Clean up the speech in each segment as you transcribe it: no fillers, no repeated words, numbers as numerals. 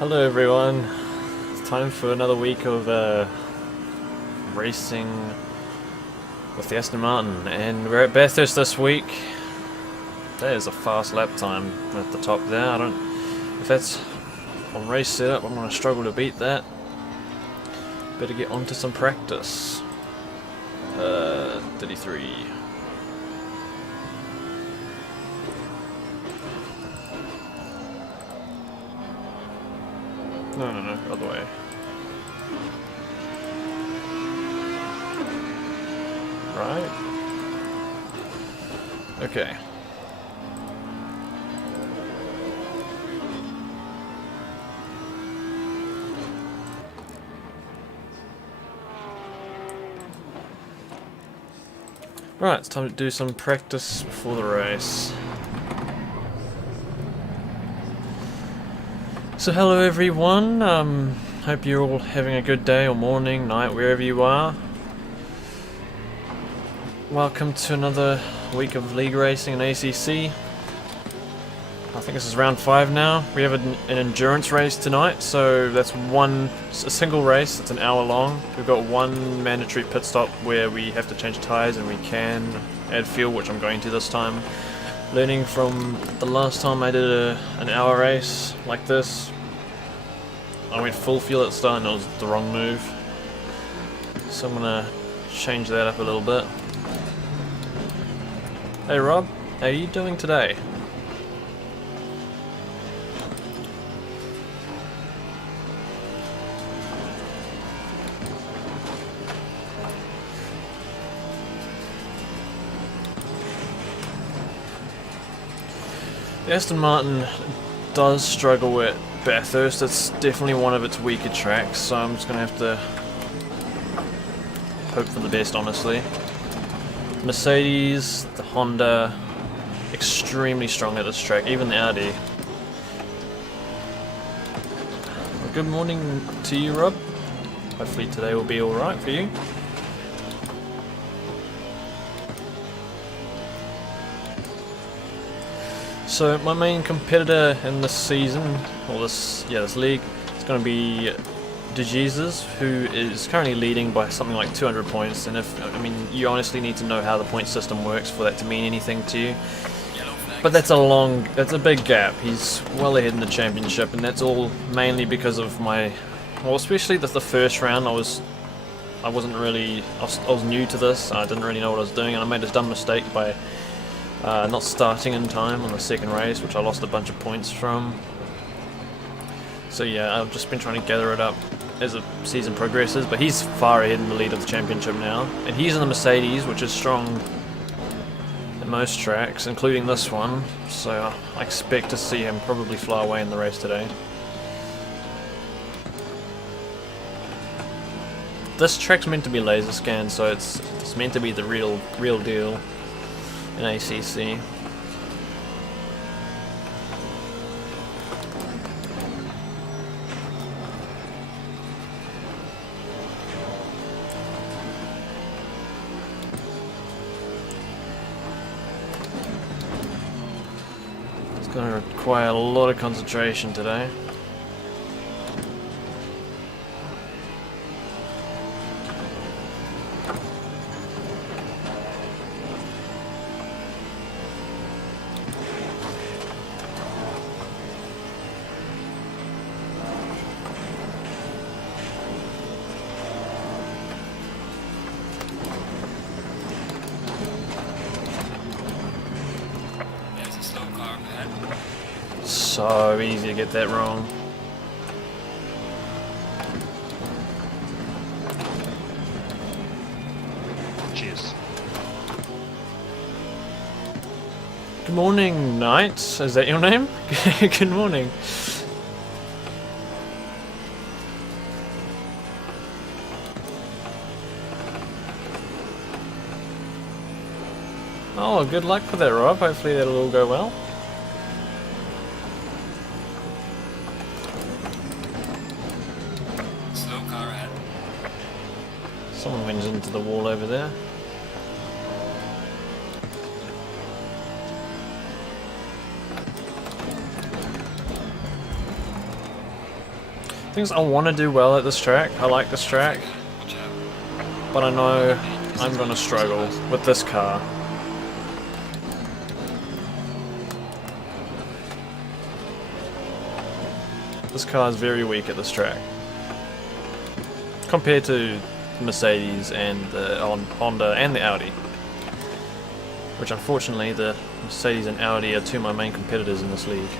Hello everyone, it's time for another week of racing with the Aston Martin, and we're at Bathurst this week. That is a fast lap time at the top there. If that's on race setup, I'm going to struggle to beat that. Better get onto some practice. 33. No, other way. Right. Okay. Right, it's time to do some practice before the race. So hello everyone, hope you're all having a good day or morning, night, wherever you are. Welcome to another week of league racing in ACC. I think this is round 5 now. We have an endurance race tonight, so that's a single race, it's an hour long. We've got one mandatory pit stop where we have to change tyres and we can add fuel, which I'm going to this time. Learning from the last time I did an hour race like this. I went full fuel at the start and it was the wrong move. So I'm going to change that up a little bit. Hey Rob, how are you doing today? The Aston Martin does struggle at Bathurst. It's definitely one of its weaker tracks, so I'm just going to have to hope for the best, honestly. Mercedes, the Honda, extremely strong at this track, even the Audi. Well, good morning to you, Rob. Hopefully today will be alright for you. So my main competitor in this season, or this league, is going to be De Jesus, who is currently leading by something like 200 points. And you honestly need to know how the point system works for that to mean anything to you. But that's a big gap. He's well ahead in the championship, and that's all mainly because of especially the first round. I was new to this. I didn't really know what I was doing, and I made this dumb mistake by not starting in time on the second race, which I lost a bunch of points from. So yeah, I've just been trying to gather it up as the season progresses, but he's far ahead in the lead of the championship now. And he's in the Mercedes, which is strong at most tracks, including this one. So I expect to see him probably fly away in the race today. This track's meant to be laser scanned, so it's meant to be the real deal in ACC. It's going to require a lot of concentration today. So easy to get that wrong. Cheers. Good morning, Knight. Is that your name? Good morning. Oh, good luck with that, Rob. Hopefully that'll all go well. Someone went into the wall over there. Things I want to do well at this track. I like this track, but I know I'm going to struggle with this car. This car is very weak at this track compared to Mercedes and the Honda and the Audi, which unfortunately the Mercedes and Audi are two of my main competitors in this league.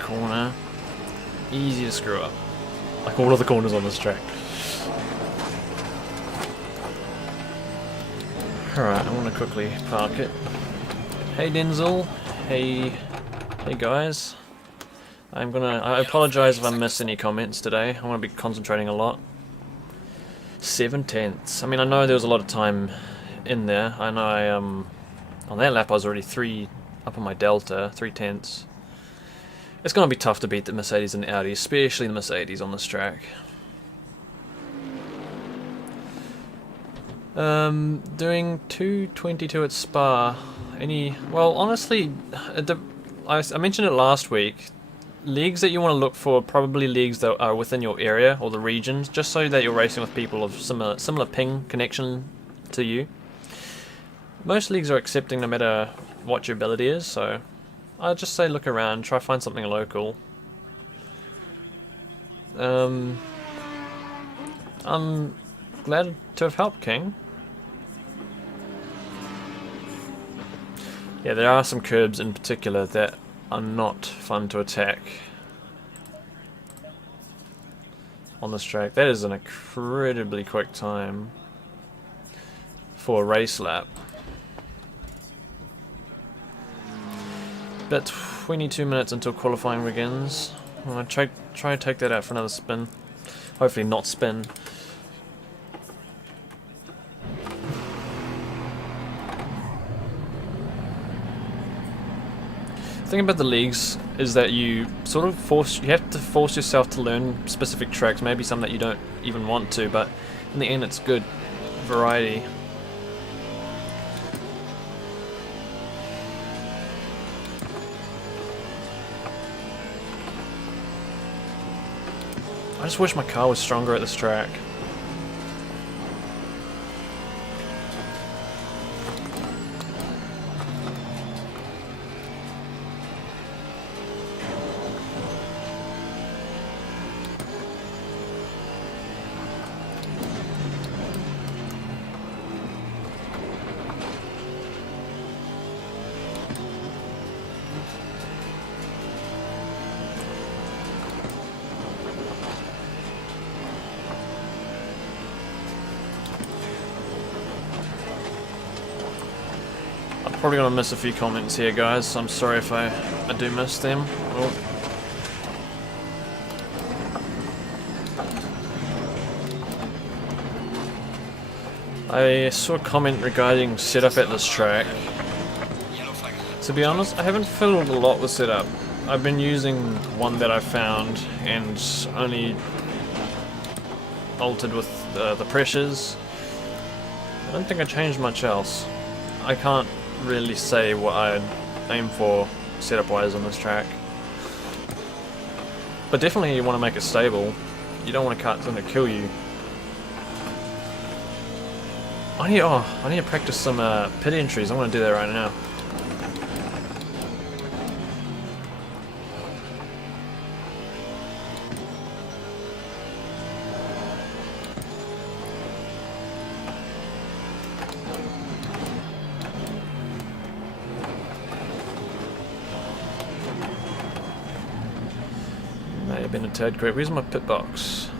Corner, easy to screw up, like all of the corners on this track. Alright, I'm gonna quickly park it. Hey Denzel, hey guys. I apologize if I miss any comments today. I'm gonna be concentrating a lot. 7/10. I mean, I know there was a lot of time in there. I know on that lap I was already 3 up on my delta, 3/10. It's going to be tough to beat the Mercedes and the Audi, especially the Mercedes on this track. Doing 2:22 at Spa. Well, honestly, I mentioned it last week. Leagues that you want to look for are probably leagues that are within your area or the regions, just so that you're racing with people of similar ping connection to you. Most leagues are accepting no matter what your ability is, so I'd just say look around, try find something local. I'm glad to have helped, King. Yeah, there are some curbs in particular that are not fun to attack on this track. That is an incredibly quick time for a race lap. About 22 minutes until qualifying begins. I'm going to try to take that out for another spin. Hopefully not spin. The thing about the leagues is that you have to force yourself to learn specific tracks, maybe some that you don't even want to, but in the end it's good variety. I just wish my car was stronger at this track. Probably gonna miss a few comments here, guys, so I'm sorry if I do miss them. Oh. I saw a comment regarding setup at this track. To be honest, I haven't fiddled a lot with setup. I've been using one that I found and only altered with the pressures. I don't think I changed much else. I can't really say what I'd aim for setup wise on this track, but definitely you want to make it stable. You don't want a car that's going to kill you. I need to practice some pit entries. I'm going to do that right now. May have been a tad quick. Where's my pit box?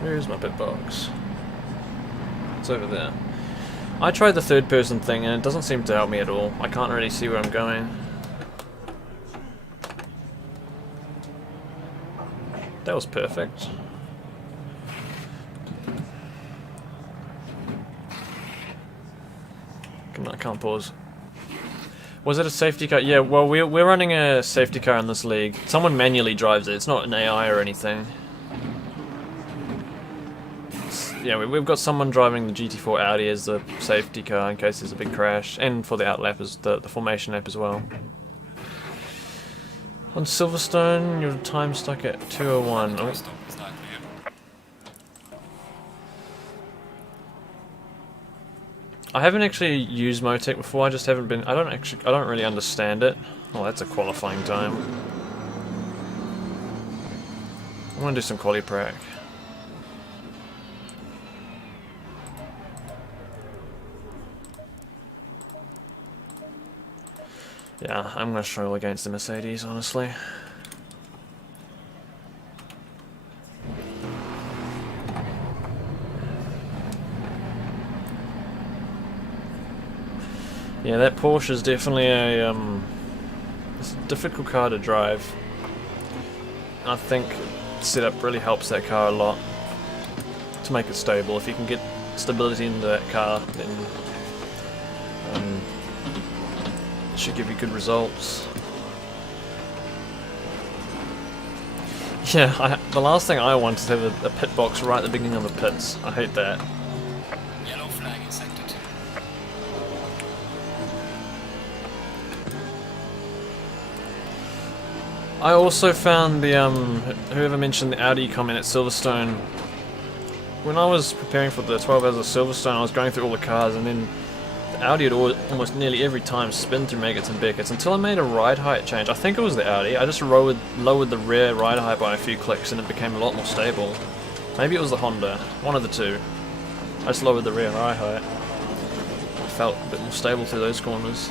Where's my pit box? It's over there. I tried the third person thing and it doesn't seem to help me at all. I can't really see where I'm going. That was perfect. I can't pause. Was it a safety car? Yeah, well, we're running a safety car in this league. Someone manually drives it. It's not an AI or anything. Yeah, we've got someone driving the GT4 Audi as the safety car in case there's a big crash, and for the outlap as the formation lap as well. On Silverstone, your time stuck at 2:01. Oh. I haven't actually used Motec before. I just haven't been. I don't really understand it. Oh, that's a qualifying time. I want to do some quali prac. Yeah, I'm going to struggle against the Mercedes, honestly. Yeah, that Porsche is definitely it's a difficult car to drive. I think setup really helps that car a lot to make it stable. If you can get stability into that car, then it should give you good results. Yeah, the last thing I want is to have a pit box right at the beginning of the pits. I hate that. Yellow flag in sector 2. I also found the whoever mentioned the Audi comment at Silverstone. When I was preparing for the 12 hours of Silverstone, I was going through all the cars, and then the Audi had almost nearly every time spin through Maggots and Beckett's until I made a ride height change. I think it was the Audi. I just lowered the rear ride height by a few clicks and it became a lot more stable. Maybe it was the Honda. One of the two. I just lowered the rear ride height. It felt a bit more stable through those corners.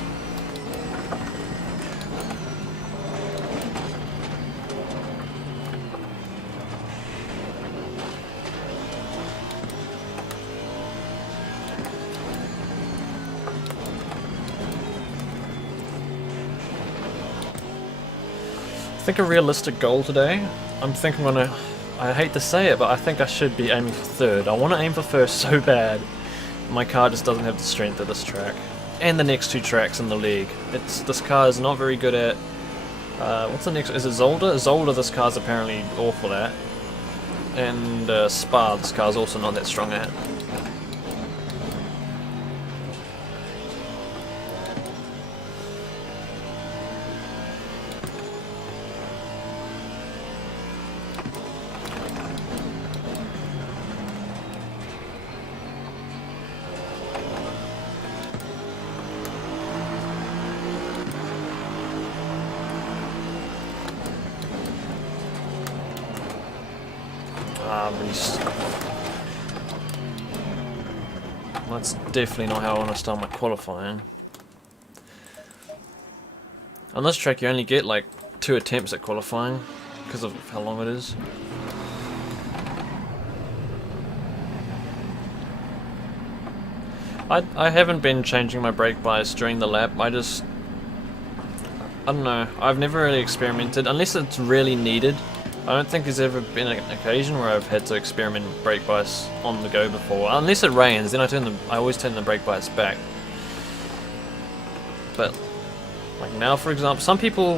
I think a realistic goal today, I'm thinking I hate to say it, but I think I should be aiming for third. I want to aim for first so bad. My car just doesn't have the strength of this track. And the next two tracks in the league. This car is not very good at... what's the next? Is it Zolder? Zolder this car's apparently awful at. And Spa this car's also not that strong at. That's definitely not how I want to start my qualifying. On this track you only get like 2 attempts at qualifying because of how long it is. I haven't been changing my brake bias during the lap. I don't know. I've never really experimented unless it's really needed. I don't think there's ever been an occasion where I've had to experiment with brake bias on the go before. Unless it rains, then I always turn the brake bias back. But like now, for example, some people,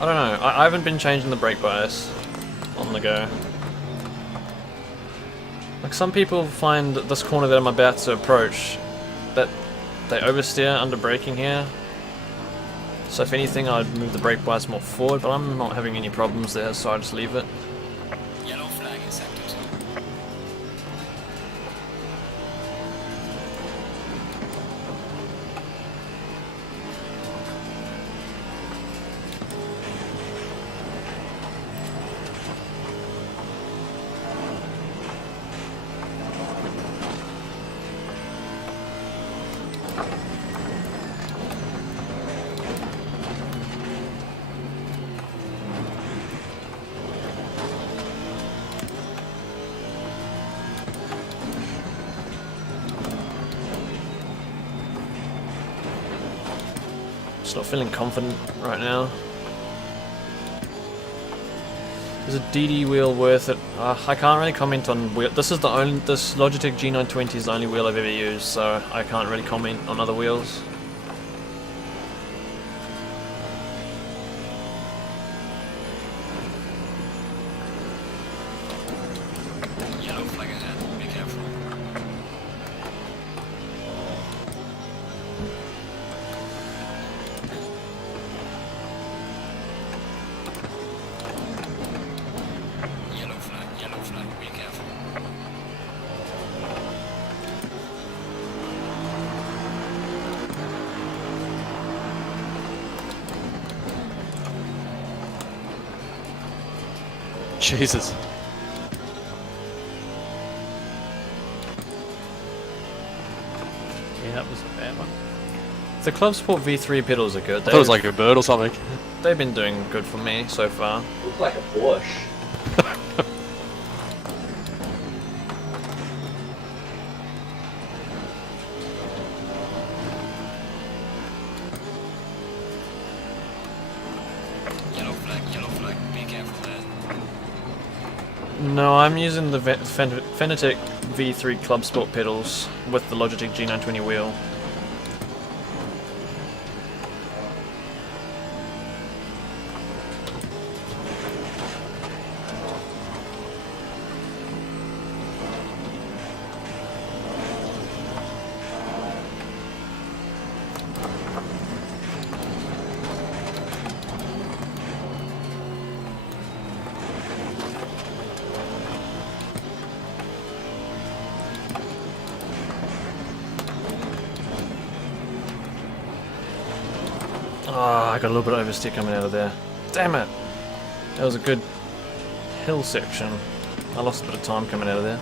I don't know. I haven't been changing the brake bias on the go. Like some people find this corner that I'm about to approach that they oversteer under braking here. So if anything, I'd move the brake bias more forward, but I'm not having any problems there, so I just leave it. Yellow flag in sector 2. Just not feeling confident right now. Is a DD wheel worth it? I can't really comment on wheel. This Logitech G920 is the only wheel I've ever used, so I can't really comment on other wheels. Yellow flag ahead, be careful. Yellow flag, be careful. Jesus. Yeah, that was a bad one. The Club Sport V3 pedals are good. I thought it was like a bird or something. They've been doing good for me so far. Looks like a bush. Yellow flag, be careful there. No, I'm using the Fanatec V3 Club Sport pedals with the Logitech G920 wheel. I got a little bit of oversteer coming out of there. Damn it! That was a good hill section. I lost a bit of time coming out of there.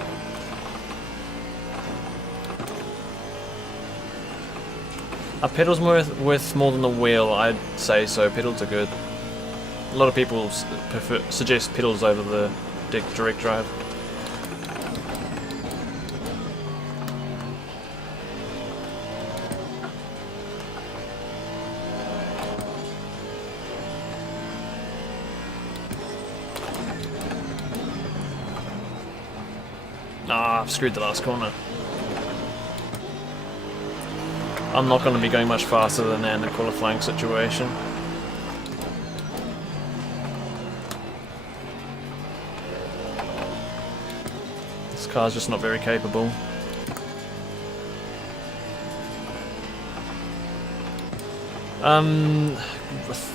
Are pedals worth more than the wheel? I'd say so. Pedals are good. A lot of people suggest pedals over the direct drive. Ah, I've screwed the last corner. I'm not going to be going much faster than that in a qualifying situation. This car's just not very capable.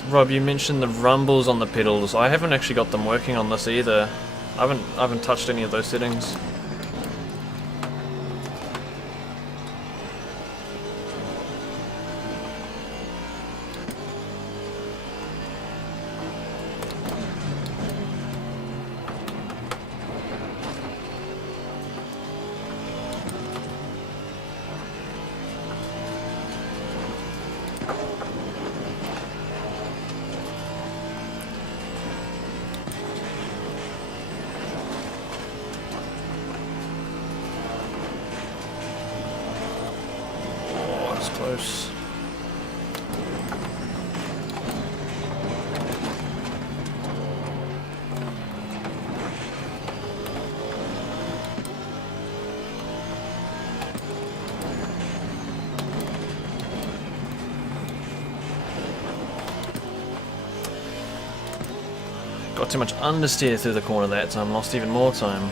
Rob, you mentioned the rumbles on the pedals. I haven't actually got them working on this either. I haven't touched any of those settings. Close. Got too much understeer through the corner that time, lost even more time.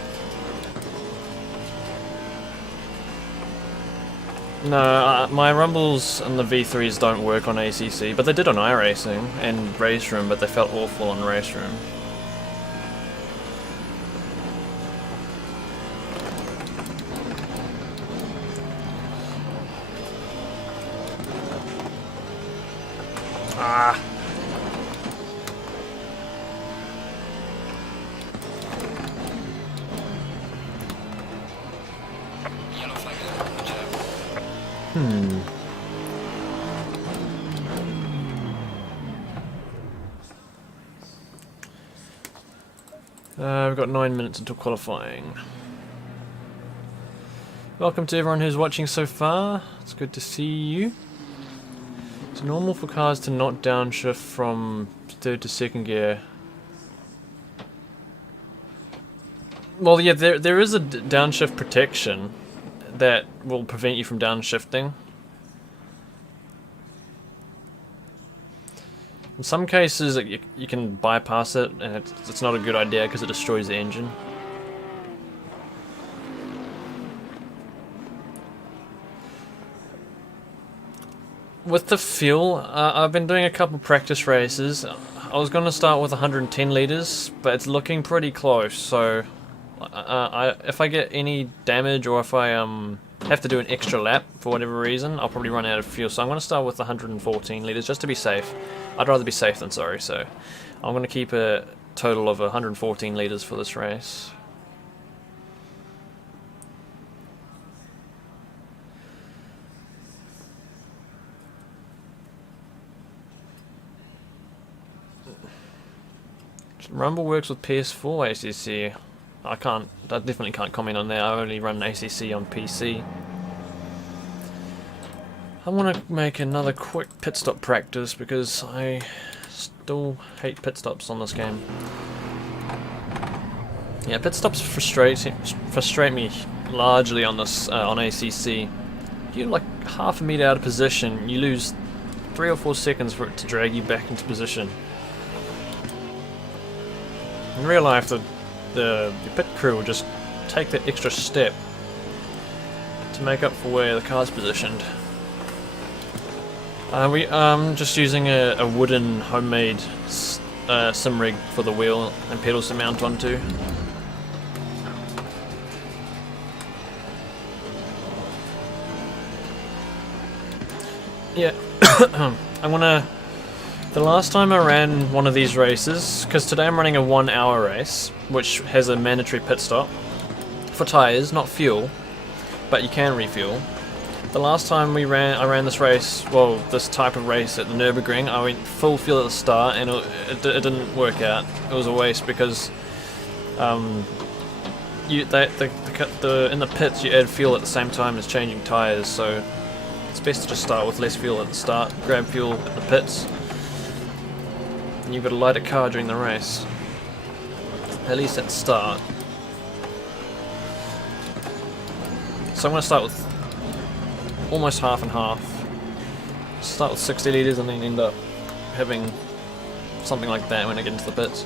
No, my rumbles and the V3s don't work on ACC, but they did on iRacing and Race Room, but they felt awful on Race Room. Ah! Yellow flag ahead, watch out. We've got 9 minutes until qualifying. Welcome to everyone who's watching so far. It's good to see you. It's normal for cars to not downshift from third to second gear. Well, yeah, there is a downshift protection that will prevent you from downshifting. In some cases, you can bypass it, and it's not a good idea because it destroys the engine. With the fuel, I've been doing a couple practice races. I was going to start with 110 litres, but it's looking pretty close, so if I get any damage or if I have to do an extra lap for whatever reason, I'll probably run out of fuel. So I'm going to start with 114 litres just to be safe. I'd rather be safe than sorry, so I'm going to keep a total of 114 litres for this race. Rumble works with PS4 ACC. I definitely can't comment on that. I only run ACC on PC. I want to make another quick pit stop practice because I still hate pit stops on this game. Yeah, pit stops frustrate me largely on this on ACC. If you're like half a meter out of position, you lose 3 or 4 seconds for it to drag you back into position. In real life, the pit crew will just take that extra step to make up for where the car's positioned. I'm just using a wooden homemade sim rig for the wheel and pedals to mount onto. Yeah, the last time I ran one of these races, because today I'm running a 1 hour race, which has a mandatory pit stop for tyres, not fuel, but you can refuel. The last time I ran this race, well, this type of race at the Nürburgring, I went full fuel at the start and it didn't work out. It was a waste because in the pits you add fuel at the same time as changing tyres, so it's best to just start with less fuel at the start, grab fuel at the pits. And you've got a lighter car during the race, at least at the start. So I'm going to start with almost half and half. Start with 60 litres and then end up having something like that when I get into the pits.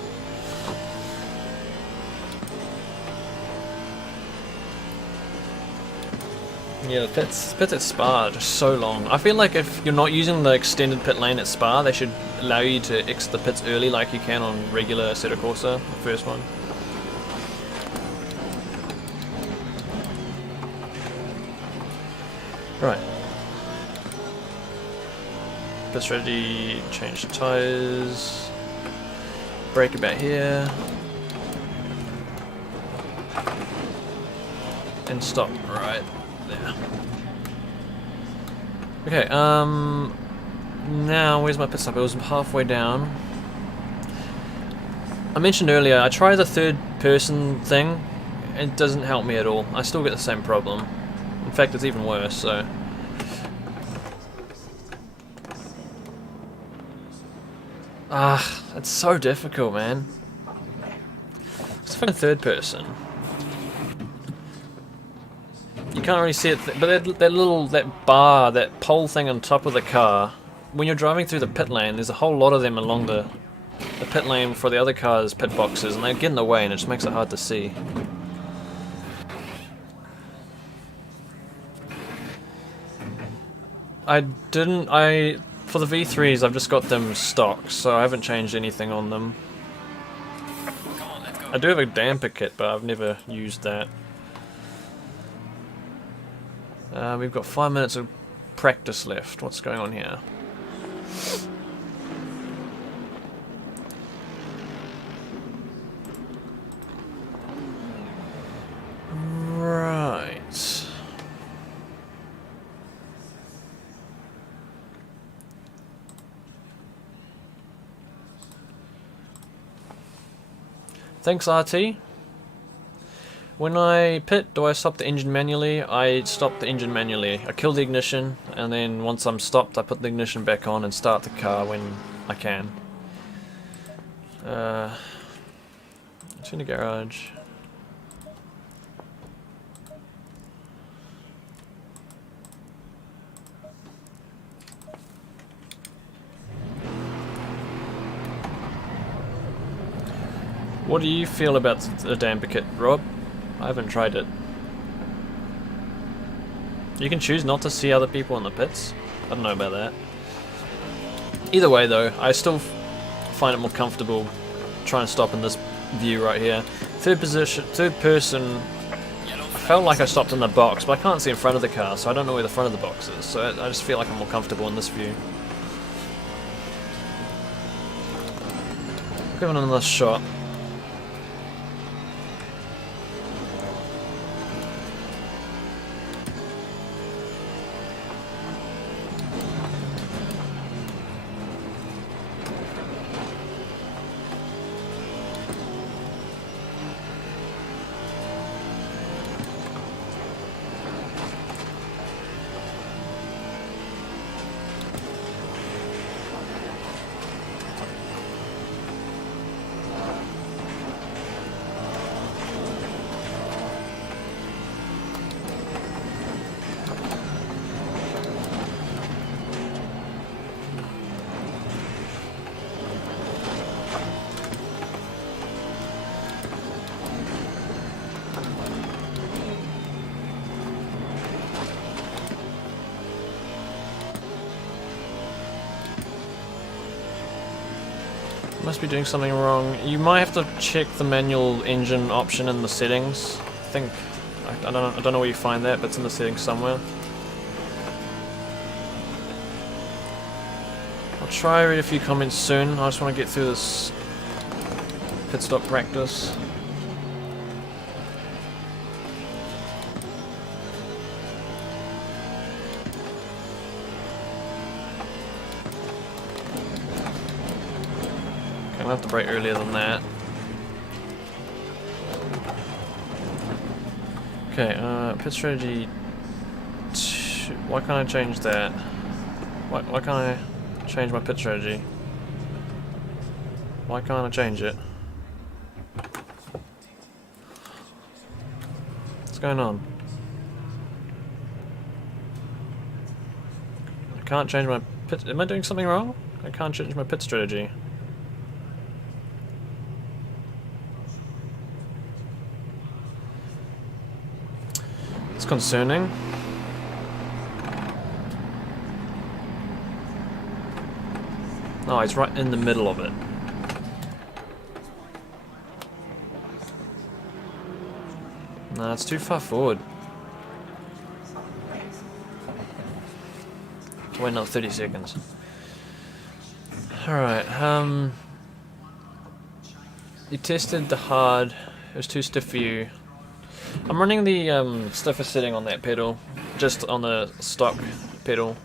Yeah, the pits at Spa are just so long. I feel like if you're not using the extended pit lane at Spa, they should allow you to exit the pits early like you can on regular Assetto Corsa, the first one. Right. Pits ready, change the tyres. Brake about here. And stop right there. Okay, now where's my pit stop? It was halfway down. I mentioned earlier, I tried the third person thing. It doesn't help me at all. I still get the same problem. In fact, it's even worse, so. It's so difficult, man. It's for the third person. You can't really see it, but that bar, that pole thing on top of the car, when you're driving through the pit lane, there's a whole lot of them along the pit lane for the other cars' pit boxes, and they get in the way, and it just makes it hard to see. For the V3s, I've just got them stock, so I haven't changed anything on them. I do have a damper kit, but I've never used that. We've got 5 minutes of practice left. What's going on here? Right. Thanks, RT. When I pit, do I stop the engine manually? I stop the engine manually. I kill the ignition, and then once I'm stopped, I put the ignition back on and start the car when I can. It's in the garage. What do you feel about the damper kit, Rob? I haven't tried it. You can choose not to see other people in the pits. I don't know about that. Either way though, I still find it more comfortable trying to stop in this view right here. Third person, I felt like I stopped in the box, but I can't see in front of the car, so I don't know where the front of the box is, so I just feel like I'm more comfortable in this view. Give it another shot. Must be doing something wrong. You might have to check the manual engine option in the settings. I think I don't know where you find that, but it's in the settings somewhere. I'll try read a few comments soon. I just want to get through this pit stop practice. I'll have to brake earlier than that. Okay, pit strategy. Why can't I change that? Why can't I change my pit strategy? Why can't I change it? What's going on? I can't change my pit. Am I doing something wrong? I can't change my pit strategy. Concerning. Oh, he's right in the middle of it. No, it's too far forward. Wait another 30 seconds. Alright, you tested the hard, it was too stiff for you. I'm running the stiffer setting on that pedal, just on the stock pedal.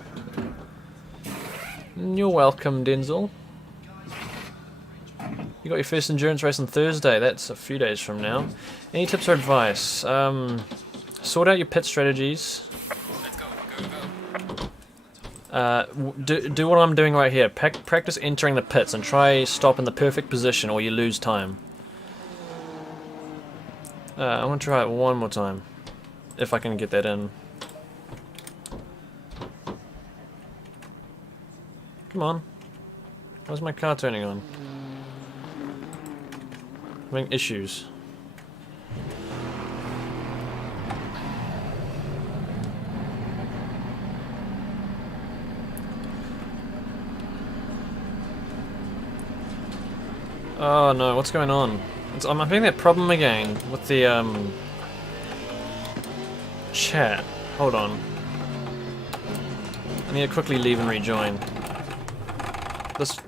You're welcome, Denzel. You got your first endurance race on Thursday, that's a few days from now. Any tips or advice? Sort out your pit strategies. Do what I'm doing right here. Practice entering the pits and try stop in the perfect position or you lose time. I'm gonna try it one more time, if I can get that in. Come on. Why's my car turning on? I'm having issues. Oh no, what's going on? I'm having that problem again with the chat. Hold on. I need to quickly leave and rejoin.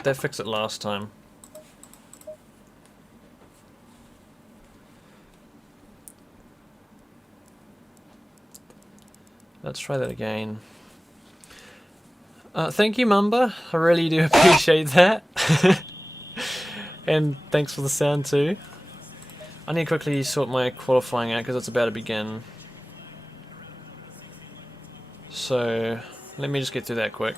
That fixed it last time. Let's try that again. Thank you, Mamba. I really do appreciate that. And thanks for the sound too. I need to quickly sort my qualifying out because it's about to begin. So, let me just get through that quick.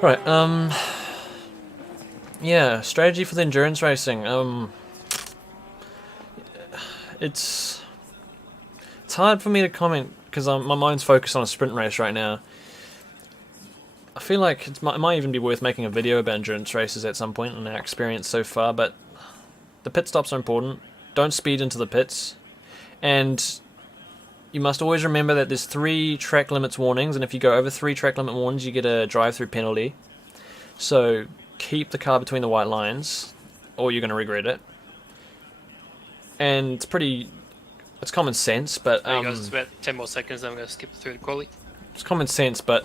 Right, yeah, strategy for the endurance racing. It's hard for me to comment because my mind's focused on a sprint race right now. I feel like it might even be worth making a video about endurance races at some point and our experience so far, but the pit stops are important. Don't speed into the pits. And you must always remember that there's 3 track limits warnings, and if you go over 3 track limit warnings, you get a drive-through penalty. So keep the car between the white lines, or you're going to regret it. And it's common sense, but There you go, it's about 10 more seconds, then I'm going to skip through the quali. it's common sense, but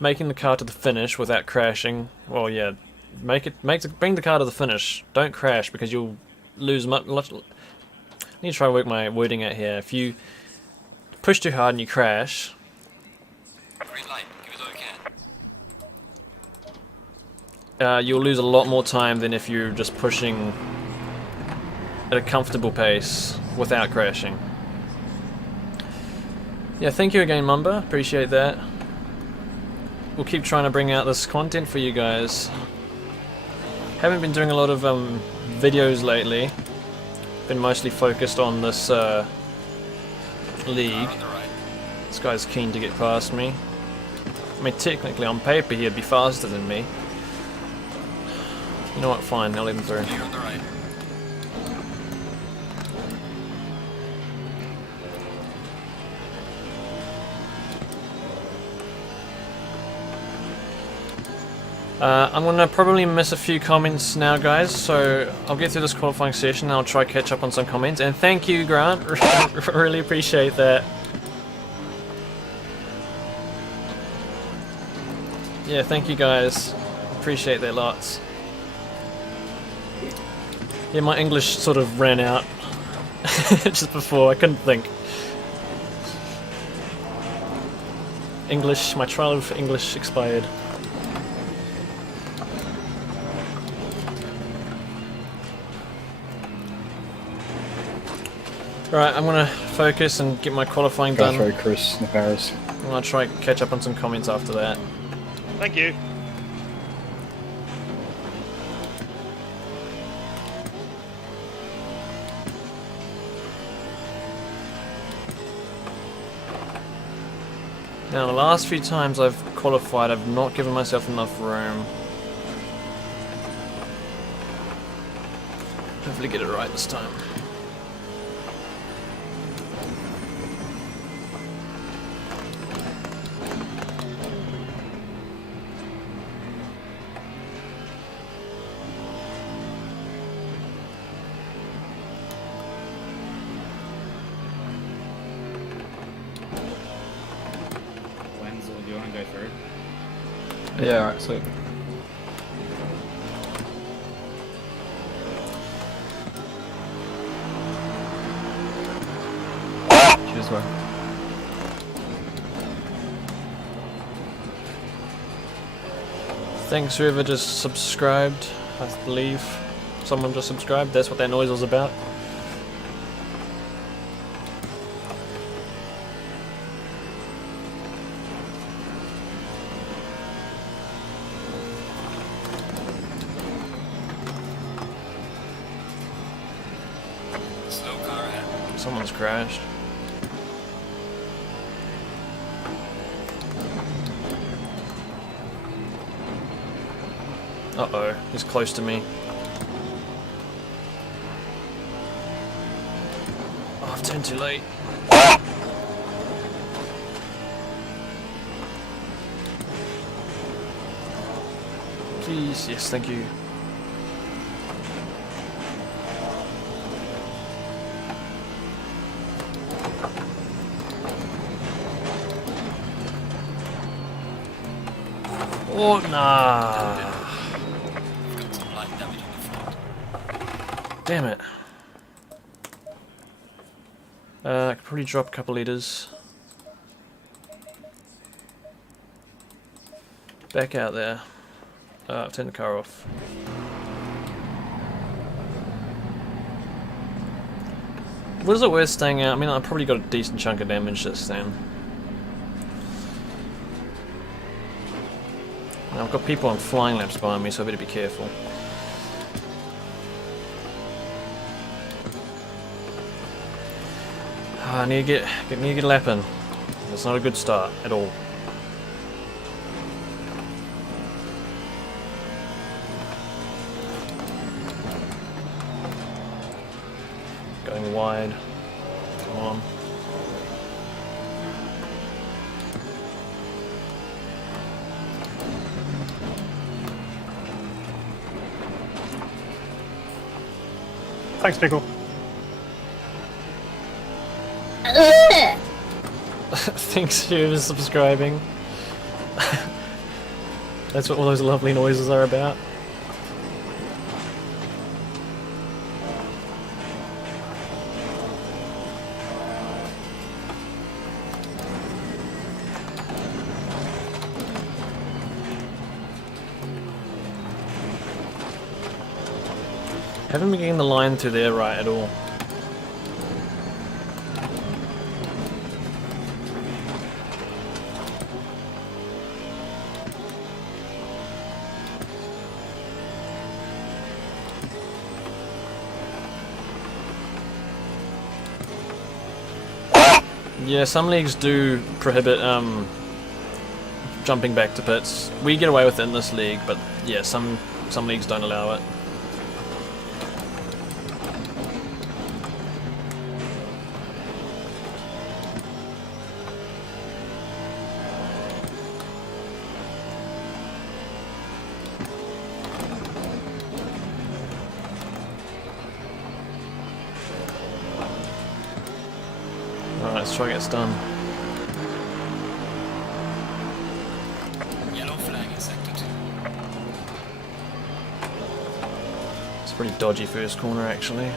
making the car to the finish without crashing, well, yeah, bring the car to the finish. Don't crash, because you'll lose much. I need to try and work my wording out here. If you push too hard and you crash, Green light, give it all you can. you'll lose a lot more time than if you're just pushing at a comfortable pace without crashing. Yeah, thank you again, Mumba. Appreciate that. We'll keep trying to bring out this content for you guys. Haven't been doing a lot of videos lately. Been mostly focused on this league. Car on the right. This guy's keen to get past me. I mean, technically on paper he'd be faster than me. You know what, fine, I'll let him through. Clear on the right. I'm gonna probably miss a few comments now, guys, so I'll get through this qualifying session and I'll try catch up on some comments. And thank you, Grant, really appreciate that. Yeah, thank you guys, appreciate that lots. Yeah, my English sort of ran out just before, I couldn't think. My trial of English expired. Right, I'm gonna focus and get my qualifying Go done. through Chris Navarez. I'm gonna try and catch up on some comments after that. Thank you. Now, the last few times I've qualified, I've not given myself enough room. Hopefully get it right this time. Wenzel, do you want to go through? Yeah, alright, sweet. Cheers, bro. Thanks whoever just subscribed. I believe someone just subscribed. That's what that noise was about. Slow car ahead. Someone's crashed. Uh-oh, he's close to me. Oh, I've turned too late. Please, yes, thank you. Oh, nah. Got some light damage on the floor. Damn it. I could probably drop a couple liters. Back out there. I've turned the car off. Was it worth staying out? I mean, I probably got a decent chunk of damage this time. Now, I've got people on flying laps behind me, so I better be careful. I need to get a lap in. It's not a good start at all. Going wide. Come on. Thanks, Pickle. Thanks for subscribing. That's what all those lovely noises are about. Haven't been getting the line through there right at all. Yeah, some leagues do prohibit jumping back to pits. We get away with it in this league, but yeah, some leagues don't allow it. Alright, let's try and get this done. Yellow flag in sector 2. It's a pretty dodgy first corner actually.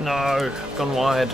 No, I've gone wide.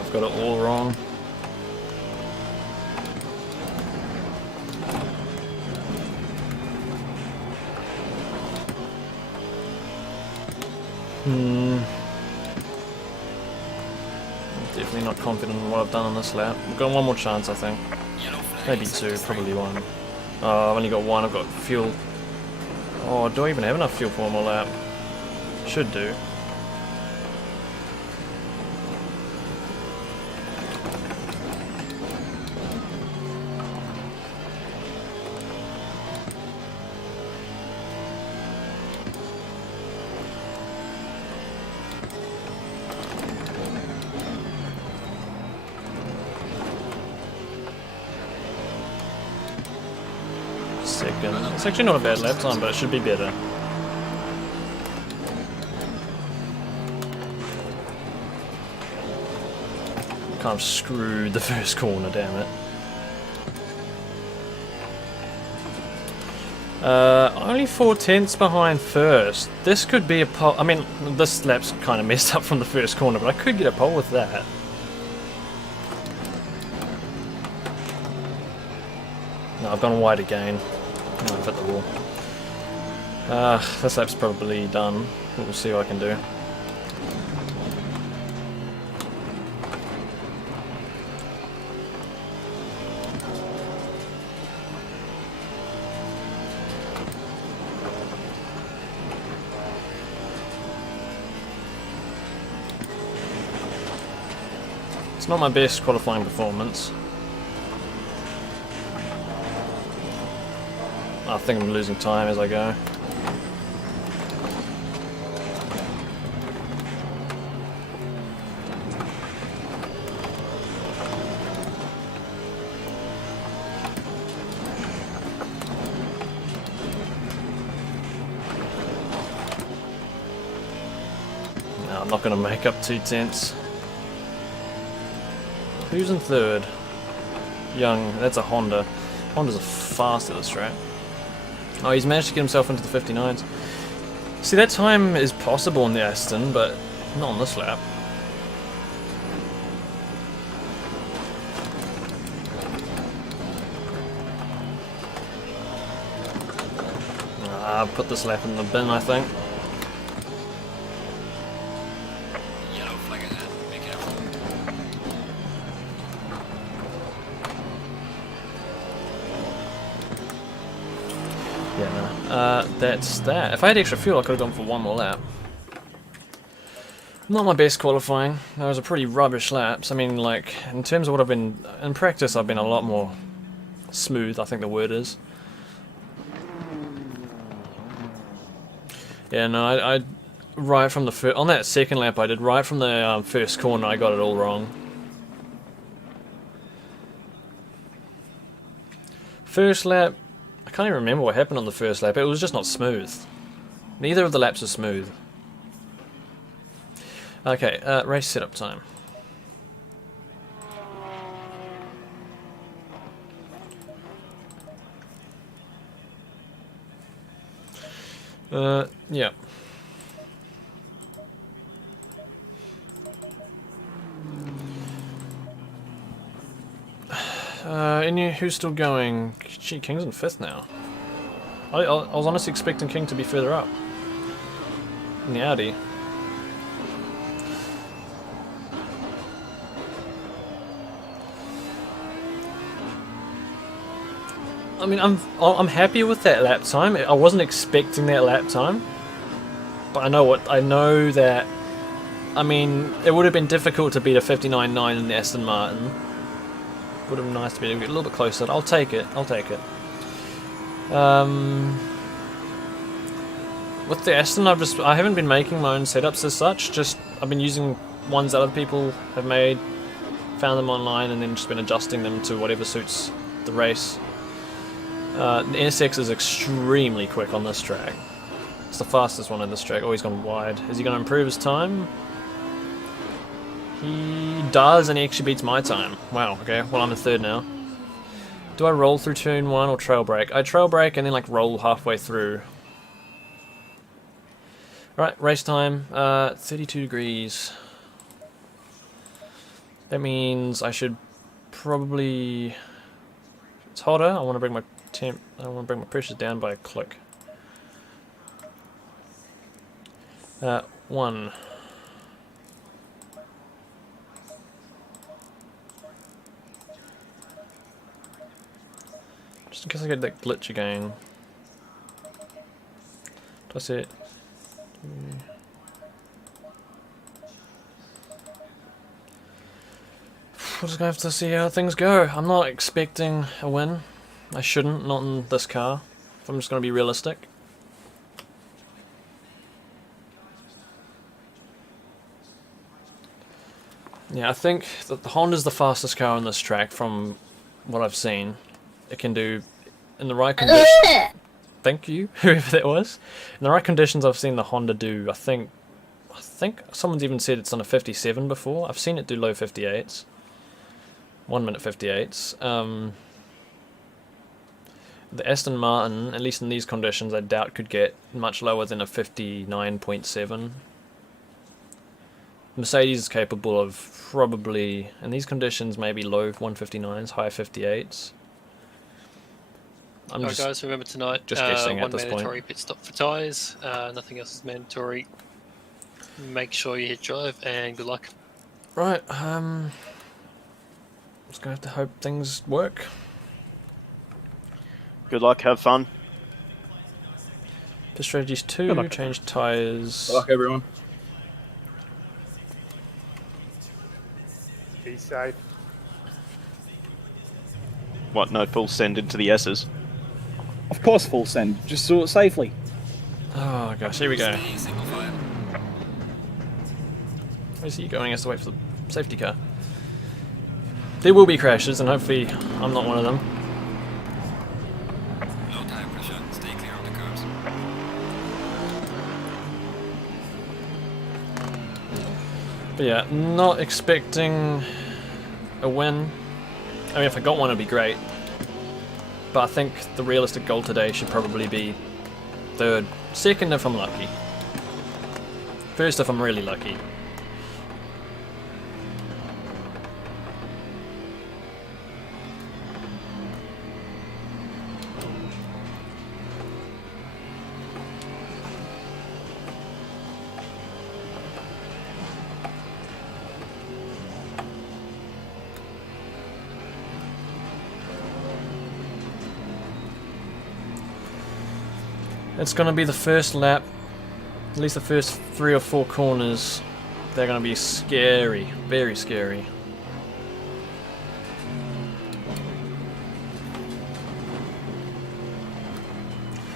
I've got it all wrong. Definitely not confident in what I've done on this lap. I've got one more chance, I think. Yellow flag Maybe in two, sector 3. probably one. Oh, I've only got one, I've got fuel. Oh, do I even have enough fuel for one more lap? Should do. Second. It's actually not a bad lap time, but it should be better. Kind of screwed the first corner, damn it. Only 4/10 behind first. This could be a pole. I mean, this lap's kind of messed up from the first corner, but I could get a pole with that. No, I've gone wide again. No, I've hit the wall. This lap's probably done. We'll see what I can do. It's not my best qualifying performance. I think I'm losing time as I go. I'm not going to make up 2 tenths. Who's in third? Young. That's a Honda. Hondas are fast at this track. Oh, he's managed to get himself into the 59s. See, that time is possible in the Aston, but not on this lap. I'll put this lap in the bin, I think. Yellow flag ahead. Be careful. Yeah, no. That's that. If I had extra fuel, I could have gone for one more lap. Not my best qualifying. That was a pretty rubbish laps. I mean, like, in terms of what I've been... In practice, I've been a lot more smooth, I think the word is. Yeah, no, I right from the first... On that second lap I did, right from the first corner, I got it all wrong. First lap... I can't even remember what happened on the first lap. It was just not smooth. Neither of the laps are smooth. Okay, race setup time. Yeah. Who's still going? Gee, King's in 5th now. I was honestly expecting King to be further up in the Audi. I mean, I'm happy with that lap time. I wasn't expecting that lap time, but I know that. I mean, it would have been difficult to beat a 59.9 in the Aston Martin. Would have been nice to be a little bit closer. I'll take it. I'll take it. With the Aston, I haven't been making my own setups as such. Just I've been using ones that other people have made, found them online, and then just been adjusting them to whatever suits the race. The NSX is extremely quick on this track. It's the fastest one on this track. Oh, he's gone wide. Is he going to improve his time? He does, and he actually beats my time. Wow, okay. Well, I'm in 3rd now. Do I roll through turn 1 or trail brake? I trail brake and then like roll halfway through. Right, race time. 32 degrees. That means I should probably... It's hotter. I want to bring my temp. I want to bring my pressures down by a click. 1. Just in case I get that glitch again. That's it. We're just gonna have to see how things go. I'm not expecting a win. I shouldn't, not in this car. If I'm just gonna be realistic. Yeah, I think that the Honda's the fastest car on this track from what I've seen. It can do in the right conditions. Thank you, whoever that was. In the right conditions, I've seen the Honda do. I think someone's even said it's on a 57 before. I've seen it do low 58s, 1 minute 58s. The Aston Martin, at least in these conditions, I doubt could get much lower than a 59.7. Mercedes is capable of probably, in these conditions, maybe low 159s, high 58s. Alright guys, remember tonight, just guessing at this one mandatory pit stop for tyres, nothing else is mandatory. Make sure you hit drive, and good luck. Right, just gonna have to hope things work. Good luck, have fun. The strategies 2, change tyres. Good luck, everyone. Be safe. What, no full send into the S's? Of course, full send. Just do it safely. Oh gosh, here we go. Stay single file. Where's he going? He has to wait for the safety car. There will be crashes, and hopefully I'm not one of them. Low tire pressure. Stay clear of the curves. But yeah, not expecting a win. I mean, if I got one, it'd be great. But I think the realistic goal today should probably be third. Second if I'm lucky. First if I'm really lucky. It's going to be the first lap, at least the first 3 or 4 corners. They're going to be scary, very scary.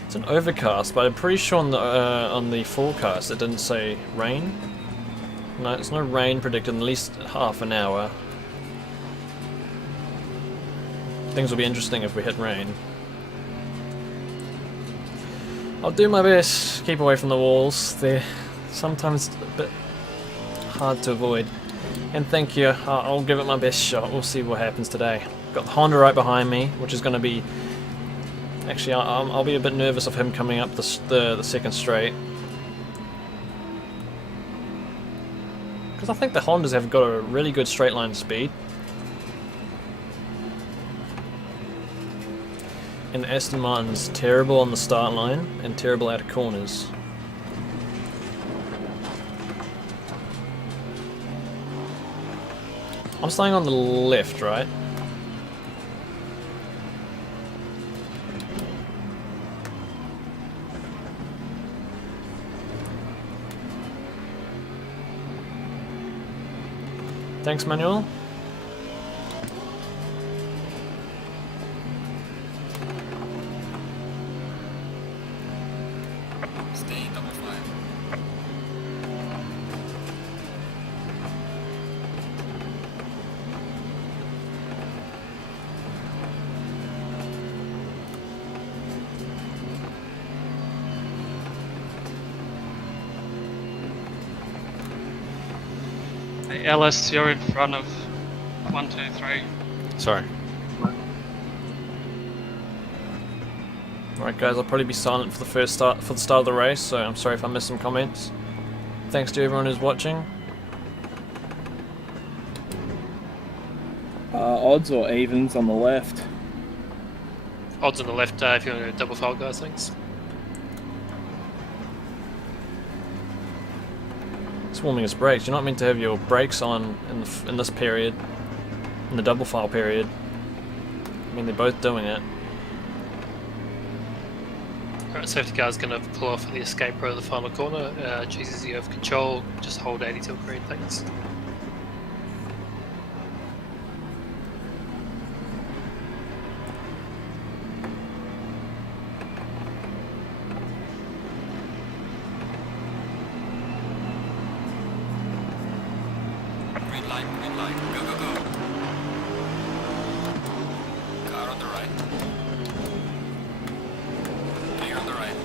It's an overcast, but I'm pretty sure on the forecast it didn't say rain. No, it's no rain predicted in at least half an hour. Things will be interesting if we hit rain. I'll do my best, keep away from the walls. They're sometimes a bit hard to avoid. And thank you, I'll give it my best shot. We'll see what happens today. Got the Honda right behind me, which is going to be... Actually, I'll be a bit nervous of him coming up the second straight. Because I think the Hondas have got a really good straight line speed. And Aston Martin's terrible on the start line and terrible out of corners. I'm staying on the left, right? Thanks, Manuel. Stay double fire. Hey, Ellis, you're in front of 1, 2, 3. Sorry. Alright guys, I'll probably be silent for the start of the race, so I'm sorry if I missed some comments. Thanks to everyone who's watching. Odds or evens on the left? Odds on the left if you want to go double file, guys, thanks. Swarming his brakes. You're not meant to have your brakes on in this period, in the double file period. I mean, they're both doing it. Alright, safety car's going to pull off at the escape road of the final corner. Jesus, you have control. Just hold 80 till green, thanks. Green light, go, go, go. Car on the right. Clear on the right.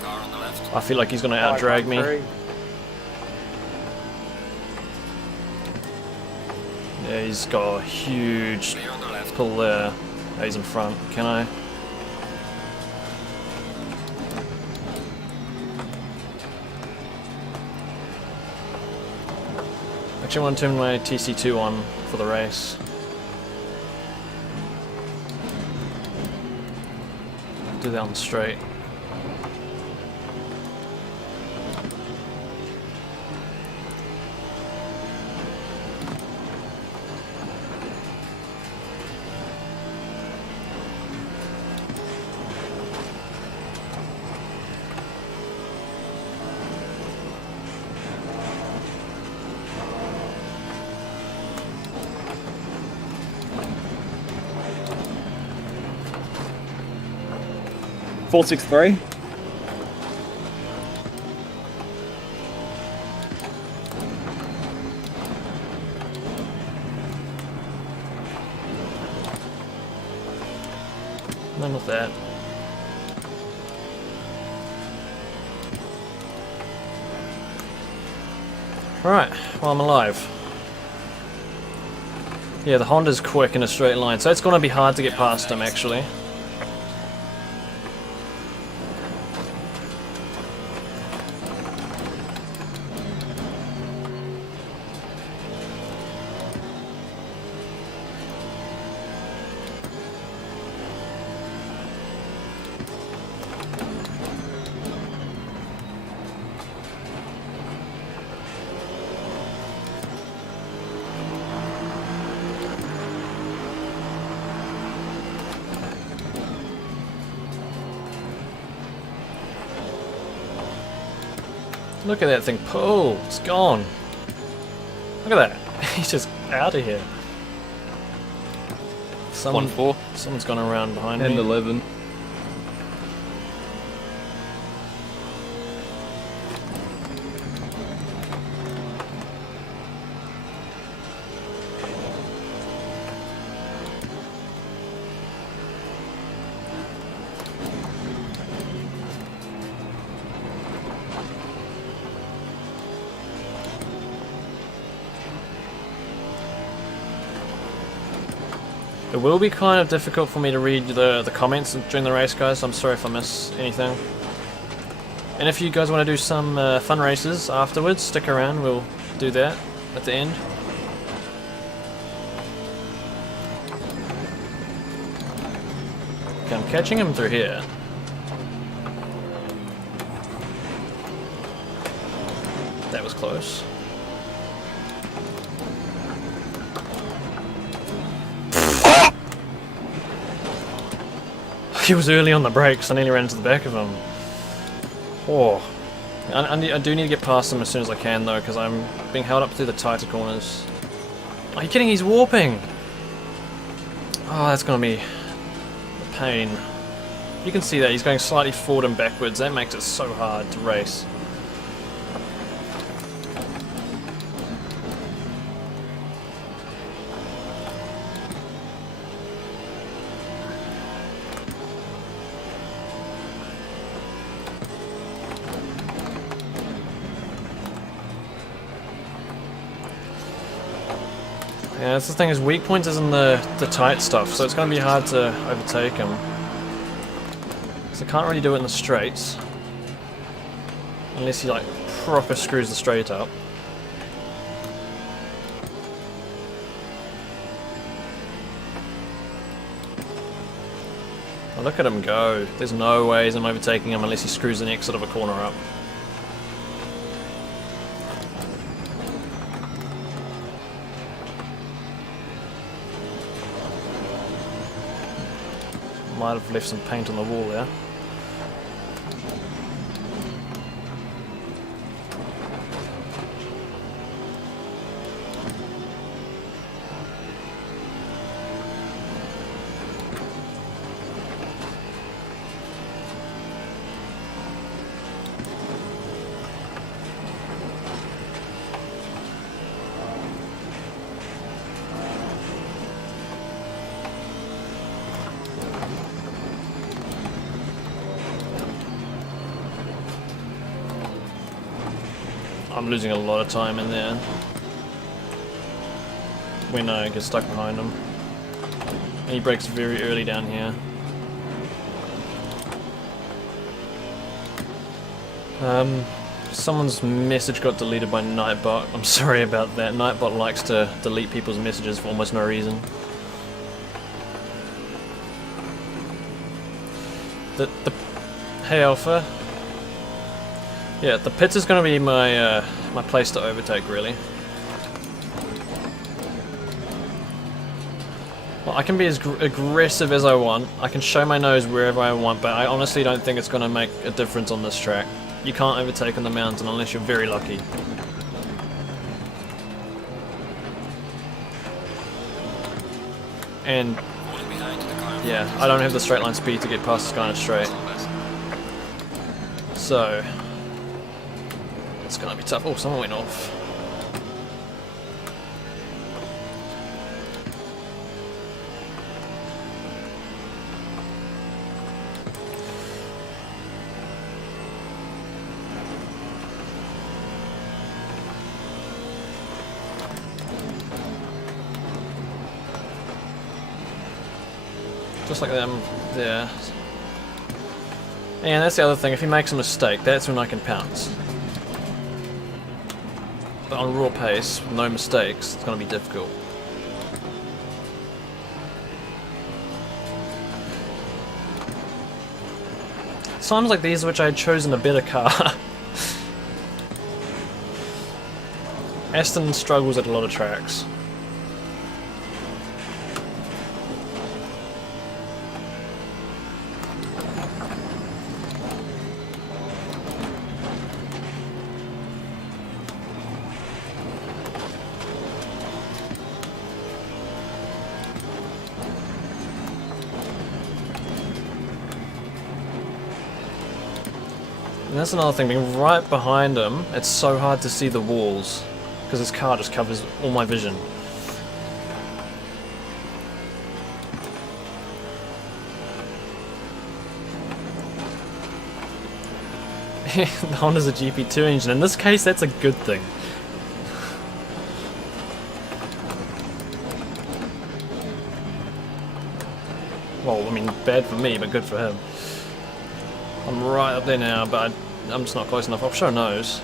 Car on the left. I feel like he's going to out-drag me. Yeah, he's got a huge Clear on the left. pull there. Oh, he's in front. Can I? Actually, I want to turn my TC2 on for the race. Do that on the straight. Four, 6, 3. None of that. Right, well I'm alive. Yeah, the Honda's quick in a straight line, so it's going to be hard to get past him actually. Look at that thing pull, it's gone. Look at that, he's just out of here. Someone's gone around behind And me. 11. It will be kind of difficult for me to read the comments during the race, guys. I'm sorry if I miss anything. And if you guys want to do some fun races afterwards, stick around. We'll do that at the end. Okay, I'm catching him through here. That was close. He was early on the brakes, I nearly ran into the back of him. Oh. I do need to get past him as soon as I can though, because I'm being held up through the tighter corners. Are you kidding? He's warping! Oh, that's gonna be a pain. You can see that, he's going slightly forward and backwards. That makes it so hard to race. Yeah, that's the thing, is weak points is in the tight stuff, so it's going to be hard to overtake him. So I can't really do it in the straights. Unless he like proper screws the straight up. Oh, look at him go. There's no ways I'm overtaking him unless he screws the exit of a corner up. Might have left some paint on the wall there. I'm losing a lot of time in there when I get stuck behind him. And he brakes very early down here. Someone's message got deleted by Nightbot. I'm sorry about that. Nightbot likes to delete people's messages for almost no reason. Hey Alpha. Yeah, the pits is going to be my my place to overtake, really. Well, I can be as aggressive as I want. I can show my nose wherever I want, but I honestly don't think it's going to make a difference on this track. You can't overtake on the mountain unless you're very lucky. And yeah, I don't have the straight line speed to get past this guy in a straight. So it's gonna be tough. Oh, someone went off. Just like them there. And that's the other thing, if he makes a mistake, that's when I can pounce. But on raw pace, with no mistakes, it's going to be difficult. Times like these which I had chosen a better car. Aston struggles at a lot of tracks. And that's another thing, being right behind him, it's so hard to see the walls, because his car just covers all my vision. The Honda's a GP2 engine, in this case that's a good thing. Well, I mean, bad for me, but good for him. I'm right up there now, but I'm just not close enough. I'll show nose.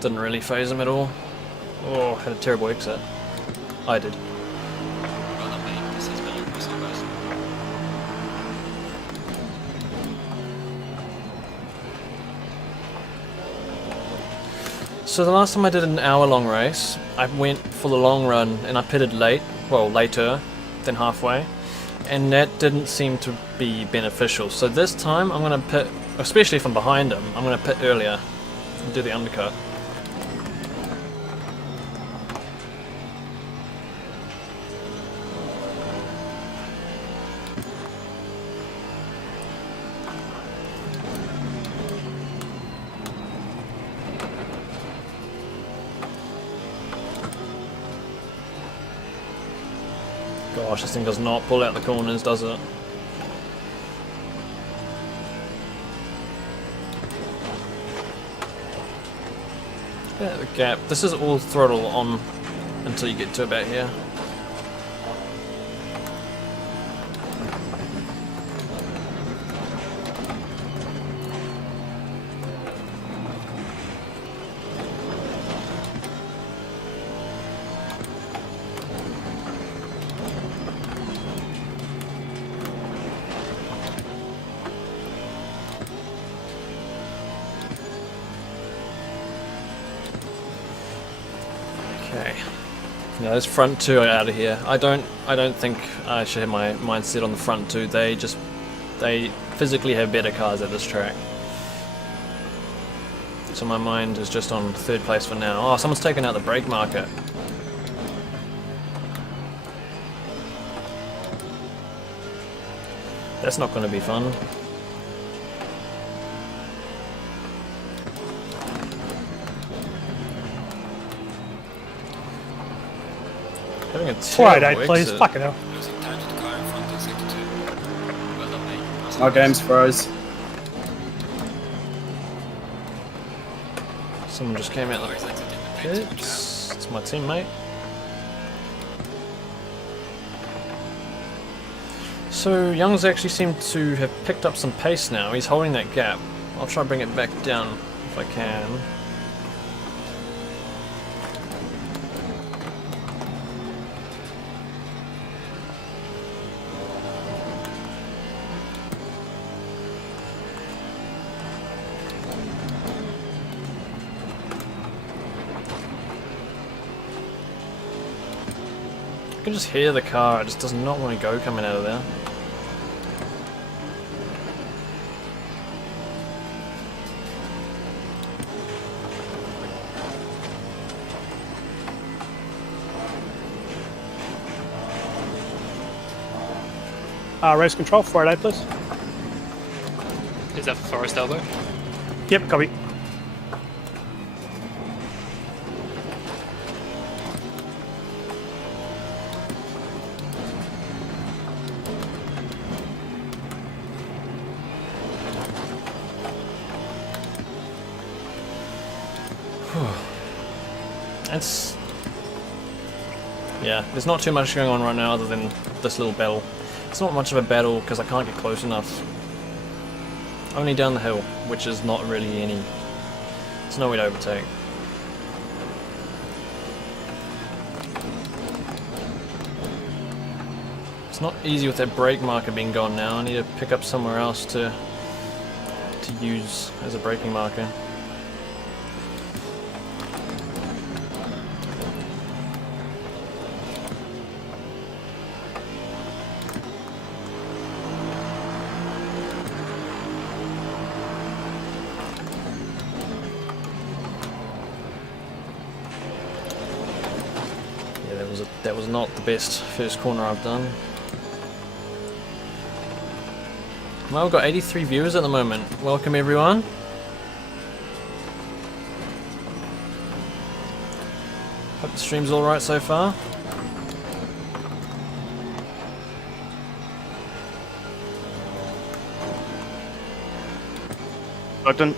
Didn't really phase him at all. Oh, had a terrible exit. I did. Well done, mate. This is very impressive, guys. So the last time I did an hour-long race, I went for the long run and I pitted late, well, later than halfway. And that didn't seem to be beneficial. So this time I'm going to pit, especially if I'm behind him, I'm going to pit earlier and do the undercut. Gosh, this thing does not pull out the corners, does it? Look at the gap. This is all throttle on until you get to about here. Okay. Yeah, those front two are out of here. I don't think I should have my mindset on the front two. They physically have better cars at this track. So my mind is just on third place for now. Oh, someone's taken out the brake marker. That's not going to be fun. Having a Wide terrible eye, please. exit. Fucking hell. Losing time to the car in front in sector 2. Well done, mate. Impressive, Our guys. game's froze. Someone just came out Well, the he's exited the pit. Good job. pits. It's my teammate. So Young's actually seemed to have picked up some pace now. He's holding that gap. I'll try and bring it back down if I can. I can just hear the car, it just does not want to go coming out of there. Race control, forward eye, please. Is that for Forest Elbow? Yep, copy. It's... Yeah, there's not too much going on right now other than this little battle. It's not much of a battle because I can't get close enough. Only down the hill, which is not really any... There's no way to overtake. It's not easy with that brake marker being gone now. I need to pick up somewhere else to use as a braking marker. That was not the best first corner I've done. Well, we've got 83 viewers at the moment. Welcome everyone. Hope the stream's alright so far. Octane.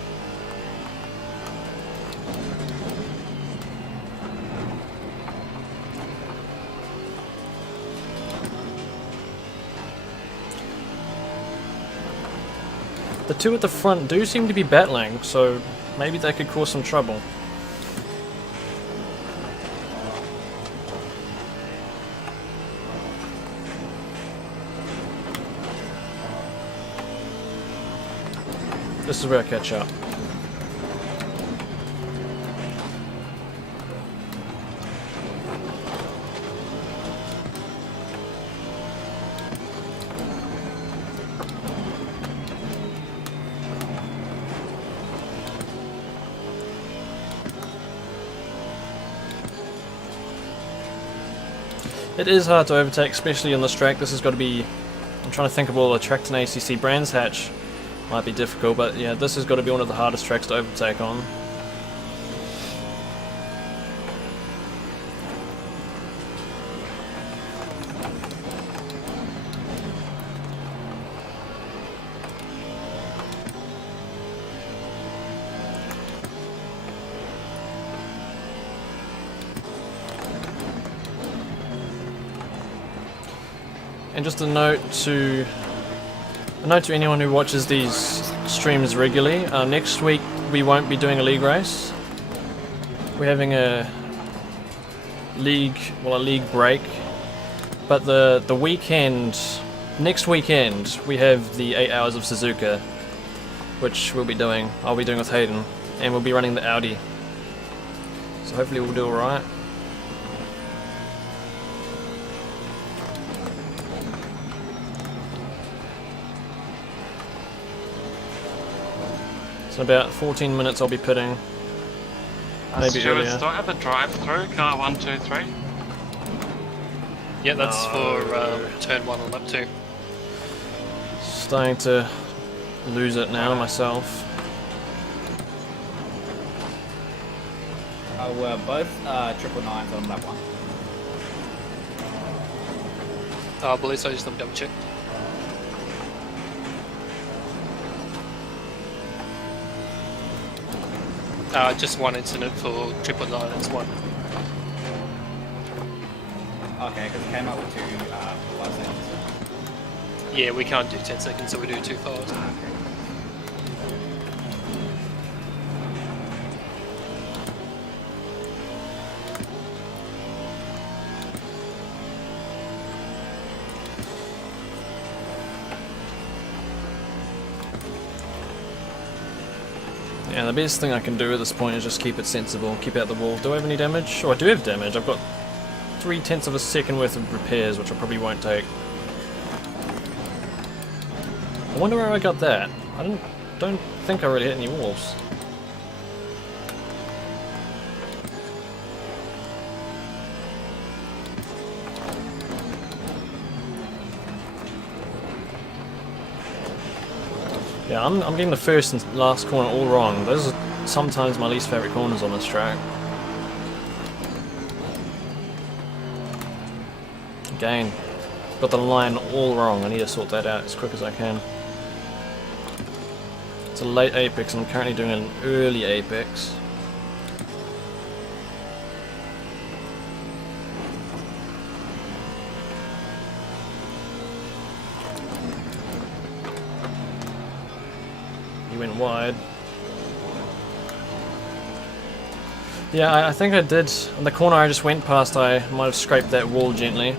The two at the front do seem to be battling, so maybe they could cause some trouble. This is where I catch up. It is hard to overtake, especially on this track. This has got to be... I'm trying to think of all the tracks in ACC. Brands Hatch might be difficult, but yeah, this has got to be one of the hardest tracks to overtake on. And just a note to anyone who watches these streams regularly, next week we won't be doing a league race. We're having a league break, but the weekend, next weekend, we have the 8 hours of Suzuka, which I'll be doing with Hayden, and we'll be running the Audi. So hopefully we'll do alright. In about 14 minutes I'll be pitting. Maybe Stuart, earlier. do I have a drive-through? Car 1, 2, 3? Yeah, that's for turn 1 on lap 2. Starting to lose it now myself. We're both 999s on lap 1. I believe so, just let me double check. Just one incident for 999, it's one. Okay, because it came up with 2 5 seconds. Yeah, we can't do 10 seconds, so we do 2 5s. Yeah, the best thing I can do at this point is just keep it sensible, keep out the wall. Do I have any damage? Oh, I do have damage. I've got 0.3 of a second worth of repairs, which I probably won't take. I wonder where I got that. I don't think I really hit any walls. Yeah, I'm getting the first and last corner all wrong. Those are sometimes my least favourite corners on this track. Again, got the line all wrong. I need to sort that out as quick as I can. It's a late apex and I'm currently doing an early apex. he went wide. Yeah, I think I did. In the corner I just went past, I might have scraped that wall gently.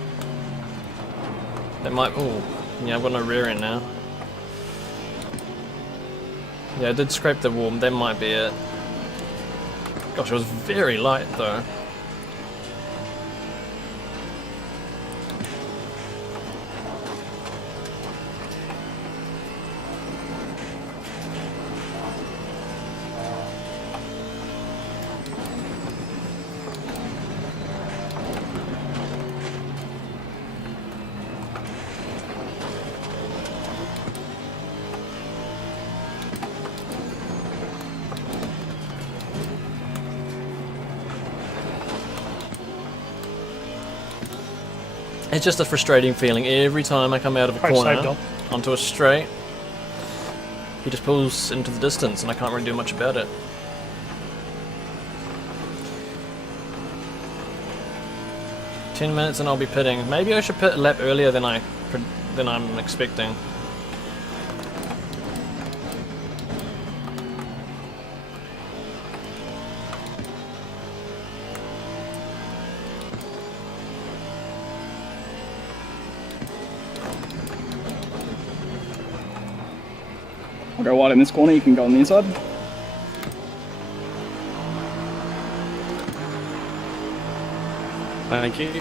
That might... Oh, yeah, I've got no rear end now. Yeah, I did scrape the wall, that might be it. Gosh, it was very light though. It's just a frustrating feeling every time I come out of a Right side, corner Bill. onto a straight. He just pulls into the distance and I can't really do much about it. "10 minutes and I'll be pitting." Maybe I should pit a lap earlier than I'm expecting. I'll go wide in this corner, you can go on the inside. Thank you.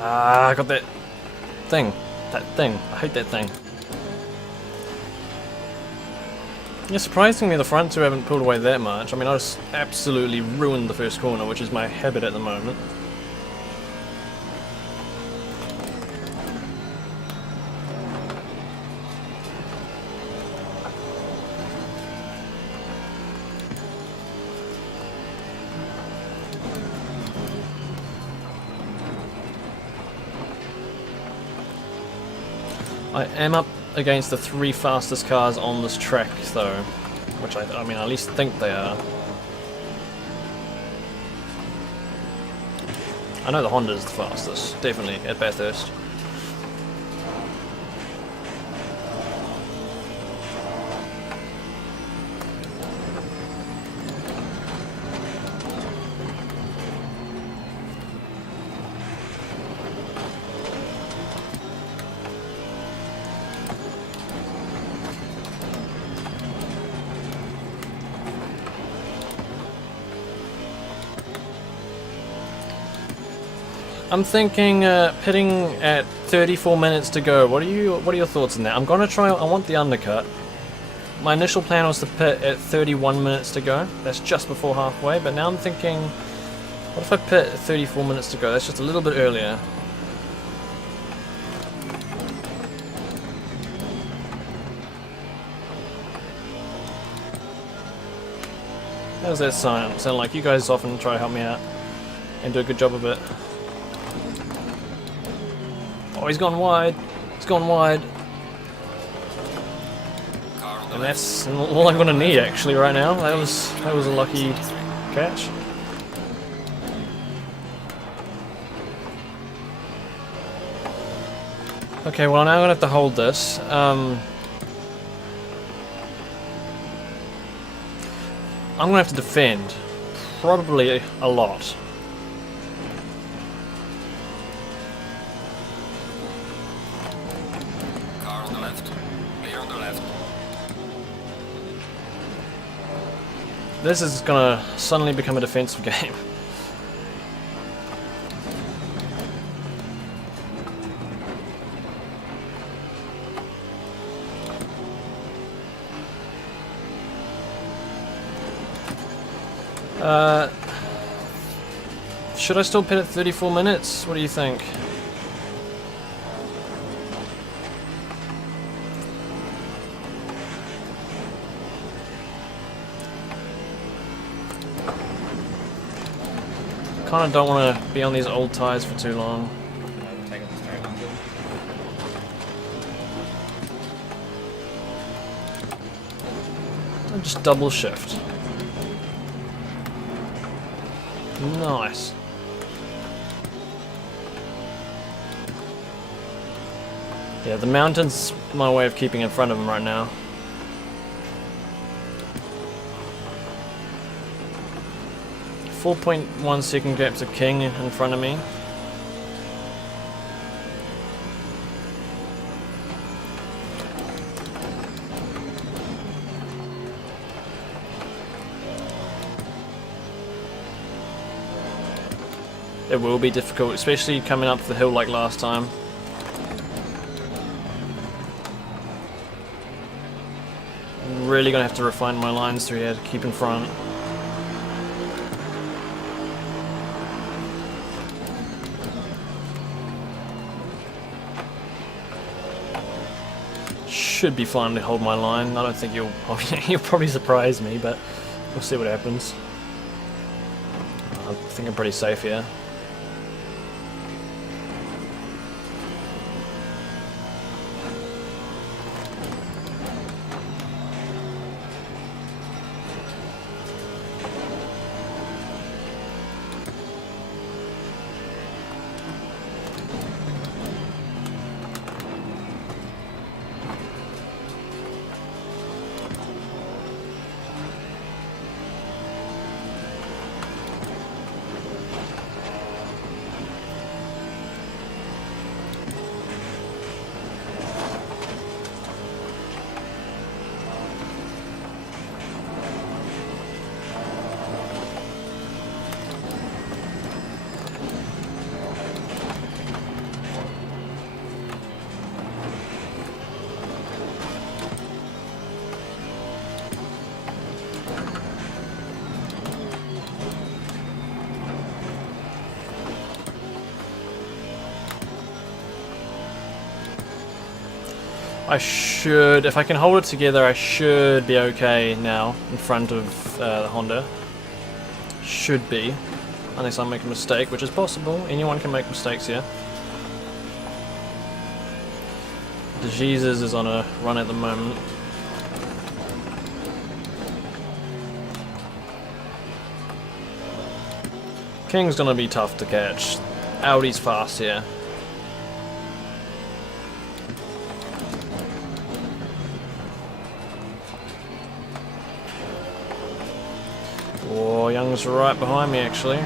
Ah, I got that thing. That thing. I hate that thing. Yeah, surprisingly the front two haven't pulled away that much. I mean, I just absolutely ruined the first corner, which is my habit at the moment. I am up against the 3 fastest cars on this track though, which I mean, I at least think they are. I know the Honda's the fastest, definitely, at Bathurst. I'm thinking pitting at 34 minutes to go. What are your thoughts on that? I'm gonna try. I want the undercut. My initial plan was to pit at 31 minutes to go. That's just before halfway. But now I'm thinking, what if I pit at 34 minutes to go? That's just a little bit earlier. How does that sound? Sound like you guys often try to help me out and do a good job of it. Oh, he's gone wide. He's gone wide. And that's all I'm gonna need actually right now. That was a lucky catch. Okay, well now I'm gonna have to hold this. I'm gonna have to defend. Probably a lot. This is gonna suddenly become a defensive game. Should I still pit at 34 minutes? What do you think? Kinda don't want to be on these old tyres for too long. Take up the straight one, Bill. I'll just double shift. Nice. Yeah, the mountain's my way of keeping in front of him right now. .1 second gap to King in front of me. It will be difficult, especially coming up the hill like last time. Really gonna have to refine my lines through here to keep in front. Should be fine to hold my line. I don't think you'll probably surprise me, but we'll see what happens. I think I'm pretty safe here. I should, if I can hold it together, I should be okay now in front of the Honda. Should be, unless I make a mistake, which is possible. Anyone can make mistakes here. The Jesus is on a run at the moment. King's gonna be tough to catch. Audi's fast here. Oh, Young's right behind me actually.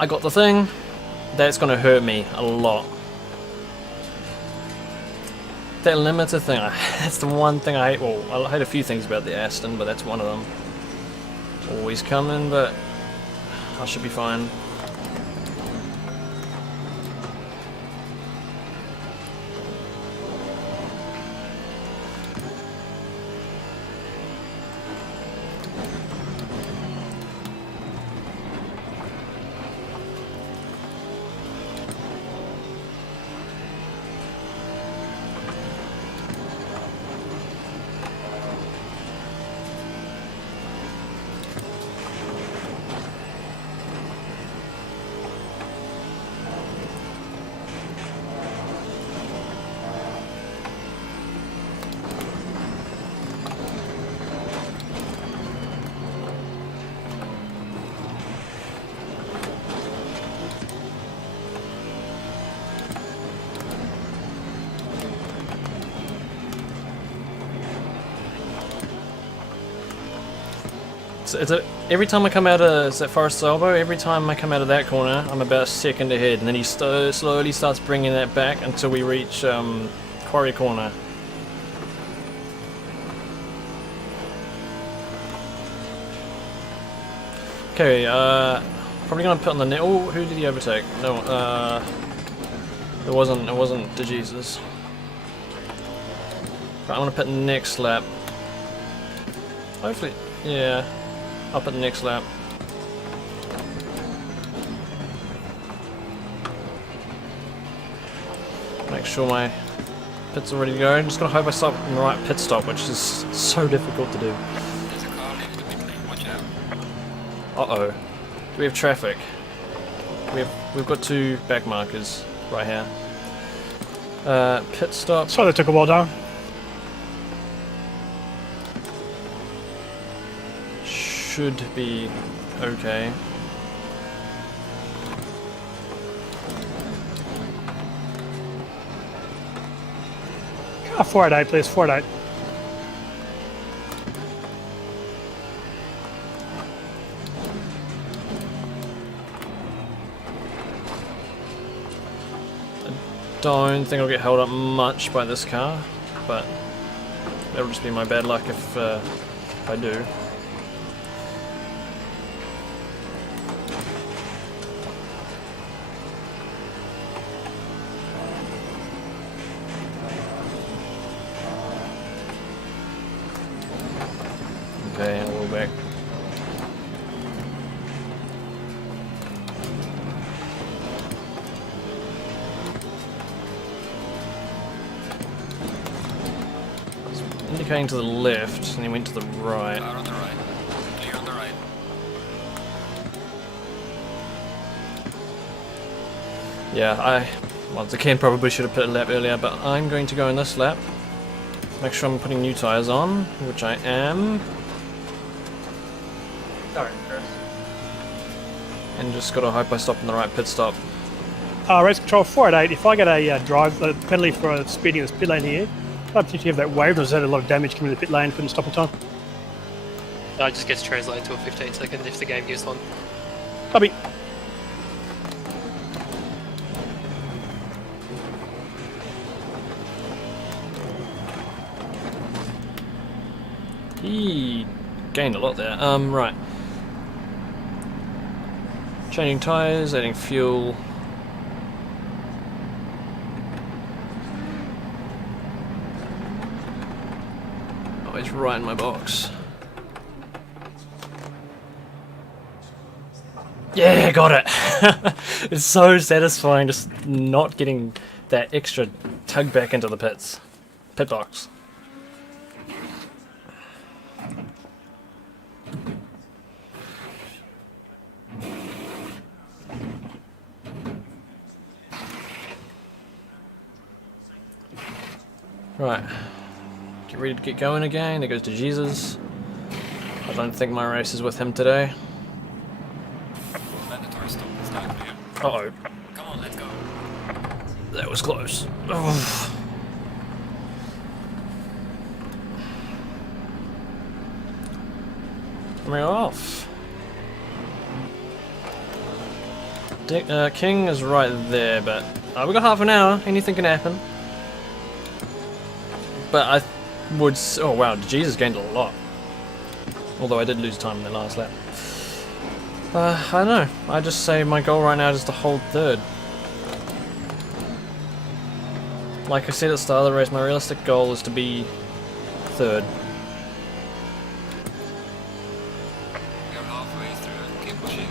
I got the thing. That's gonna hurt me a lot. That limiter thing, that's the one thing I hate. Well, I hate a few things about the Aston, but that's one of them. Always coming, but I should be fine. Every time I come out of that Forest Elbow, every time I come out of that corner, I'm about a second ahead, and then he slowly starts bringing that back until we reach Quarry Corner. Okay, probably gonna put on the net. Oh, who did he overtake? No, it wasn't the Jesus. Right, I'm gonna put next lap. Hopefully, yeah. Up at the next lap. Make sure my pits are ready to go. I'm just gonna hope I stop in the right pit stop, which is so difficult to do. There's a car leaving the pit lane, watch out. Uh-oh. Do we have traffic? We've got two back markers right here. Pit stop. So they took a wall down. should be okay. Car 488, please. 488. Don't think I'll get held up much by this car, but that'll just be my bad luck if I do. Okay, and we'll back. Indicating to the left, and he went to the right. Car on the right. Clear on the right. Yeah, I once again probably should have put a lap earlier, but I'm going to go in this lap. Make sure I'm putting new tyres on, which I am. Sorry, Chris. And just gotta hope I stop in the right pit stop. Race control 488. If I get a penalty for speeding this pit lane here, I potentially have that waived, or is that a lot of damage coming to the pit lane, couldn't stop in time? It just gets translated to a 15-second if the game goes on. Copy. He gained a lot there. Right. Changing tyres, adding fuel. Oh, he's right in my box. Yeah, got it! It's so satisfying just not getting that extra tug back into the pit box. Right, get ready to get going again. There goes to Jesus. I don't think my race is with him today. Mandatory stop. It's not clear. Uh-oh, Come on, let's go. that was close. Ugh. We're off. King is right there, but we got half an hour. Anything can happen. But I would. Oh wow, Jesus gained a lot. Although I did lose time in the last lap. I don't know. I just say my goal right now is to hold third. Like I said at the start of the race, my realistic goal is to be third. We're halfway through. Keep pushing.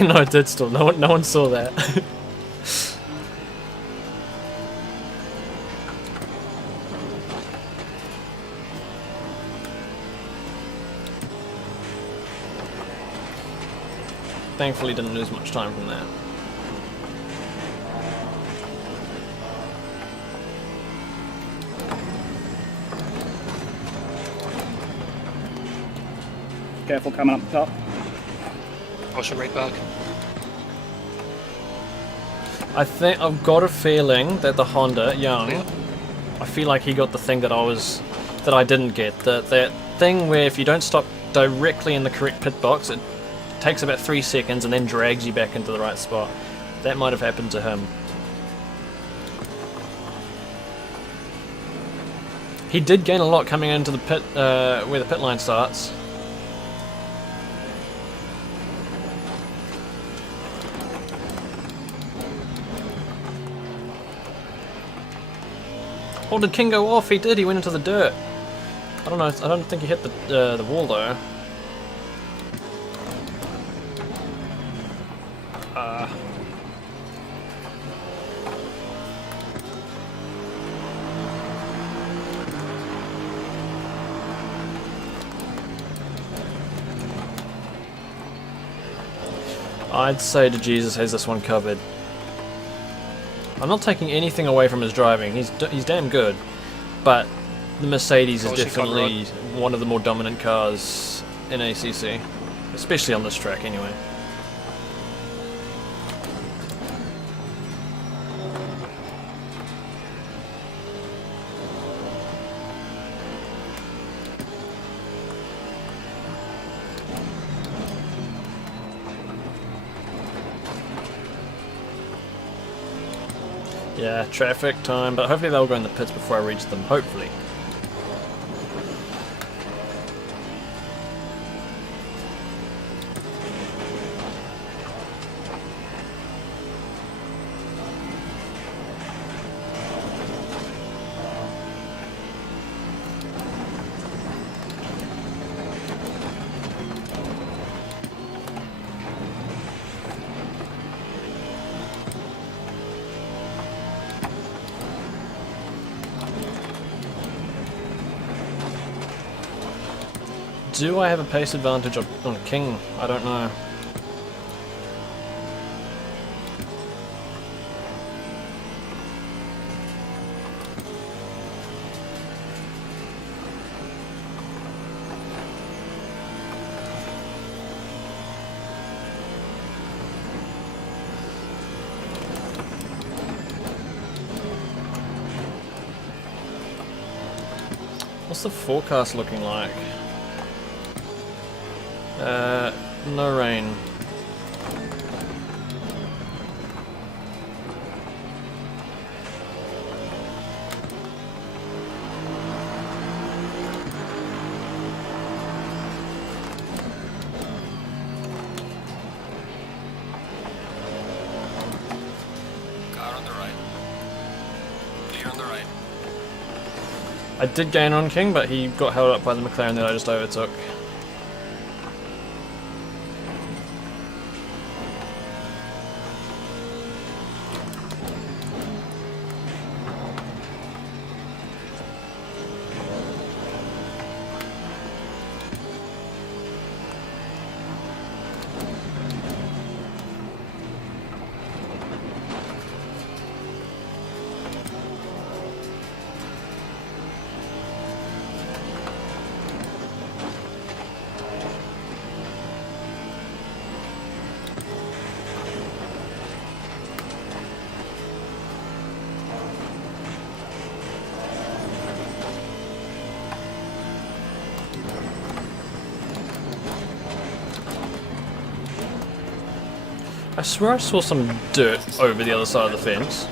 You know, it did still. No one saw that. Thankfully, didn't lose much time from that. Careful coming up the top. Caution repark. I think I've got a feeling that the Honda Young, I feel like he got the thing that I didn't get. That thing where if you don't stop directly in the correct pit box, it takes about 3 seconds and then drags you back into the right spot. That might have happened to him. He did gain a lot coming into the pit, where the pit line starts. Oh, did King go off? He did. He went into the dirt. I don't know. I don't think he hit the wall though. I'd say De Jesus has this one covered. I'm not taking anything away from his driving. He's damn good, but the Mercedes is Obviously definitely one of the more dominant cars in ACC, especially on this track anyway. Yeah, traffic time, but hopefully they'll go in the pits before I reach them, hopefully. Do I have a pace advantage on King? I don't know. What's the forecast looking like? No rain. Car on the right. Clear on the right. I did gain on King, but he got held up by the McLaren that I just overtook. I swear I saw some dirt over the other side of the fence.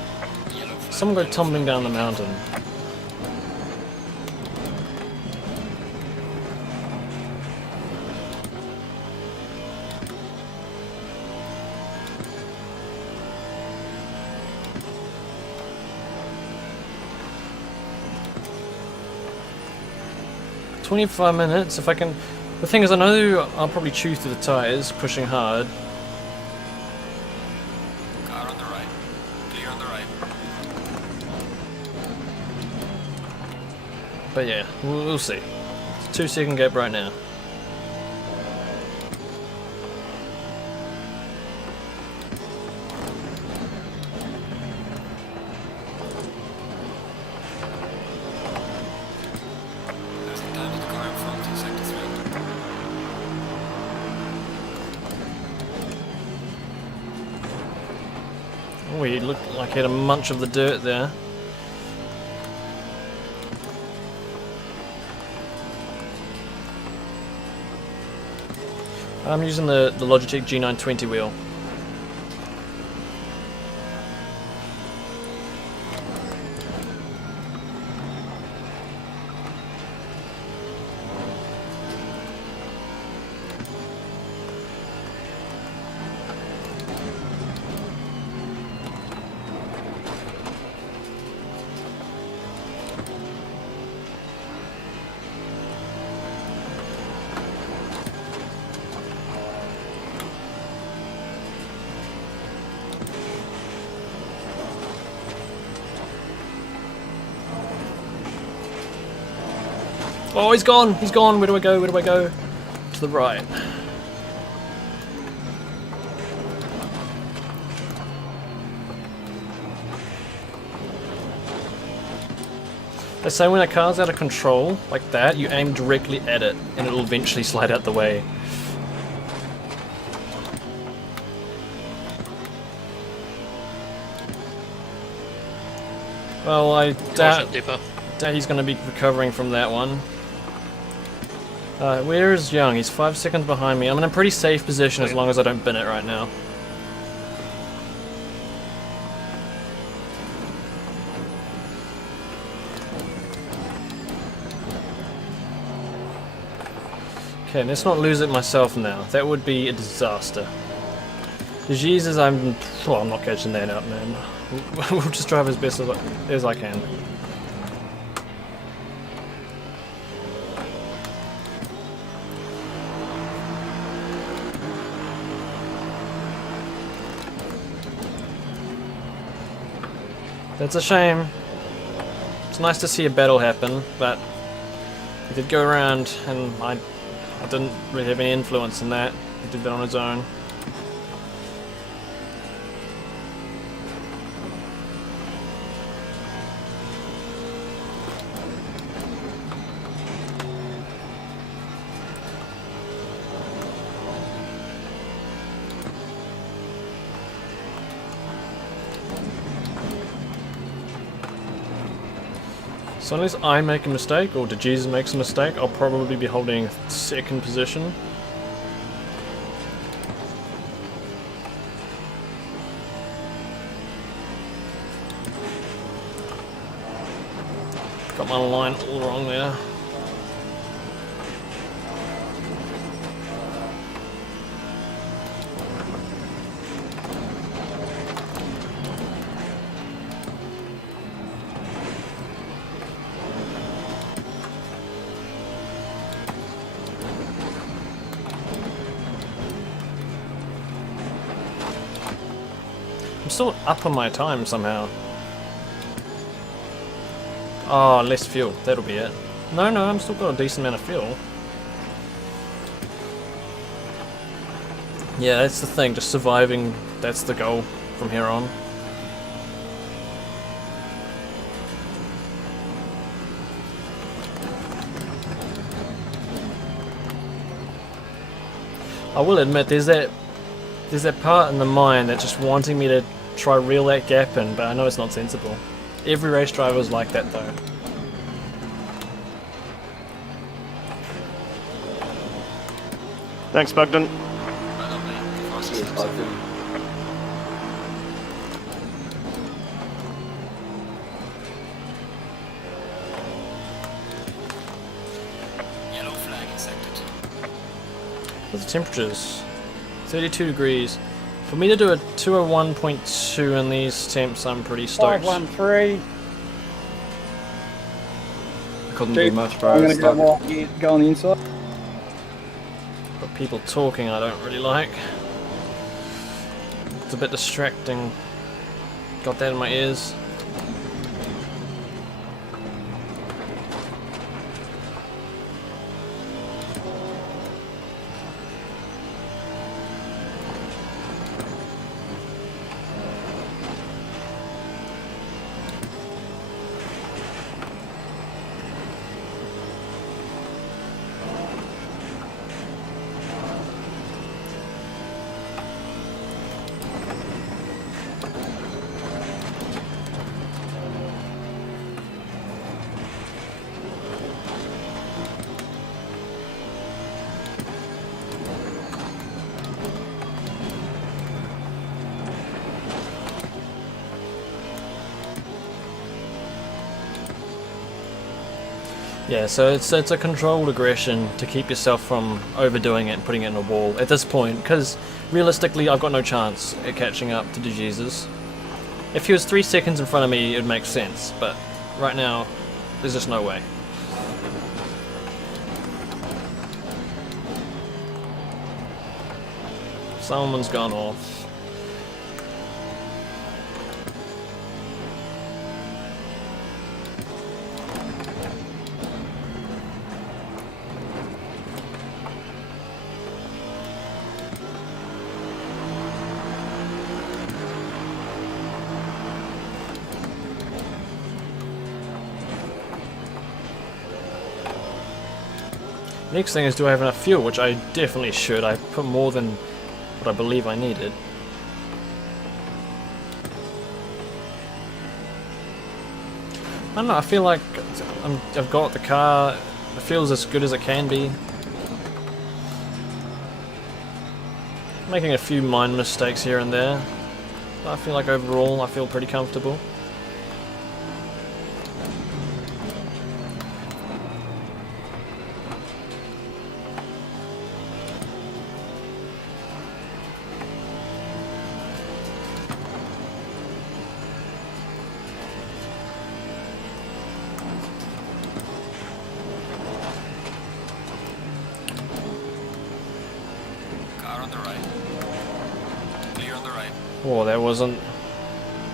Yellow flag. Someone go tumbling down the mountain. $25 if I can. The thing is, I know I'll probably chew through the tyres, pushing hard. Car on the right. Clear on the right. But yeah, we'll see. It's a 2-second gap right now. There's the time of the car in front in sector 3. Oh, he looked like he had a munch of the dirt there. I'm using the Logitech G920 wheel. Oh, he's gone! He's gone! Where do I go? Where do I go? To the right. They say when a car's out of control, like that, you aim directly at it, and it'll eventually slide out the way. Well, I doubt he's going to be recovering from that one. Where is Young? He's 5 seconds behind me. I'm in a pretty safe position as long as I don't bin it right now. Okay, let's not lose it myself now. That would be a disaster. Jesus, I'm not catching that up, man. We'll just drive as best as I can. That's a shame. It's nice to see a battle happen, but he did go around, and I didn't really have any influence in that. He did that on his own. So unless I make a mistake, or Jesus makes a mistake, I'll probably be holding second position. Got my line all wrong there. I'm still up on my time somehow. Oh, less fuel. That'll be it. No, I'm still got a decent amount of fuel. Yeah, that's the thing. Just surviving, that's the goal from here on. I will admit, there's that part in the mind that's just wanting me to try reel that gap in, but I know it's not sensible. Every race driver is like that though. Thanks, Bogdan. Yellow flag accepted. What's the temperatures? 32 degrees. For me to do a 201.2 in these temps, I'm pretty stoked. 513. Couldn't do much, bro. I'm gonna Stuck. go on the inside. Got people talking I don't really like. It's a bit distracting. Got that in my ears. Yeah, so it's a controlled aggression to keep yourself from overdoing it and putting it in a wall at this point, because realistically I've got no chance at catching up to DeJesus. If he was 3 seconds in front of me it would make sense, but right now there's just no way. Someone's gone off. Next thing is, do I have enough fuel? Which I definitely should. I put more than what I believe I needed. I don't know, I feel like I've got the car, it feels as good as it can be. Making a few minor mistakes here and there. But I feel like overall I feel pretty comfortable. Car on the right. Clear on the right. Oh, that wasn't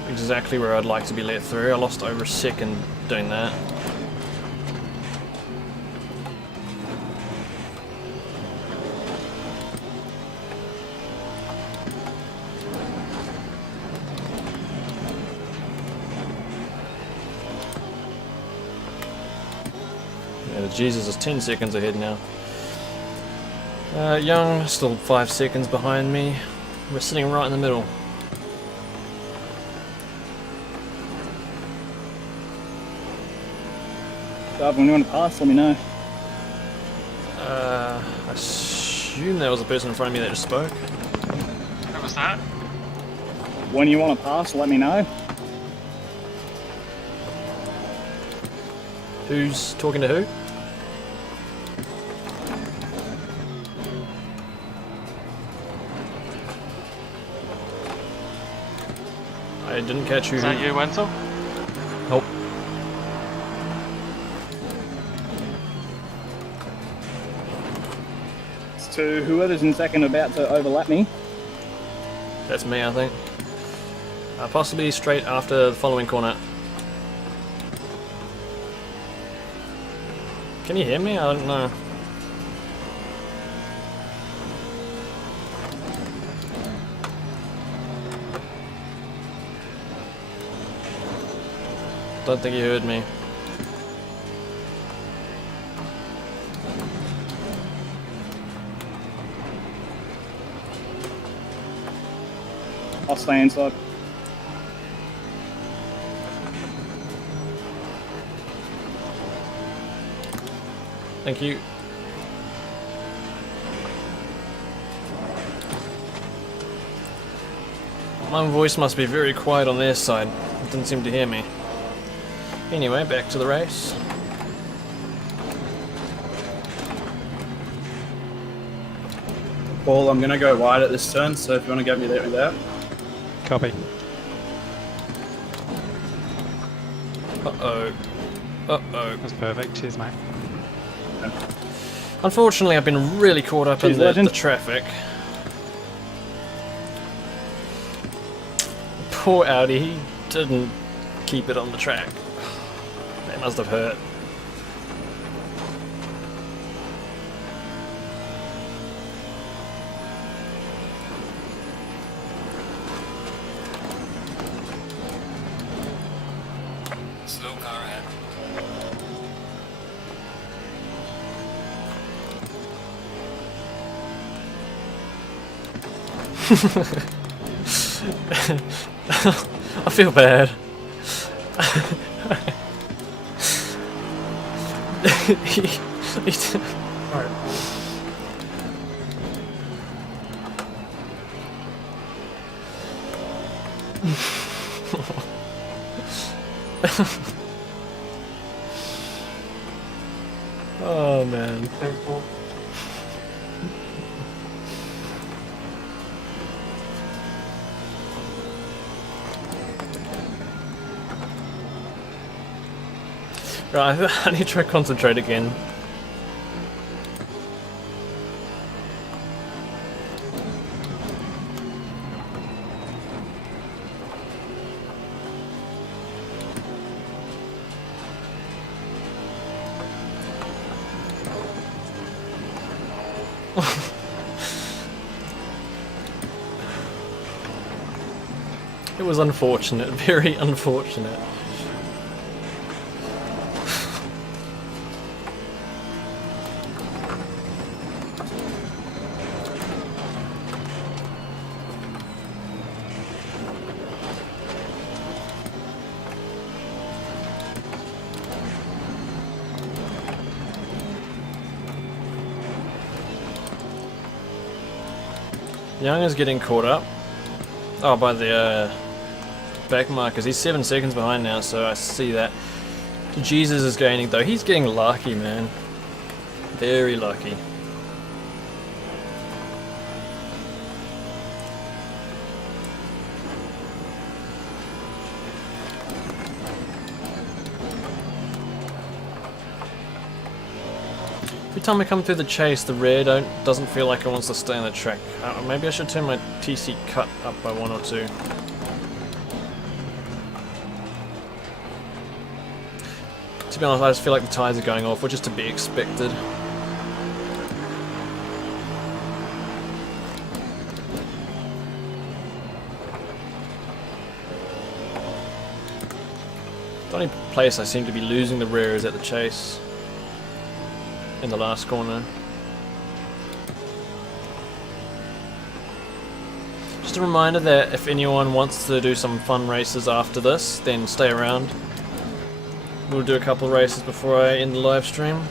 exactly where I'd like to be let through. I lost over a second doing that. Yeah, the Jesus is 10 seconds ahead now. Young, still 5 seconds behind me. We're sitting right in the middle. When you want to pass, let me know. I assume there was a person in front of me that just spoke. What was that? When you want to pass, let me know. Who's talking to who? I didn't catch who. Is that you, Wenzel? Nope. It's to whoever's in second about to overlap me. That's me, I think. Possibly straight after the following corner. Can you hear me? I don't know. Don't think you heard me. I'll stay inside. Thank you. My voice must be very quiet on their side. It didn't seem to hear me. Anyway, back to the race. Paul, I'm going to go wide at this turn, so if you want to get me there with that. Copy. Uh-oh. Uh-oh. That's perfect. Cheers, mate. Unfortunately, I've been really caught up in Cheers, the legend. traffic. Poor Audi, he didn't keep it on the track. That must have hurt. Slow car ahead. I feel bad. Oh man. Right, I need to try to concentrate again. It was unfortunate, very unfortunate. Young is getting caught up. Oh, by the back markers. He's 7 seconds behind now, so I see that. Jesus is gaining though. He's getting lucky, man. Very lucky. Every time I come through the chase, the rear doesn't feel like it wants to stay on the track. Maybe I should turn my TC cut up by 1 or 2. To be honest, I just feel like the tyres are going off, which is to be expected. The only place I seem to be losing the rear is at the chase. In the last corner. Just a reminder that if anyone wants to do some fun races after this, then stay around. We'll do a couple of races before I end the live stream.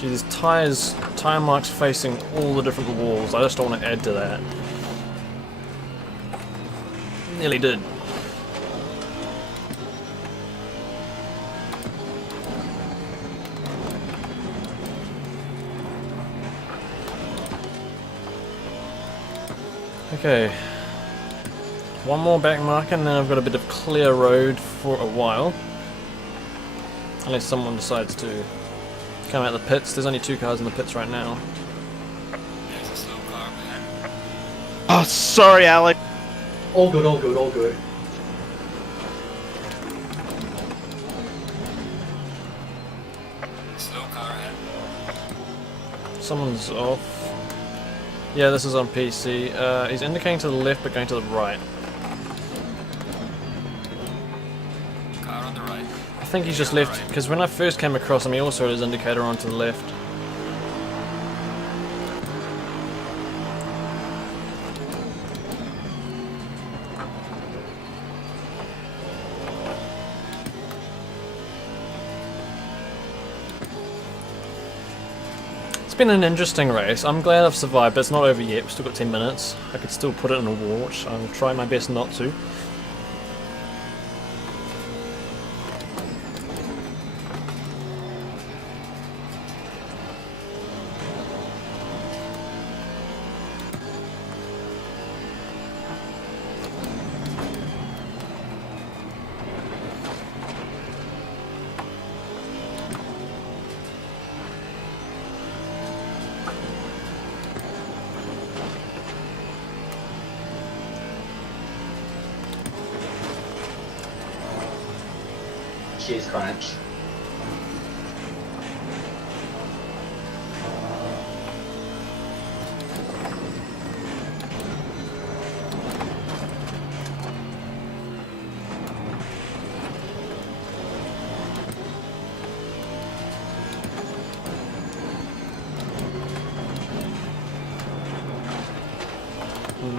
Gee, there's tyre marks facing all the different walls. I just don't want to add to that. Nearly did. Okay. One more back marker and then I've got a bit of clear road for a while. Unless someone decides to come out of the pits. There's only 2 cars in the pits right now. There's a slow car behind. Oh, sorry, Alec. All good, all good, all good. Slow car ahead. Someone's off. Yeah, this is on PC. He's indicating to the left but going to the right. Car on the right. I think he's just left, because when I first came across him he also had his indicator on to the left. It's been an interesting race. I'm glad I've survived, but it's not over yet. We've still got 10 minutes. I could still put it in a wall, which I'll try my best not to. Cheers, Crunch.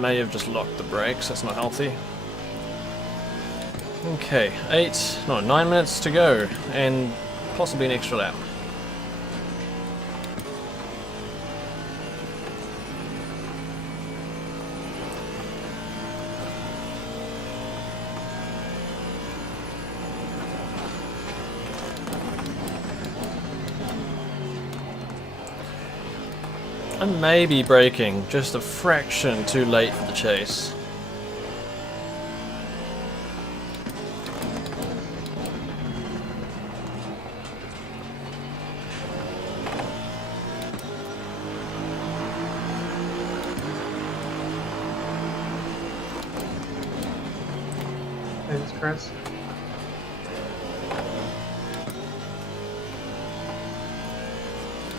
May have just locked the brakes, that's not healthy. Okay, 9 minutes to go, and possibly an extra lap. I may be braking just a fraction too late for the chase. Thanks, Chris.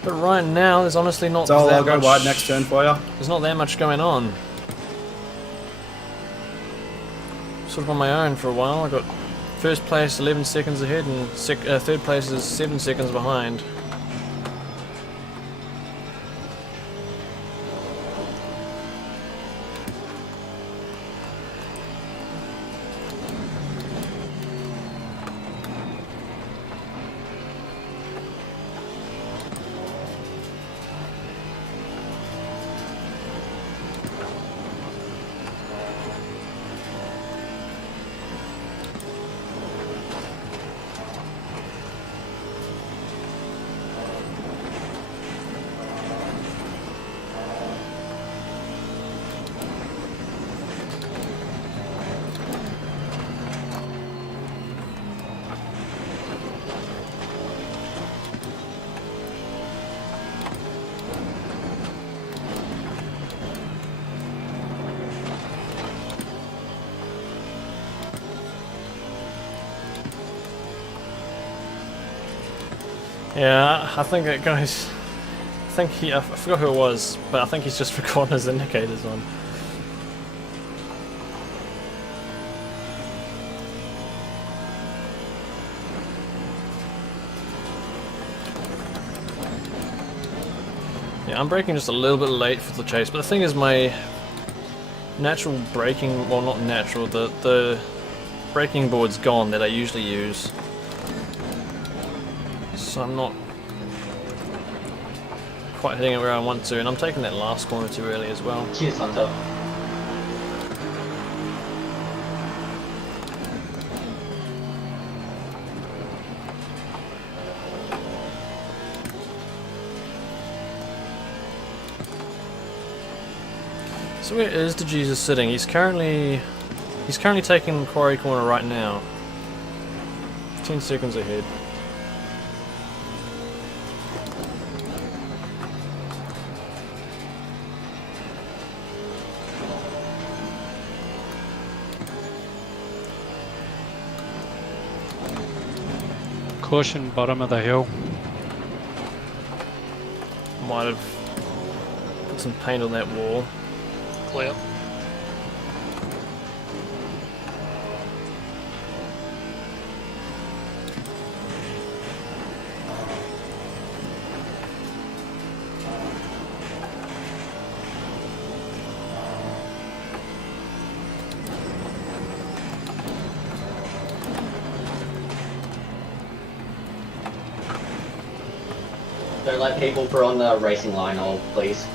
But right now, there's honestly not So that I'll go much. wide next turn for you. There's not that much going on. Sort of on my own for a while. I got first place 11 seconds ahead, and third place is 7 seconds behind. Yeah, I think that guy's... I forgot who it was, but I think he's just forgotten his indicators on. Yeah, I'm braking just a little bit late for the chase, but the thing is my natural braking, well not natural, the braking board's gone that I usually use. So I'm not quite hitting it where I want to, and I'm taking that last corner too early as well. Cheers, Hunter. So where is the Jesus sitting? He's currently taking quarry corner right now. 10 seconds ahead. Caution, bottom of the hill. Might have put some paint on that wall. Clear. Don't let people put on the racing line, please.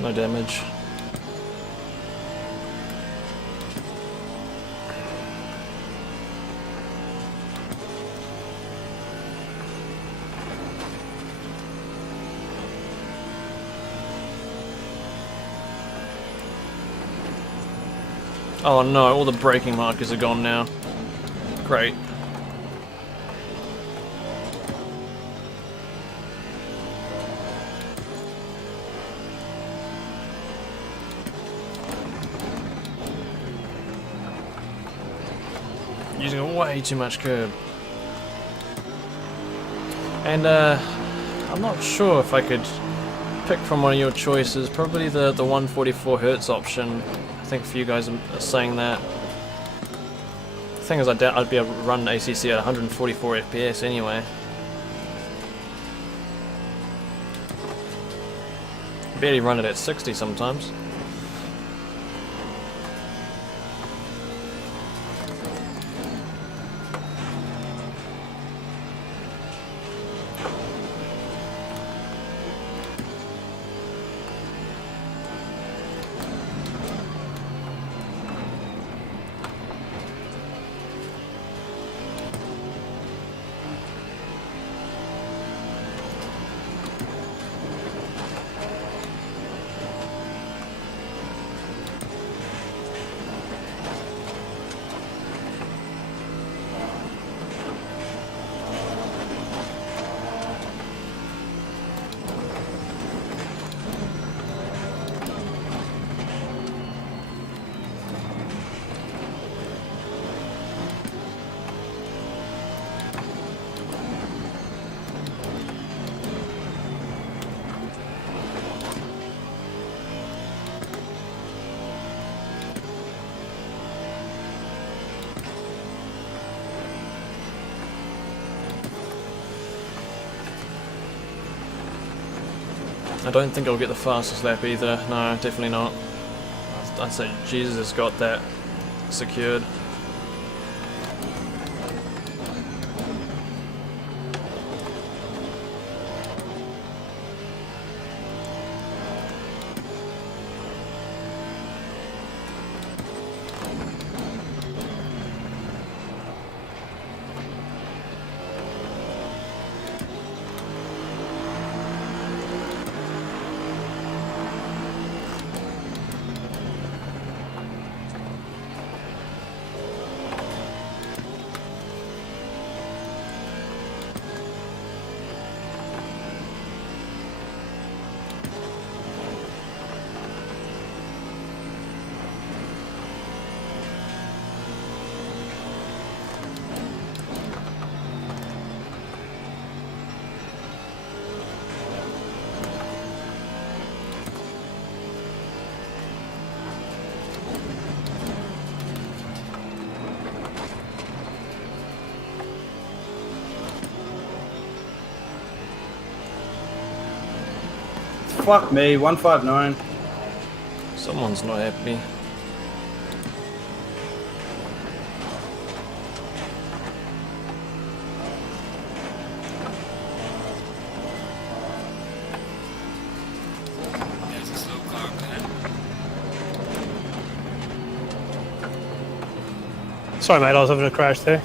No damage. Oh no, all the braking markers are gone now. Great. Using way too much curb. And I'm not sure if I could pick from one of your choices. Probably the 144 Hz option. I think a few guys are saying that. The thing is, I doubt I'd be able to run ACC at 144 FPS anyway. Barely run it at 60 sometimes. I don't think I'll get the fastest lap either. No, definitely not. I'd say Jesus has got that secured. Fuck me, 159. Someone's not happy. There's a slow car up ahead. Sorry, mate, I was having a crash there.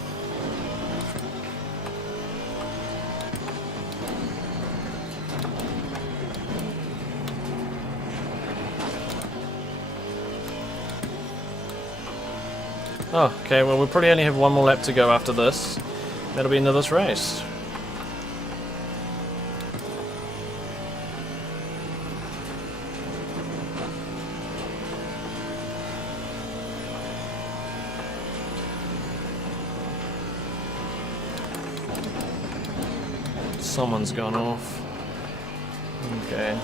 Oh, okay, well, we'll probably only have one more lap to go after this. That'll be into this race. Someone's gone off. Okay.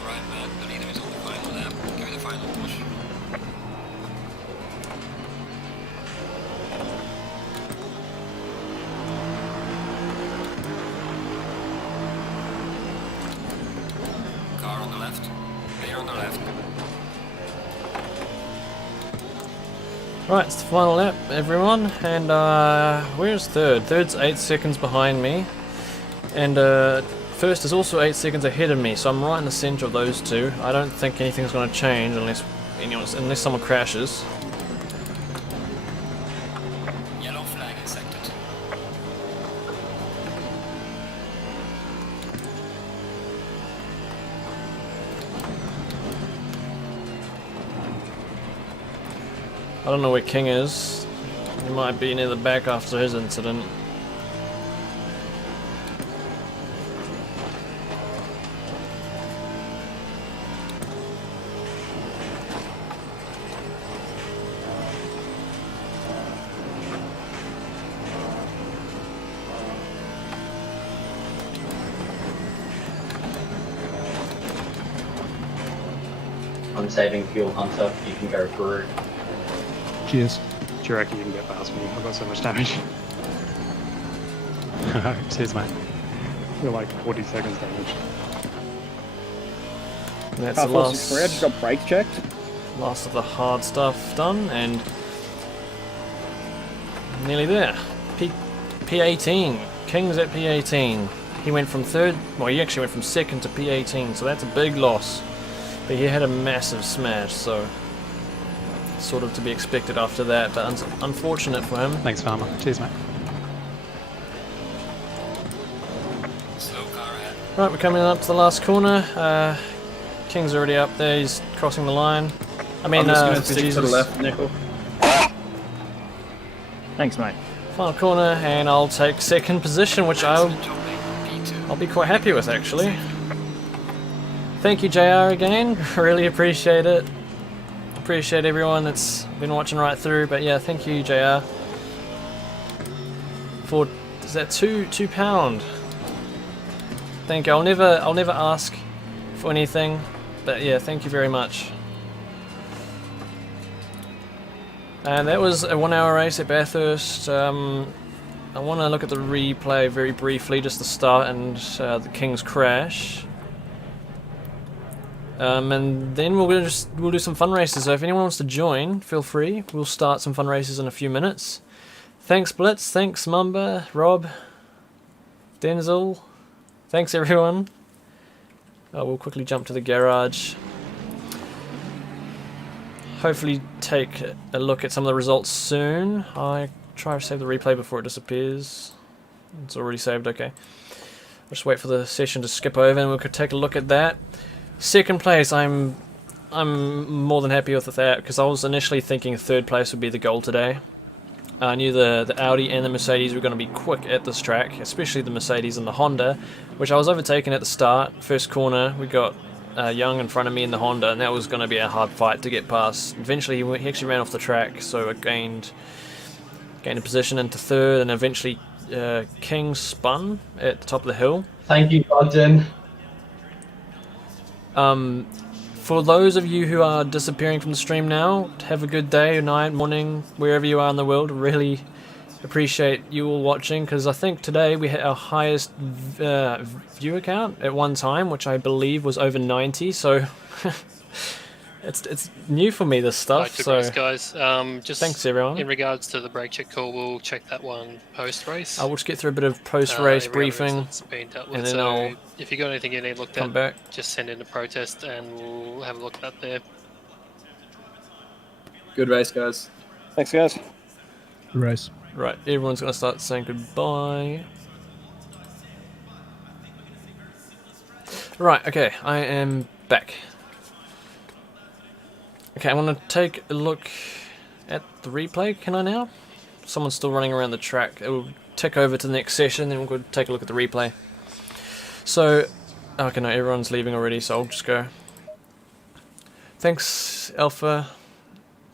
Alright, man, the leader is on the final lap. Give it a final push. Car on the left. Leader on the left. Right, it's the final lap, everyone, and where's third? Third's 8 seconds behind me, and first is also 8 seconds ahead of me, so I'm right in the centre of those two. I don't think anything's going to change unless someone crashes. Yellow flag in sector 2. I don't know where King is. He might be near the back after his incident. I'm saving fuel, Hunter. You can go through. Cheers. Do you reckon you can get past me? I've got so much damage. Cheers, mate. You're like 40 seconds damage. And that's Car the 463, I just last, got brakes checked. last of the hard stuff done, and nearly there. P18. King's at P18. He went from third, well, he actually went from second to P18, so that's a big loss. But he had a massive smash, so sort of to be expected after that, but unfortunate for him. Thanks, Farmer. Cheers, mate. Slow car ahead. Right, we're coming up to the last corner. King's already up there, he's crossing the line. I mean, I'm just going to stick Jesus. to the left, Nickel. Thanks, mate. Final corner, and I'll take second position, which I'll be quite happy with, actually. Thank you, JR, again. Really appreciate it. Appreciate everyone that's been watching right through. But yeah, thank you, JR. For is that £2? Thank you. I'll never ask for anything, but yeah, thank you very much. And that was a 1 hour race at Bathurst. I want to look at the replay very briefly, just the start and the King's crash. And then we'll do some fun races. So if anyone wants to join, feel free. We'll start some fun races in a few minutes. Thanks Blitz, thanks Mamba, Rob, Denzel, thanks everyone. We'll quickly jump to the garage. Hopefully take a look at some of the results soon. I try to save the replay before it disappears. It's already saved, okay. I'll just wait for the session to skip over and we could take a look at that. Second place, I'm more than happy with that because I was initially thinking third place would be the goal today. I knew the Audi and the Mercedes were going to be quick at this track, especially the Mercedes and the Honda, which I was overtaken at the start. First corner, we got Young in front of me in the Honda, and that was going to be a hard fight to get past. Eventually, he actually ran off the track, so I gained a position into third, and eventually King spun at the top of the hill. Thank you, Ogden. For those of you who are disappearing from the stream now, have a good day, night, morning, wherever you are in the world. Really appreciate you all watching, because I think today we hit our highest viewer count at one time, which I believe was over 90, so it's new for me, this stuff. Right, good so race, guys. Just thanks everyone. In regards to the brake check call, we'll check that one post-race. I will just get through a bit of post-race briefing, and then I'll, if you got anything you need looked at, back. just send in a protest and we'll have a look at that there. Good race, guys. Thanks, guys. Good race. Right, everyone's going to start saying goodbye. Right, okay, I am back. Okay, I want to take a look at the replay. Can I now? Someone's still running around the track. It will tick over to the next session, then we'll go take a look at the replay. So, okay, no, everyone's leaving already, so I'll just go. Thanks, Alpha.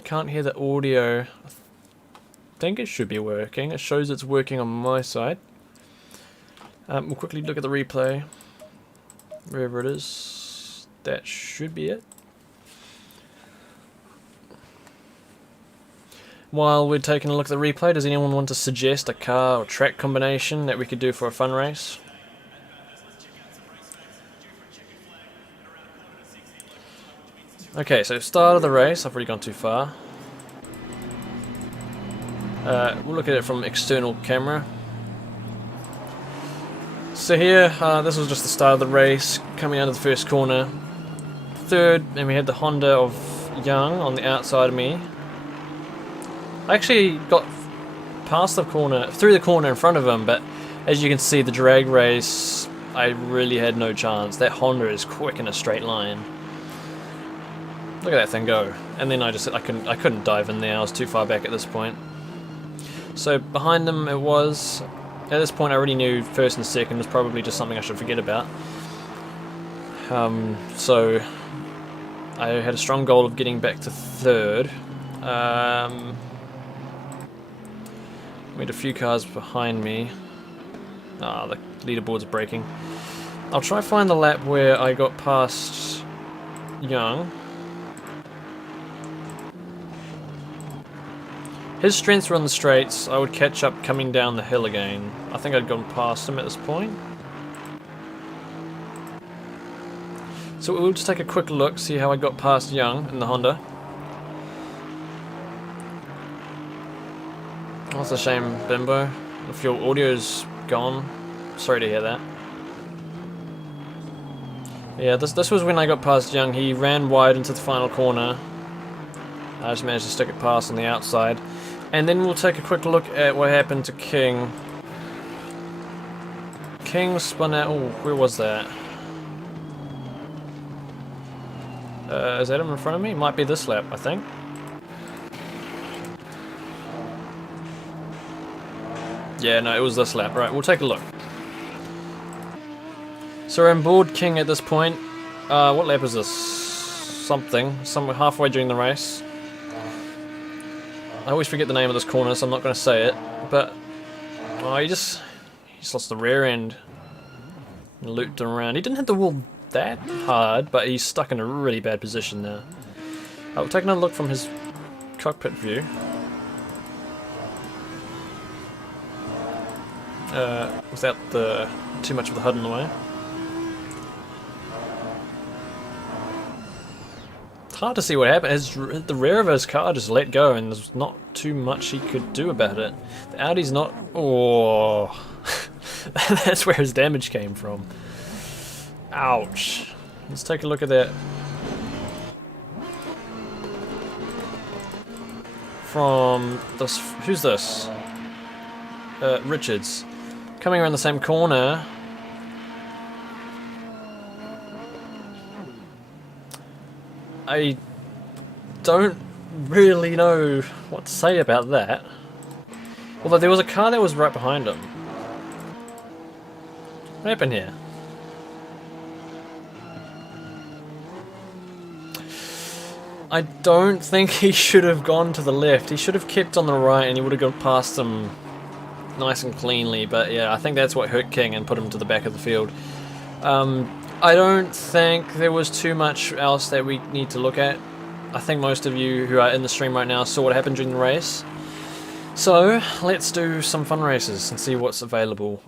Can't hear the audio. I think it should be working. It shows it's working on my side. We'll quickly look at the replay. Wherever it is. That should be it. While we're taking a look at the replay, does anyone want to suggest a car or track combination that we could do for a fun race? Okay, so start of the race. I've already gone too far. We'll look at it from external camera. So here, this was just the start of the race, coming out of the first corner. Third, and we had the Honda of Young on the outside of me. I actually got past the corner, through the corner in front of him, but as you can see, the drag race, I really had no chance. That Honda is quick in a straight line. Look at that thing go. And then I couldn't dive in there. I was too far back at this point. So behind him it was, at this point I already knew first and second was probably just something I should forget about. So I had a strong goal of getting back to third. We had a few cars behind me. The leaderboard's breaking. I'll try to find the lap where I got past Young. His strengths were on the straights. I would catch up coming down the hill again. I think I'd gone past him at this point. So we'll just take a quick look, see how I got past Young in the Honda. That's a shame, Bimbo. If your audio's gone, sorry to hear that. Yeah, this was when I got past Young. He ran wide into the final corner. I just managed to stick it past on the outside. And then we'll take a quick look at what happened to King. King spun out. Oh, where was that? Is that him in front of me? Might be this lap, I think. Yeah, no, it was this lap. Right, we'll take a look. So we're on board King at this point. What lap is this? Somewhere halfway during the race. I always forget the name of this corner, so I'm not going to say it. But he just lost the rear end and looped around. He didn't hit the wall that hard, but he's stuck in a really bad position now. I'll take another look from his cockpit view. without the too much of the HUD in the way. It's hard to see what happened. The rear of his car just let go, and there's not too much he could do about it. The Audi's not... Oh, that's where his damage came from. Ouch. Let's take a look at that. From this... Who's this? Richards. Coming around the same corner. I don't really know what to say about that. Although there was a car that was right behind him. What happened here? I don't think he should have gone to the left. He should have kept on the right and he would have gone past him nice and cleanly. But yeah, I think that's what hurt King and put him to the back of the field. I don't think there was too much else that we need to look at. I think most of you who are in the stream right now saw what happened during the race. So, let's do some fun races and see what's available.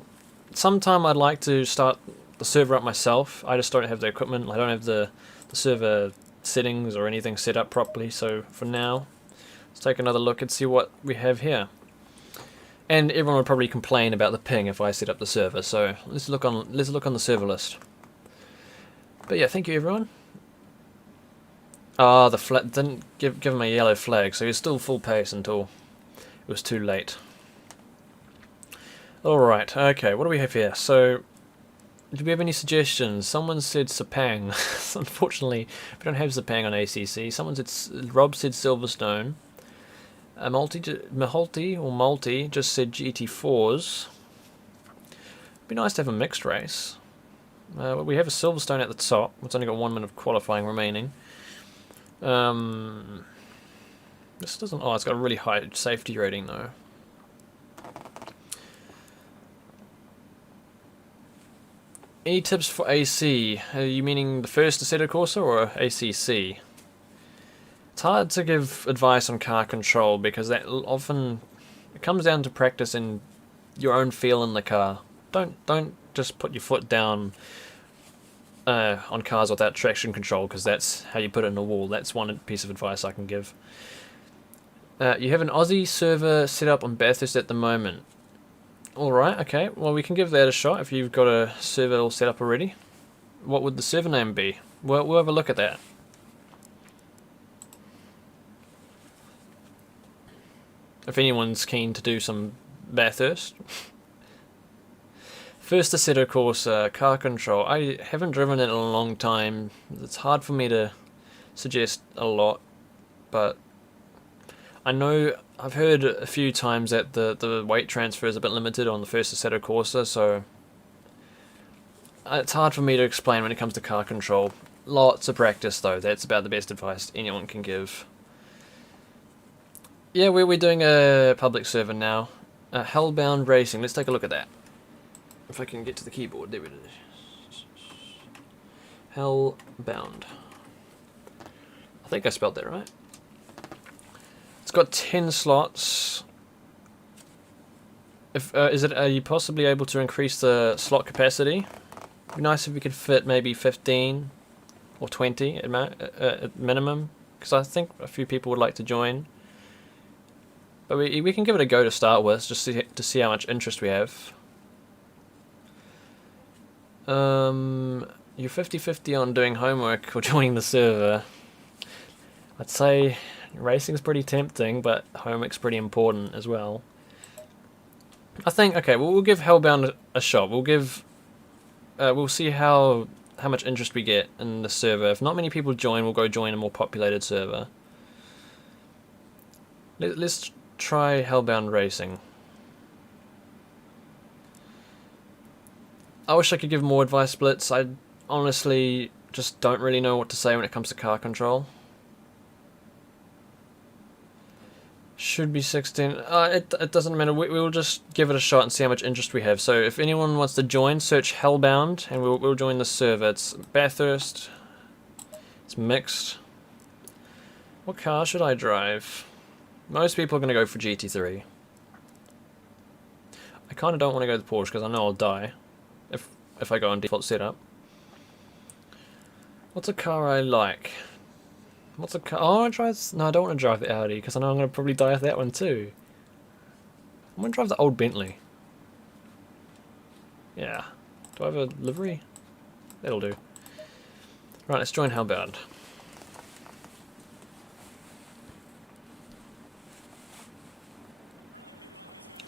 Sometime I'd like to start the server up myself. I just don't have the equipment. I don't have the server settings or anything set up properly. So, for now, let's take another look and see what we have here. And everyone would probably complain about the ping if I set up the server. So, let's look on the server list. But yeah, thank you everyone. Ah, the flag didn't give him a yellow flag, so he's still full pace until it was too late. Alright, okay, what do we have here? So, do we have any suggestions? Someone said Sepang. Unfortunately, we don't have Sepang on ACC. Someone said, Rob said Silverstone. Multi just said GT4s. It'd be nice to have a mixed race. We have a Silverstone at the top. It's only got 1 minute of qualifying remaining. This doesn't... Oh, it's got a really high safety rating though. Any tips for AC? Are you meaning the first Assetto Corsa or ACC? It's hard to give advice on car control because that often... It comes down to practice and your own feel in the car. Don't just put your foot down on cars without traction control, because that's how you put it in a wall. That's one piece of advice I can give. You have an Aussie server set up on Bathurst at the moment. Alright, okay, well we can give that a shot if you've got a server all set up already. What would the server name be? We'll have a look at that. If anyone's keen to do some Bathurst. First Assetto Corsa, car control. I haven't driven it in a long time. It's hard for me to suggest a lot, but I know I've heard a few times that the weight transfer is a bit limited on the first Assetto Corsa, so it's hard for me to explain when it comes to car control. Lots of practice though, that's about the best advice anyone can give. Yeah, we're doing a public server now. Hellbound Racing, let's take a look at that. If I can get to the keyboard, there it is. Hellbound. I think I spelled that right. It's got 10 slots. Are you possibly able to increase the slot capacity? It'd be nice if we could fit maybe 15 or 20 at minimum, because I think a few people would like to join. But we can give it a go to start with, just to see how much interest we have. You're 50-50 on doing homework or joining the server. I'd say racing's pretty tempting, but homework's pretty important as well. I think, okay, we'll give Hellbound a shot. We'll see how much interest we get in the server. If not many people join, we'll go join a more populated server. Let's try Hellbound Racing. I wish I could give more advice splits. I honestly just don't really know what to say when it comes to car control. Should be 16. It doesn't matter. We'll just give it a shot and see how much interest we have. So if anyone wants to join, search Hellbound and we'll join the server. It's Bathurst. It's mixed. What car should I drive? Most people are going to go for GT3. I kind of don't want to go to the Porsche because I know I'll die if I go on default setup. What's a car I like? What's a car? Oh, I drive. No, I don't want to drive the Audi because I know I'm going to probably die with that one too. I'm going to drive the old Bentley. Yeah. Do I have a livery? That'll do. Right, let's join Hellbound.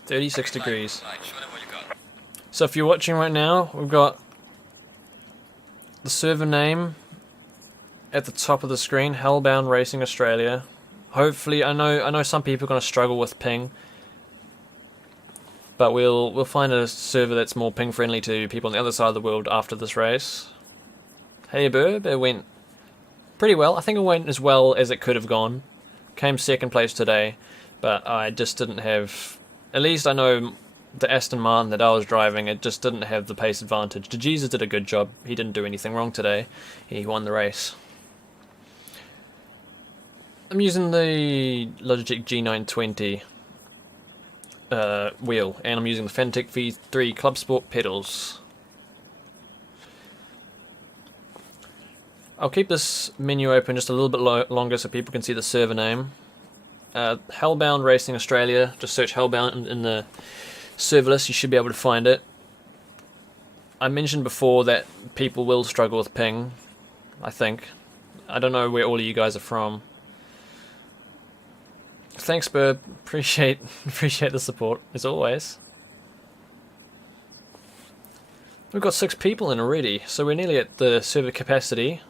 .36 degrees. Right, show them what you got. So if you're watching right now, we've got the server name at the top of the screen, Hellbound Racing Australia. Hopefully, I know some people are going to struggle with ping, but we'll find a server that's more ping friendly to people on the other side of the world after this race. Hey Burb, it went pretty well. I think it went as well as it could have gone. Came second place today, but I just didn't have. At least I know the Aston Martin that I was driving, it just didn't have the pace advantage. Jesus did a good job. He didn't do anything wrong today. He won the race. I'm using the Logitech G920 wheel, and I'm using the Vantage V8 Club Sport pedals. I'll keep this menu open just a little bit longer so people can see the server name. Hellbound Racing Australia, just search Hellbound in the server list, you should be able to find it. I mentioned before that people will struggle with ping, I think. I don't know where all of you guys are from. Thanks Burb, appreciate the support, as always. We've got 6 people in already, so we're nearly at the server capacity.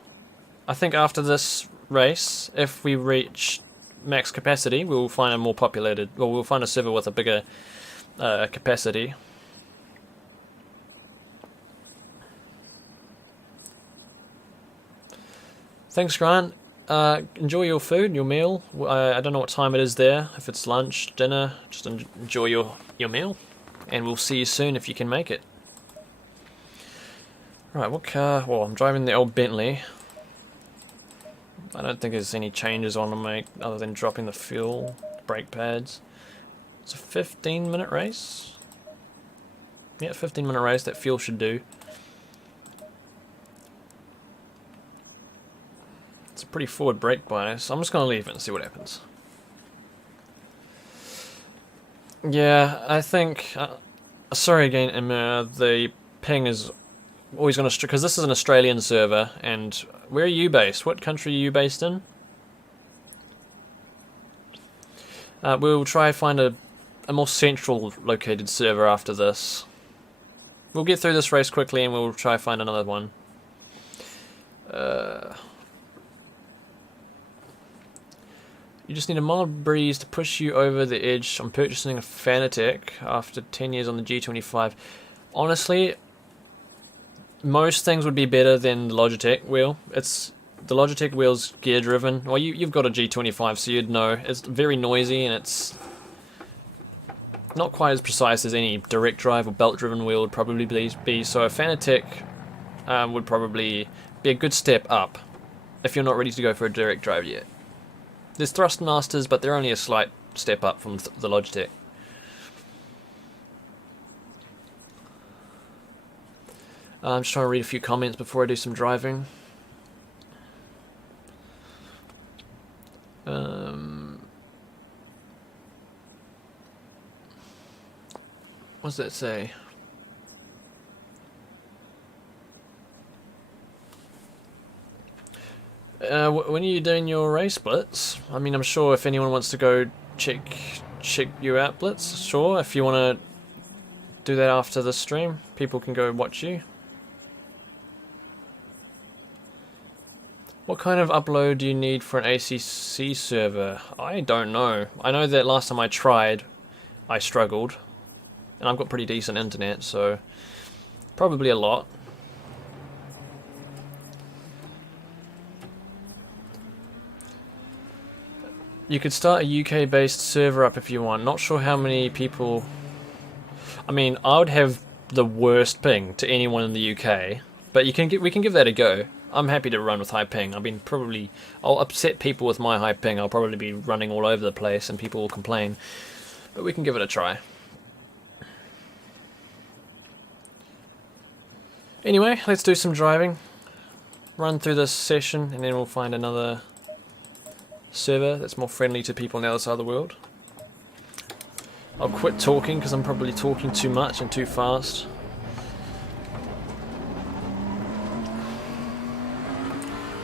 I think after this race, if we reach max capacity, we'll find a more populated, well, we'll find a server with a bigger capacity. Thanks Grant. Enjoy your food, your meal. I don't know what time it is there, if it's lunch, dinner, just enjoy your meal, and we'll see you soon if you can make it. Right, what car? Well, I'm driving the old Bentley. I don't think there's any changes on to make other than dropping the fuel, brake pads. It's a 15-minute race. Yeah, 15-minute race, that fuel should do. It's a pretty forward brake bias, so I'm just going to leave it and see what happens. Yeah, I think... sorry again, AMR, the ping is always going to... because this is an Australian server, and where are you based? What country are you based in? We'll try find a more central located server after this. We'll get through this race quickly and we'll try find another one. You just need a mild breeze to push you over the edge. I'm purchasing a Fanatec after 10 years on the G25. Honestly, most things would be better than the Logitech wheel. The Logitech wheel's gear driven. Well, you've got a G25, so you'd know. It's very noisy and it's not quite as precise as any direct drive or belt driven wheel would probably be. So a Fanatec would probably be a good step up if you're not ready to go for a direct drive yet. There's Thrustmasters, but they're only a slight step up from the Logitech. I'm just trying to read a few comments before I do some driving. What does that say? When are you doing your race, Blitz? I mean, I'm sure if anyone wants to go check you out, Blitz, sure. If you want to do that after the stream, people can go watch you. What kind of upload do you need for an ACC server? I don't know. I know that last time I tried, I struggled. And I've got pretty decent internet, so probably a lot. You could start a UK-based server up if you want. Not sure how many people... I mean, I would have the worst ping to anyone in the UK, but we can give that a go. I'm happy to run with high ping. I'll upset people with my high ping. I'll probably be running all over the place and people will complain. But we can give it a try. Anyway, let's do some driving. Run through this session and then we'll find another server that's more friendly to people on the other side of the world. I'll quit talking because I'm probably talking too much and too fast.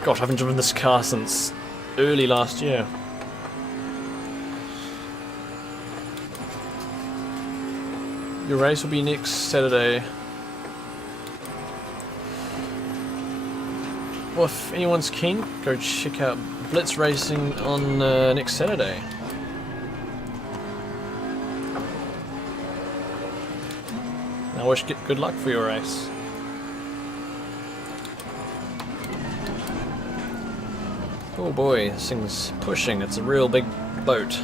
Gosh, I haven't driven this car since early last year. Your race will be next Saturday. Well, if anyone's keen, go check out Blitz Racing on next Saturday. I wish you good luck for your race. Oh boy, this thing's pushing. It's a real big boat.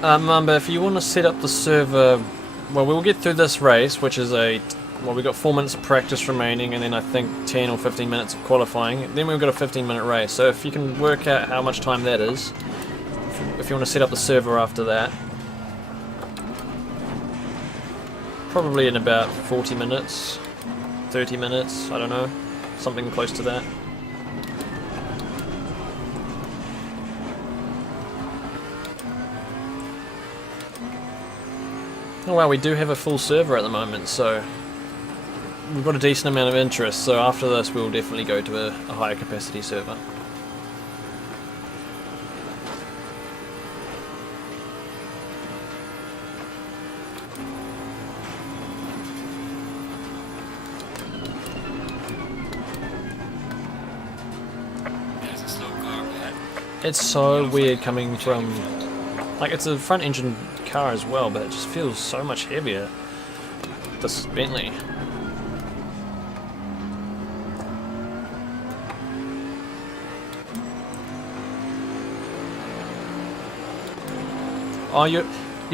Remember, if you want to set up the server, well, we'll get through this race, which is well, we've got 4 minutes of practice remaining, and then I think 10 or 15 minutes of qualifying. Then we've got a 15-minute race, so if you can work out how much time that is, if you want to set up the server after that, probably in about 40 minutes, 30 minutes, I don't know, something close to that. Oh wow, we do have a full server at the moment, so we've got a decent amount of interest, so after this we'll definitely go to a higher capacity server. There's a slow car ahead. It's so weird coming from, like, it's a front engine car as well, but it just feels so much heavier, this Bentley. Oh, you're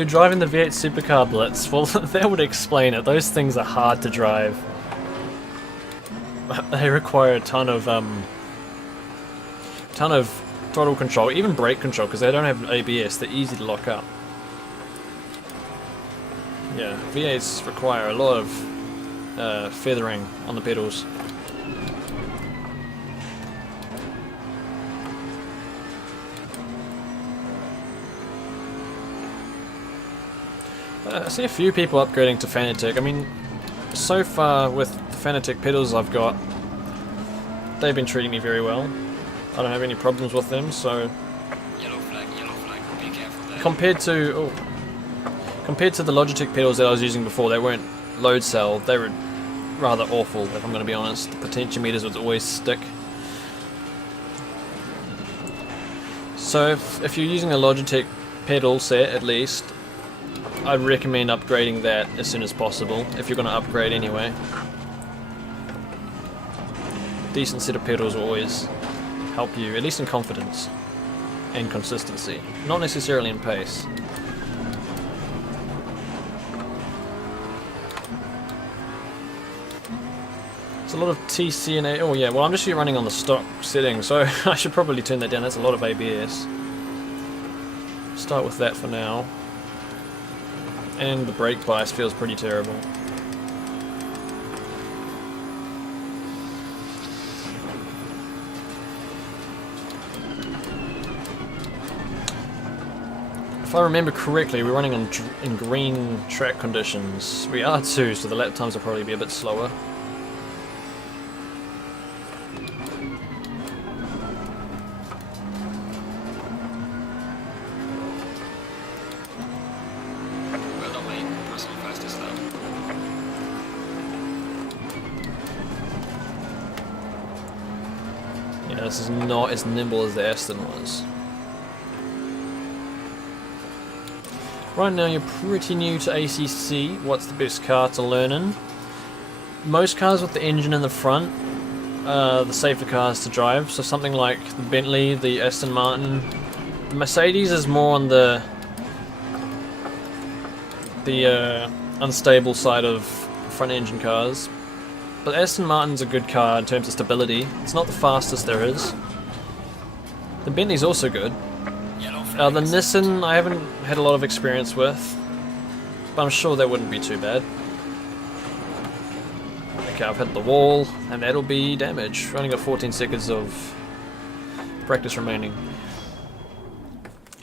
driving the V8 supercar Blitz. Well, that would explain it. Those things are hard to drive. They require a ton of throttle control, even brake control, because they don't have ABS. They're easy to lock up. Yeah, V8s require a lot of feathering on the pedals. I see a few people upgrading to Fanatec. I mean, so far with the Fanatec pedals I've got, they've been treating me very well. I don't have any problems with them, so... Yellow flag, be careful there. Compared to the Logitech pedals that I was using before, they weren't load cell, they were rather awful, if I'm going to be honest. The potentiometers would always stick. So if you're using a Logitech pedal set, at least, I'd recommend upgrading that as soon as possible, if you're going to upgrade anyway. Decent set of pedals will always help you, at least in confidence and consistency, not necessarily in pace. It's a lot of TC and oh yeah, well I'm just running on the stock setting, so I should probably turn that down. That's a lot of ABS. Start with that for now. And the brake bias feels pretty terrible. If I remember correctly, we're running in green track conditions. We are too, so the lap times will probably be a bit slower. Yeah, this is not as nimble as the Aston was. Right now you're pretty new to ACC. What's the best car to learn in? Most cars with the engine in the front are the safer cars to drive, so something like the Bentley, the Aston Martin. The Mercedes is more on the unstable side of front engine cars. But Aston Martin's a good car in terms of stability. It's not the fastest there is. The Bentley's also good. Yellow The flags. Nissan I haven't had a lot of experience with, but I'm sure that wouldn't be too bad. Okay, I've hit the wall, and that'll be damage. We've only got 14 seconds of practice remaining.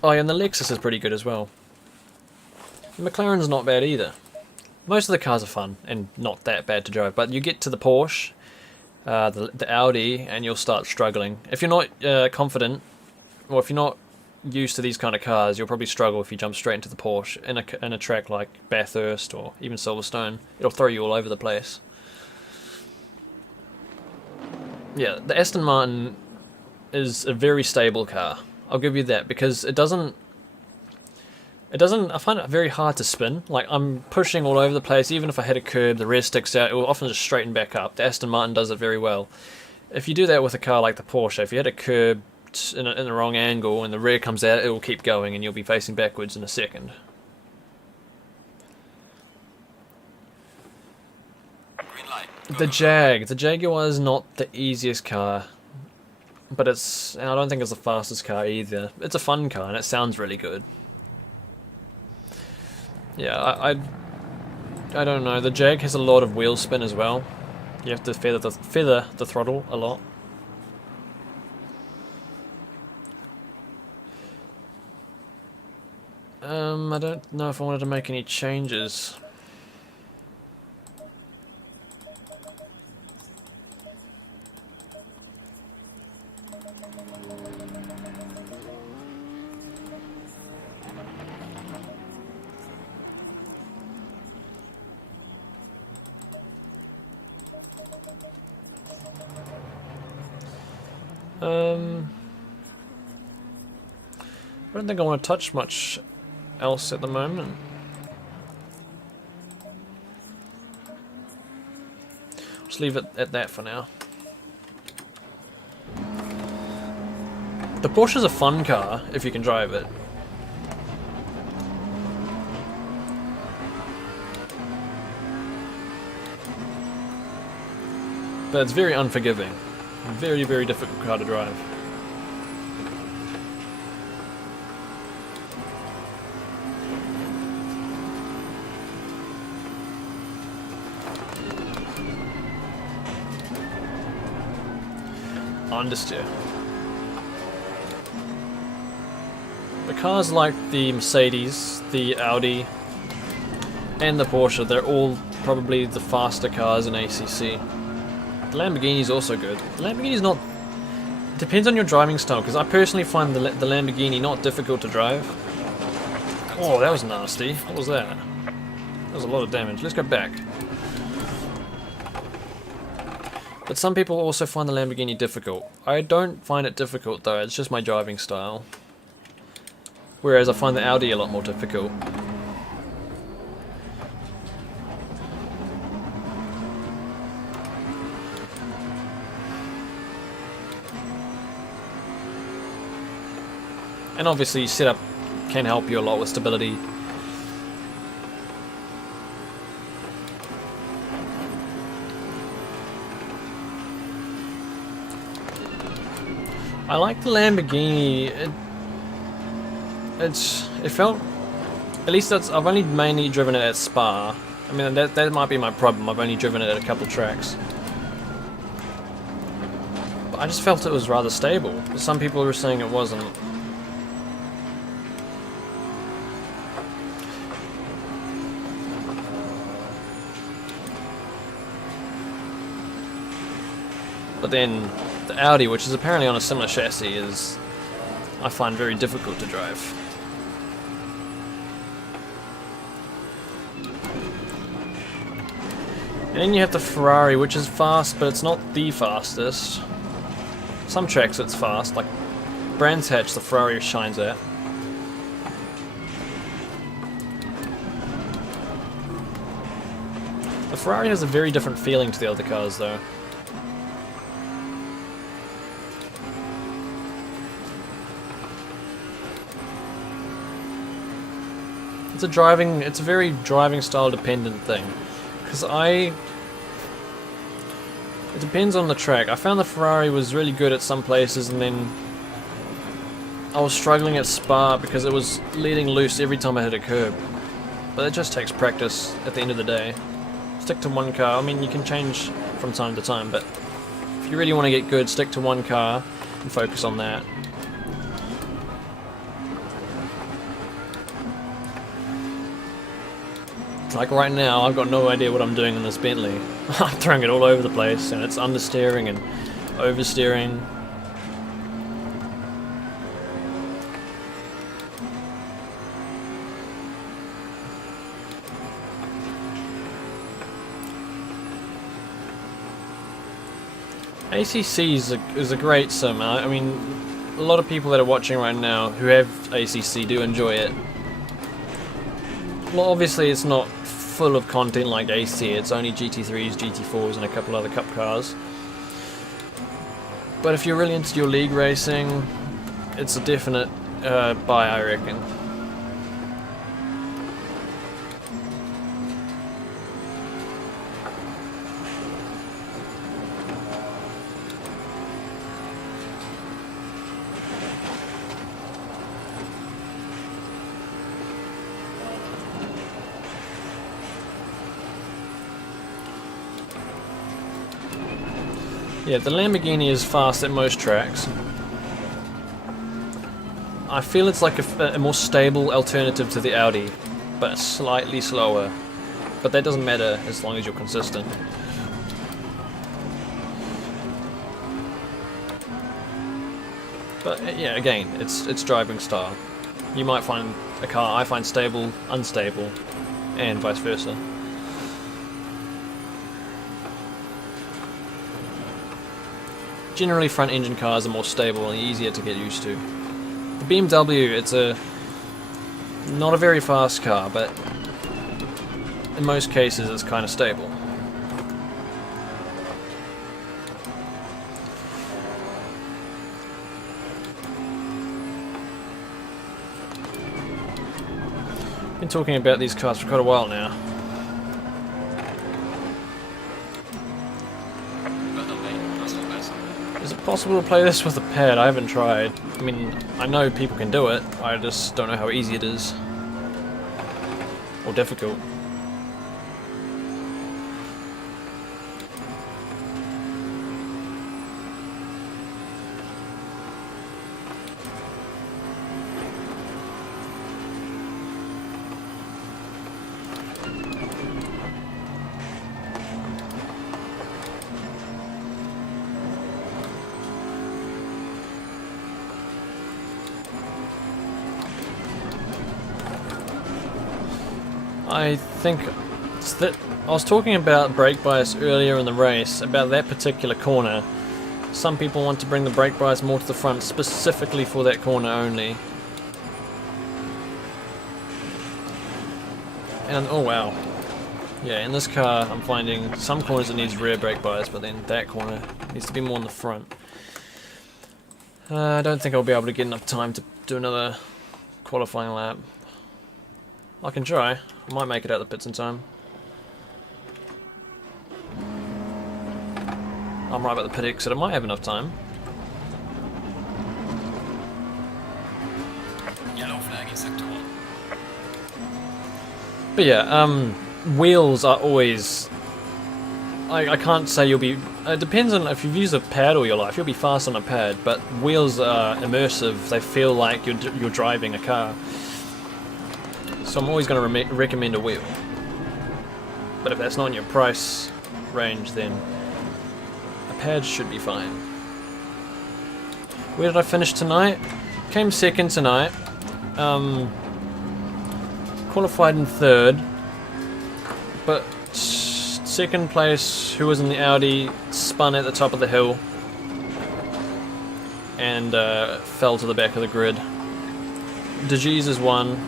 Oh yeah, and the Lexus is pretty good as well. The McLaren's not bad either. Most of the cars are fun and not that bad to drive, but you get to the Porsche, the Audi, and you'll start struggling. If you're not confident, or if you're not used to these kind of cars, you'll probably struggle if you jump straight into the Porsche in a track like Bathurst or even Silverstone. It'll throw you all over the place. Yeah, the Aston Martin is a very stable car. I'll give you that, because it doesn't, I find it very hard to spin. Like, I'm pushing all over the place. Even if I hit a curb, the rear sticks out, it will often just straighten back up. The Aston Martin does it very well. If you do that with a car like the Porsche, if you hit a curb in the wrong angle and the rear comes out, it will keep going and you'll be facing backwards in a second. Green light. The Jaguar is not the easiest car, but and I don't think it's the fastest car either. It's a fun car and it sounds really good. Yeah, I don't know. The Jag has a lot of wheel spin as well. You have to feather the throttle a lot. I don't know if I wanted to make any changes. I don't think I want to touch much else at the moment. Just leave it at that for now. The Porsche's a fun car if you can drive it. But it's very unforgiving. Very, very difficult car to drive. Understeer. The cars like the Mercedes, the Audi, and the Porsche, they're all probably the faster cars in ACC. The Lamborghini's also good. The Lamborghini's not... Depends on your driving style, because I personally find the Lamborghini not difficult to drive. Oh, that was nasty. What was that? That was a lot of damage. Let's go back. But some people also find the Lamborghini difficult. I don't find it difficult though, it's just my driving style. Whereas I find the Audi a lot more difficult. And obviously setup can help you a lot with stability. I like the Lamborghini. It felt, at least I've only mainly driven it at Spa. I mean that might be my problem. I've only driven it at a couple tracks. But I just felt it was rather stable. Some people were saying it wasn't. But then the Audi, which is apparently on a similar chassis, I find very difficult to drive. And then you have the Ferrari, which is fast, but it's not the fastest. Some tracks it's fast, like Brands Hatch, the Ferrari shines at. The Ferrari has a very different feeling to the other cars though. It's a very driving style dependent thing, because it depends on the track. I found the Ferrari was really good at some places, and then I was struggling at Spa because it was letting loose every time I hit a curb. But it just takes practice at the end of the day. Stick to one car. I mean, you can change from time to time, but if you really want to get good, stick to one car and focus on that. Like right now, I've got no idea what I'm doing in this Bentley. I'm throwing it all over the place, and it's understeering and oversteering. ACC is a great sim. I mean, a lot of people that are watching right now who have ACC do enjoy it. Well, obviously it's not full of content like AC, it's only GT3s, GT4s and a couple other cup cars. But if you're really into your league racing, it's a definite buy, I reckon. Yeah, the Lamborghini is fast at most tracks. I feel it's like a more stable alternative to the Audi, but slightly slower. But that doesn't matter as long as you're consistent. But yeah, again, it's driving style. You might find a car I find stable, unstable, and vice versa. Generally, front engine cars are more stable and easier to get used to. The BMW, it's not a very fast car, but in most cases it's kind of stable. Been talking about these cars for quite a while now. Is it possible to play this with a pad? I haven't tried. I mean, I know people can do it, I just don't know how easy it is. Or difficult. I think it's that I was talking about brake bias earlier in the race, about that particular corner. Some people want to bring the brake bias more to the front specifically for that corner only. And oh wow. Yeah, in this car I'm finding some corners it needs rear brake bias, but then that corner needs to be more in the front. I don't think I'll be able to get enough time to do another qualifying lap. I can try. I might make it out the pits in time. I'm right about the pit exit. I might have enough time. Yellow flag in sector 1. But yeah, wheels are always... I can't say you'll be... It depends on if you've used a pad all your life. You'll be fast on a pad, but wheels are immersive. They feel like you're driving a car. So I'm always going to recommend a wheel. But if that's not in your price range, then a pad should be fine. Where did I finish tonight? Came second tonight. Qualified in third. But second place, who was in the Audi, spun at the top of the hill. And fell to the back of the grid. DeJesus won.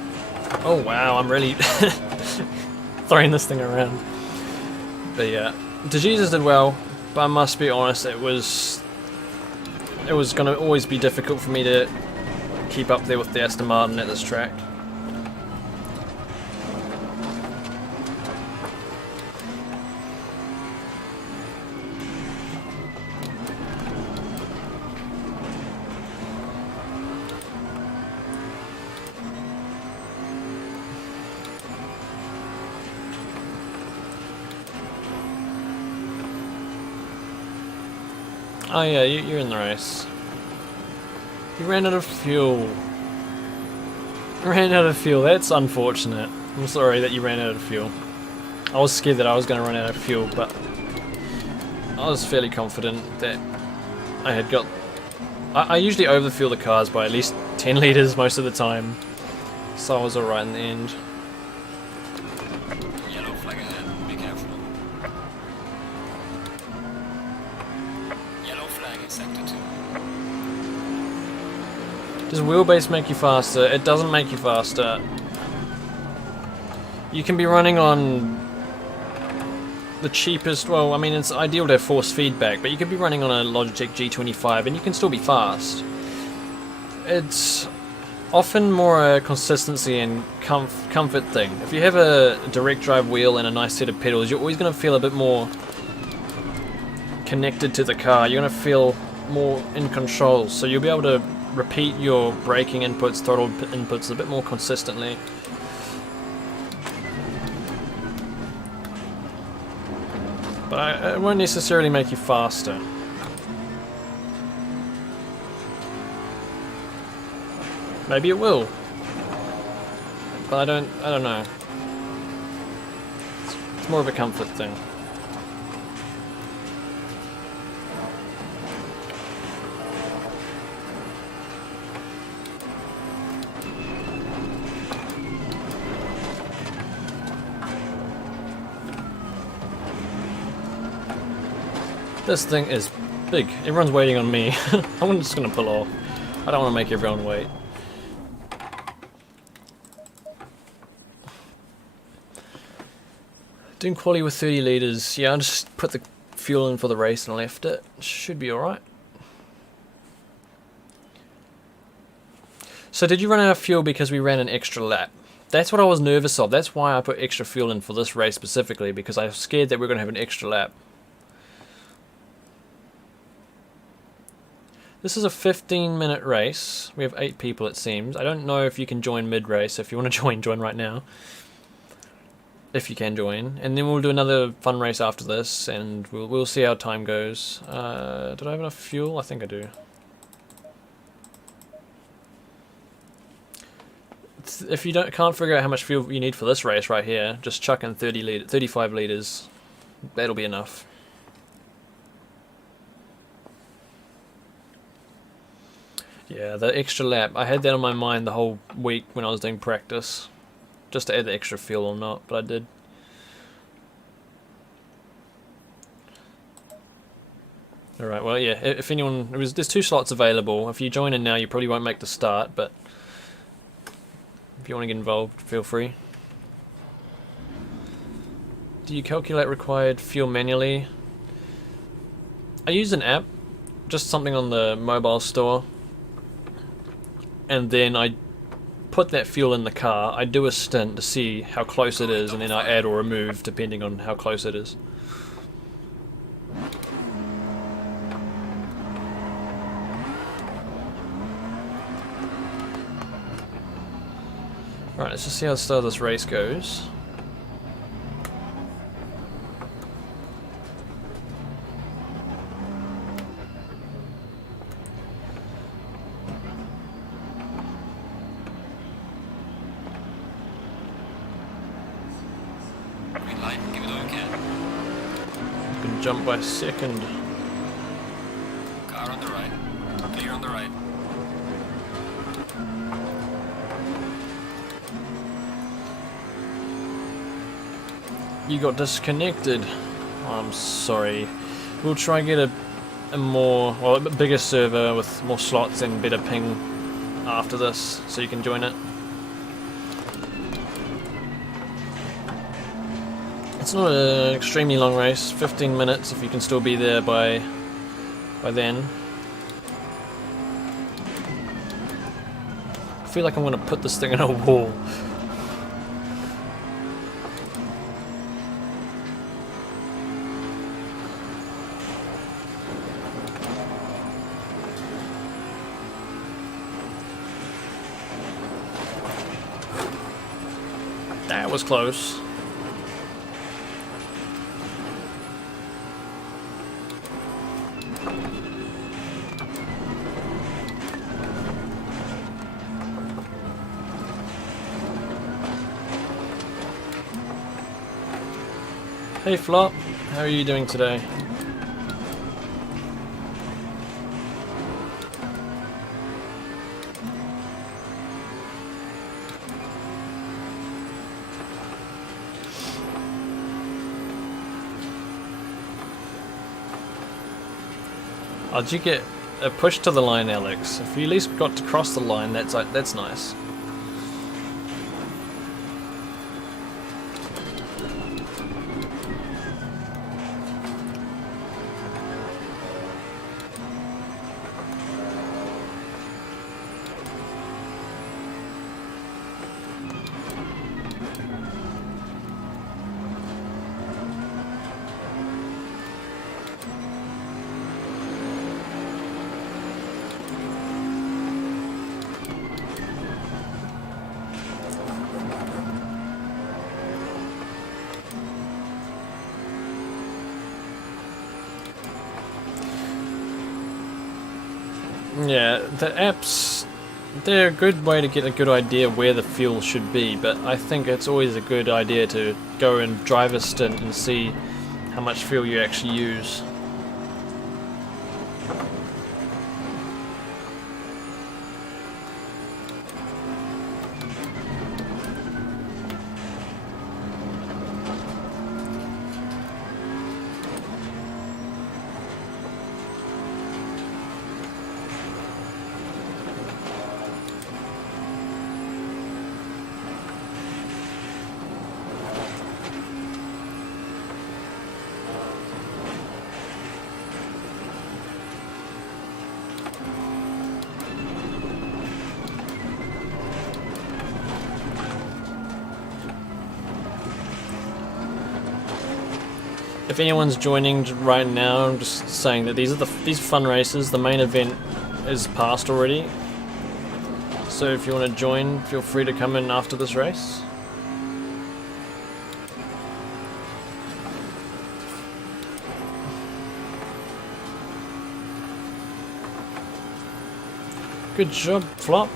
Oh wow, I'm really throwing this thing around. But yeah, DeJesus did well, but I must be honest, it was going to always be difficult for me to keep up there with the Aston Martin at this track. Oh yeah, you're in the race. You ran out of fuel. Ran out of fuel, that's unfortunate. I'm sorry that you ran out of fuel. I was scared that I was going to run out of fuel, but I was fairly confident that I had got... I usually overfuel the cars by at least 10 litres most of the time, so I was alright in the end. Yellow flag ahead, be careful. Yellow flag in sector 2. Does wheelbase make you faster? It doesn't make you faster. You can be running on the cheapest, well, I mean, it's ideal to have force feedback, but you could be running on a Logitech G25 and you can still be fast. It's often more a consistency and comfort thing. If you have a direct drive wheel and a nice set of pedals, you're always going to feel a bit more connected to the car. You're going to feel more in control, so you'll be able to repeat your braking inputs, throttle inputs a bit more consistently. But it won't necessarily make you faster. Maybe it will. But I don't know. It's more of a comfort thing. This thing is big. Everyone's waiting on me. I'm just gonna pull off. I don't want to make everyone wait. Doing quali with 30 litres. Yeah, I just put the fuel in for the race and left it. Should be alright. So did you run out of fuel because we ran an extra lap? That's what I was nervous of. That's why I put extra fuel in for this race specifically, because I was scared that we were going to have an extra lap. This is a 15-minute race. We have 8 people, it seems. I don't know if you can join mid-race. If you want to join right now. If you can join. And then we'll do another fun race after this, and we'll see how time goes. Did I have enough fuel? I think I do. If you can't figure out how much fuel you need for this race right here, just chuck in 35 litres. That'll be enough. Yeah, the extra lap. I had that on my mind the whole week when I was doing practice. Just to add the extra fuel or not, but I did. Alright, well yeah, if anyone... There's 2 slots available. If you join in now, you probably won't make the start, but... If you want to get involved, feel free. Do you calculate required fuel manually? I use an app. Just something on the mobile store. And then I put that fuel in the car, I do a stint to see how close it is, and then I add or remove depending on how close it is. Right, let's just see how the start of this race goes. Jump by second. Car on the right. Clear on the right. You got disconnected. Oh, I'm sorry. We'll try and get a more, well, a bigger server with more slots and better ping after this, so you can join it. It's not an extremely long race, 15 minutes if you can still be there by then. I feel like I'm going to put this thing in a wall. That was close. Hey Flop, how are you doing today? Oh, did you get a push to the line, Alex? If you at least got to cross the line, that's nice. Yeah, the apps, they're a good way to get a good idea where the fuel should be, but I think it's always a good idea to go and drive a stint and see how much fuel you actually use. If anyone's joining right now, I'm just saying that these are fun races. The main event is past already, so if you want to join, feel free to come in after this race. Good job, Flop.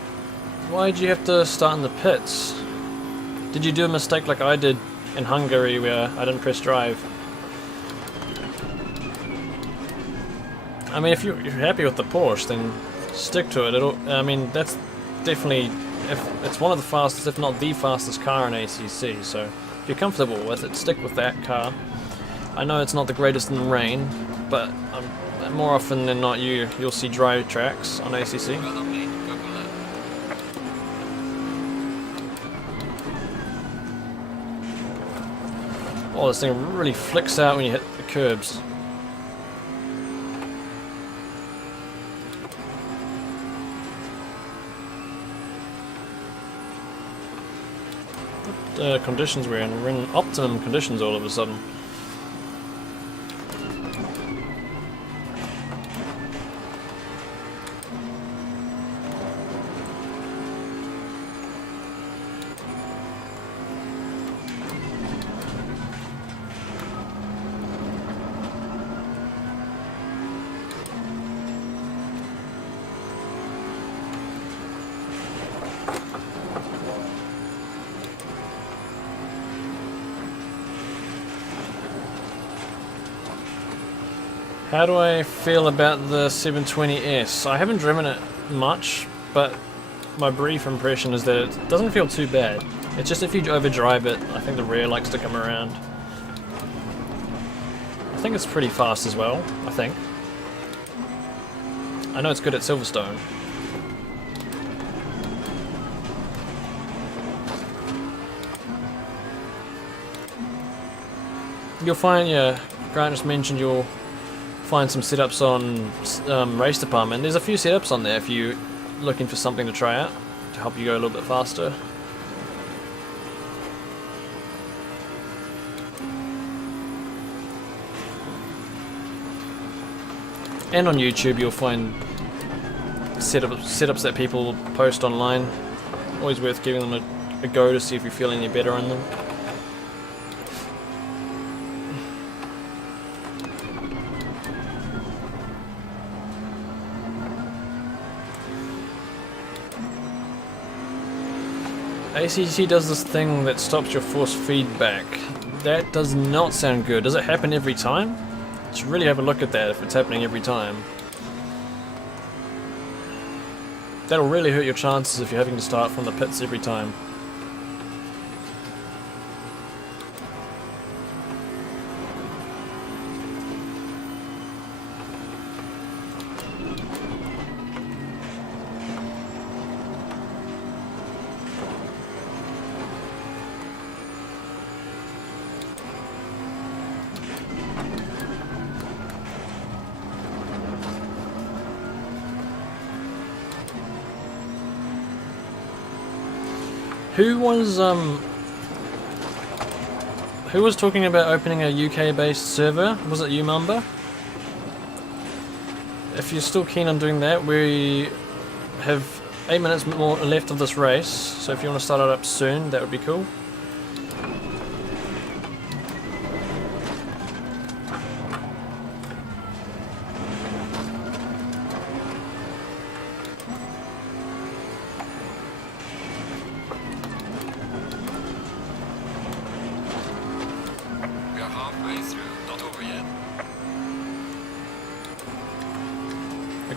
Why did you have to start in the pits? Did you do a mistake like I did in Hungary where I didn't press drive? I mean, if you're happy with the Porsche, then stick to it. I mean, that's definitely, it's one of the fastest, if not the fastest car in ACC. So if you're comfortable with it, stick with that car. I know it's not the greatest in the rain, but more often than not, you'll see dry tracks on ACC. Oh, this thing really flicks out when you hit the curbs. Conditions we're in. We're in optimum conditions all of a sudden. How do I feel about the 720S? I haven't driven it much, but my brief impression is that it doesn't feel too bad. It's just if you overdrive it, I think the rear likes to come around. I think it's pretty fast as well, I think. I know it's good at Silverstone. You'll find, yeah, Grant just mentioned you'll find some setups on Race Department. There's a few setups on there if you're looking for something to try out to help you go a little bit faster. And on YouTube you'll find setups that people post online. Always worth giving them a go to see if you feel any better on them. ACC does this thing that stops your force feedback. That does not sound good. Does it happen every time? Should really have a look at that if it's happening every time. That'll really hurt your chances if you're having to start from the pits every time. Who was talking about opening a UK-based server? Was it you, Mamba? If you're still keen on doing that, we have 8 minutes more left of this race, so if you want to start it up soon, that would be cool.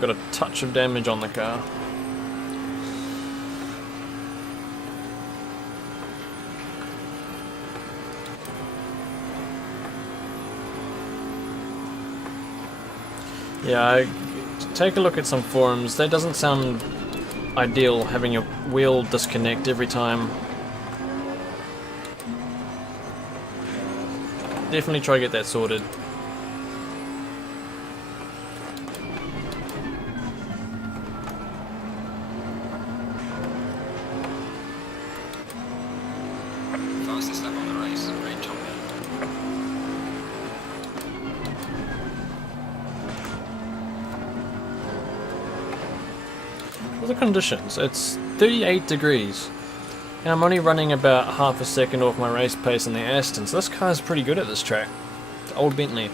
Got a touch of damage on the car. Yeah, take a look at some forums. That doesn't sound ideal, having your wheel disconnect every time. Definitely try to get that sorted. The conditions, it's 38 degrees and I'm only running about half a second off my race pace in the Aston, so this car's pretty good at this track. It's old Bentley,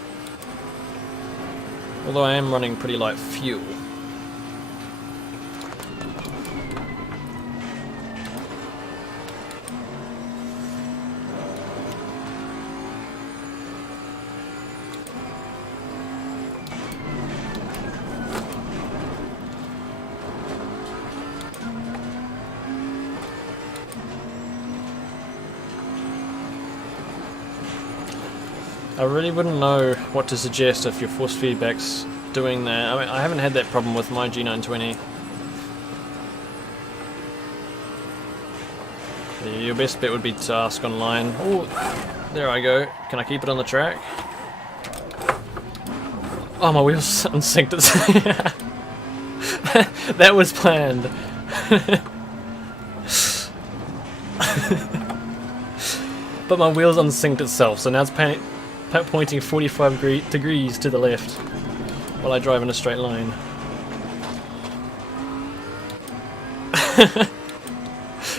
although I am running pretty light fuel. I really wouldn't know what to suggest if your force feedback's doing that. I mean, I haven't had that problem with my G920. Your best bet would be to ask online. Oh, there I go. Can I keep it on the track? Oh, my wheels unsynced. That was planned. But my wheels unsynced itself, so now it's pointing 45 degrees to the left while I drive in a straight line.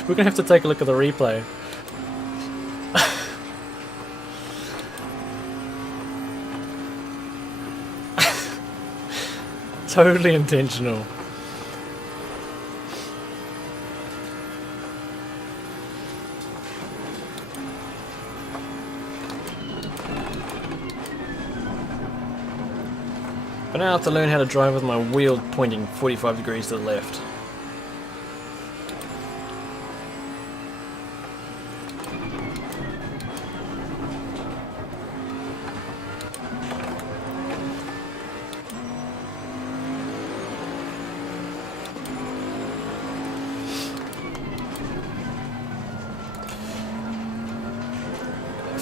We're gonna have to take a look at the replay. Totally intentional. But now I have to learn how to drive with my wheel pointing 45 degrees to the left.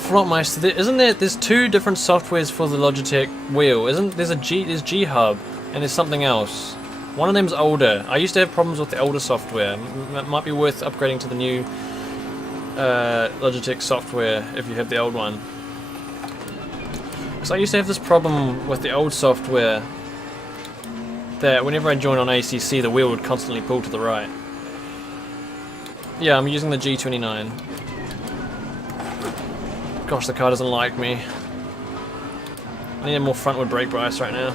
Frontmeister, isn't there? There's two different softwares for the Logitech wheel. There's G Hub and there's something else. One of them's older. I used to have problems with the older software. It might be worth upgrading to the new Logitech software if you have the old one. So I used to have this problem with the old software that whenever I joined on ACC, the wheel would constantly pull to the right. Yeah, I'm using the G29. Gosh, the car doesn't like me. I need a more frontward brake bias right now.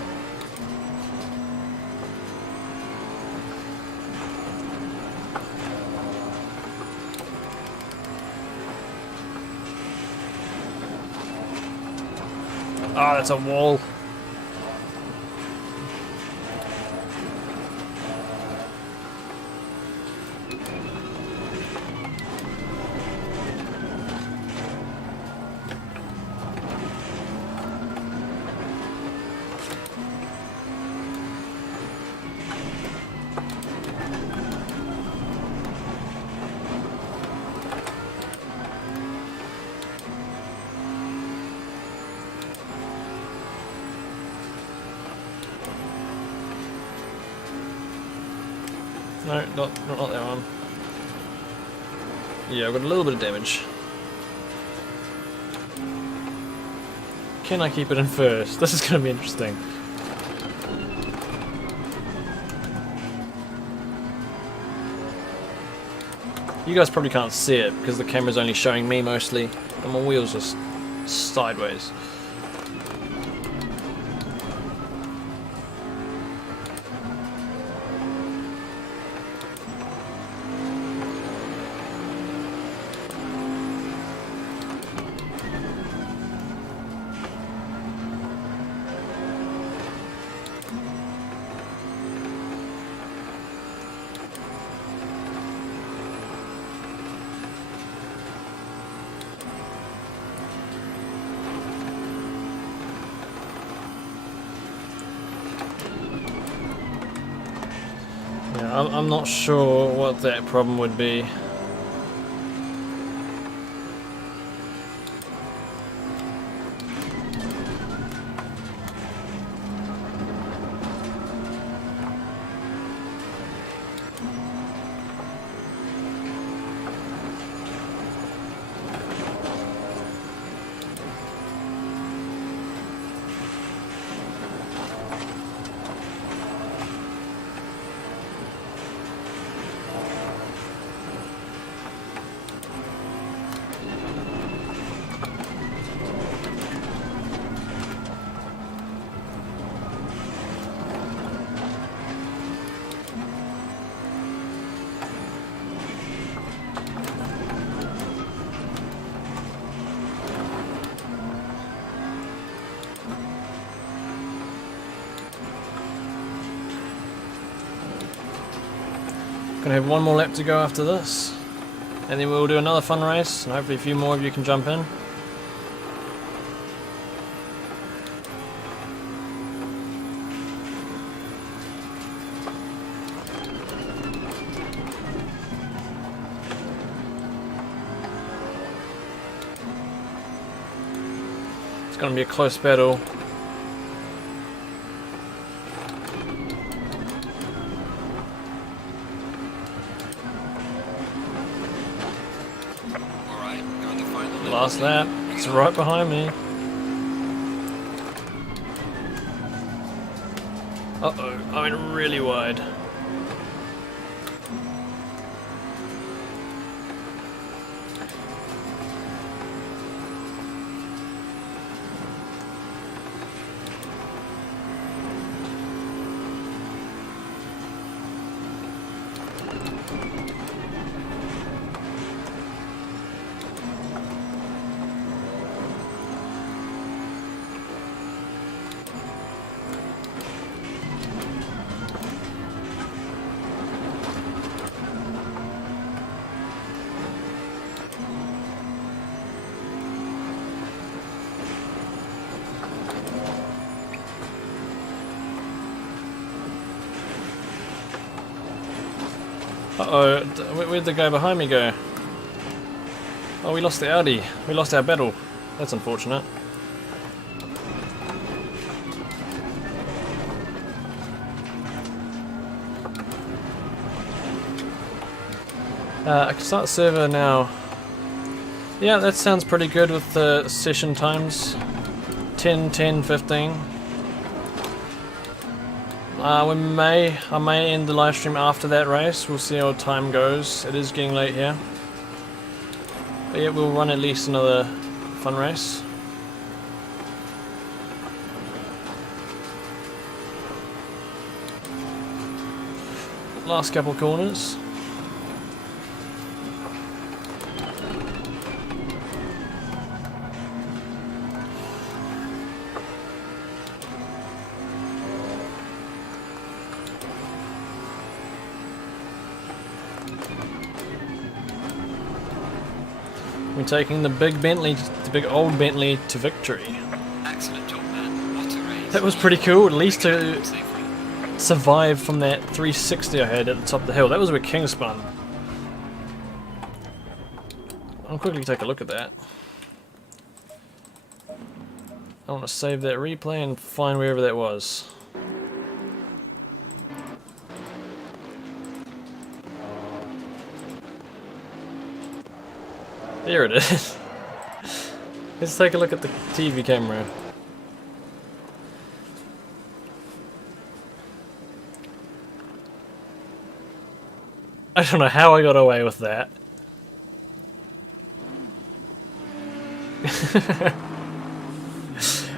Ah, that's a wall. No, not that one. Yeah, I've got a little bit of damage. Can I keep it in first? This is going to be interesting. You guys probably can't see it because the camera's only showing me mostly, and my wheel's just sideways. Yeah, I'm not sure what that problem would be. Gonna have one more lap to go after this, and then we'll do another fun race, and hopefully a few more of you can jump in. It's gonna be a close battle. Last lap, it's right behind me. Uh-oh, I went really wide. Uh-oh, where'd the guy behind me go? Oh, we lost the Audi. We lost our battle. That's unfortunate. I can start server now. Yeah, that sounds pretty good with the session times. 10, 10, 15. I may end the live stream after that race. We'll see how time goes. It is getting late here. But yeah, we'll run at least another fun race. Last couple corners. We're taking the big Bentley, the big old Bentley to victory. Excellent job, man. What a race. That was pretty cool, at least to survive from that 360 I had at the top of the hill. That was where King spun. I'll quickly take a look at that. I want to save that replay and find wherever that was. There it is. Let's take a look at the TV camera. I don't know how I got away with that.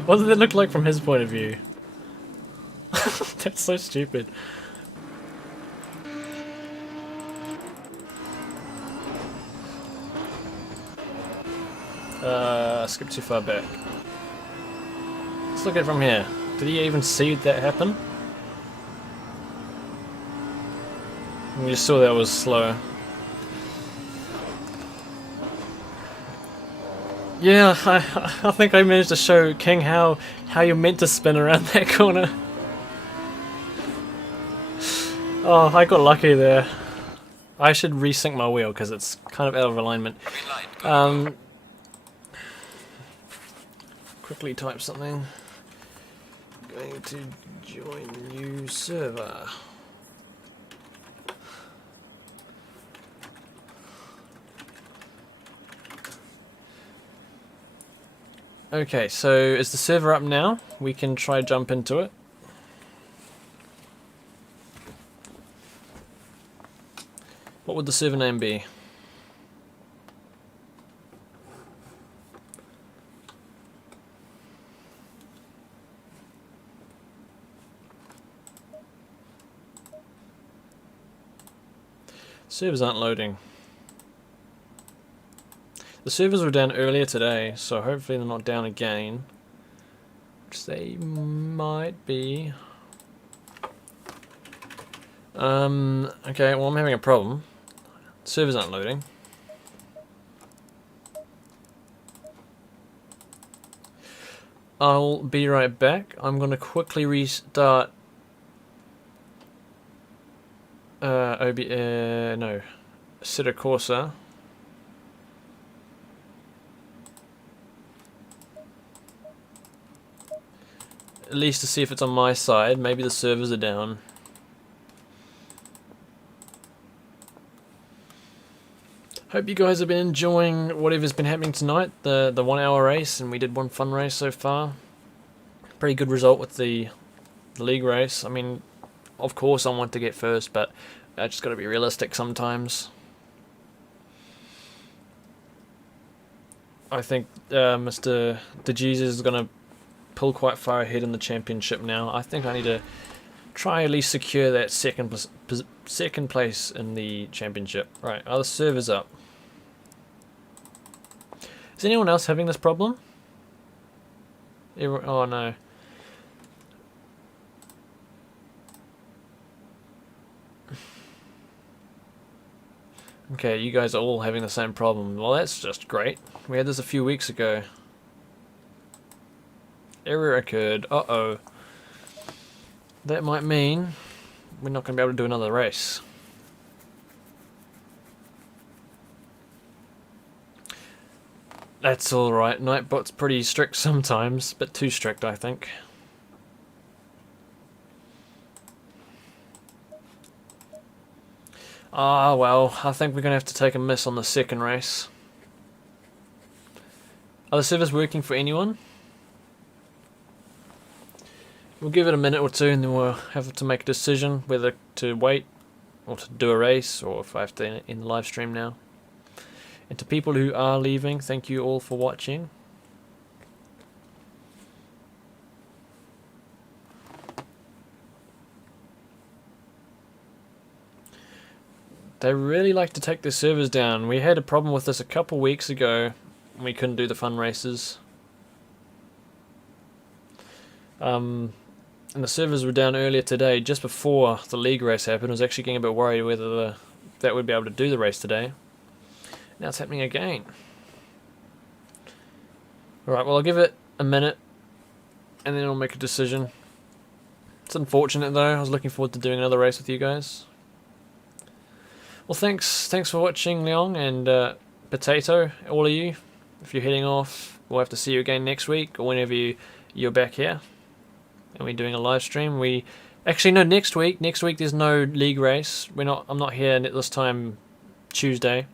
What did it look like from his point of view? That's so stupid. Skip too far back. Let's look at it from here. Did he even see that happen? We just saw that was slow. Yeah, I think I managed to show King how you're meant to spin around that corner. Oh, I got lucky there. I should resync my wheel because it's kind of out of alignment. Quickly type something. Going to join new server. Okay, so is the server up now? We can try jump into it. What would the server name be? Servers aren't loading. The servers were down earlier today, so hopefully they're not down again. Which they might be. Okay, well I'm having a problem. Servers aren't loading. I'll be right back. I'm gonna quickly restart Assetto Corsa. At least to see if it's on my side. Maybe the servers are down. Hope you guys have been enjoying whatever's been happening tonight. The 1 hour race, and we did one fun race so far. Pretty good result with the league race. I mean, of course I want to get first, but I just got to be realistic sometimes. I think Mr. DeJesus is going to pull quite far ahead in the championship now. I think I need to try at least secure that second place in the championship. Right, are the servers up? Is anyone else having this problem? Oh no. Okay, you guys are all having the same problem. Well, that's just great. We had this a few weeks ago. Error occurred. Uh-oh. That might mean we're not going to be able to do another race. That's alright. Nightbot's pretty strict sometimes, but too strict, I think. Ah, well, I think we're going to have to take a miss on the second race. Are the servers working for anyone? We'll give it a minute or two and then we'll have to make a decision whether to wait or to do a race, or if I have to end the live stream now. And to people who are leaving, thank you all for watching. They really like to take their servers down. We had a problem with this a couple weeks ago when we couldn't do the fun races. And the servers were down earlier today, just before the league race happened. I was actually getting a bit worried whether that would be able to do the race today. Now it's happening again. Alright, well I'll give it a minute and then I'll make a decision. It's unfortunate though, I was looking forward to doing another race with you guys. Well thanks for watching, Leong and Potato, all of you. If you're heading off, we'll have to see you again next week or whenever you're back here. And we're doing a live stream. Actually no, next week there's no league race. I'm not here this time Tuesday.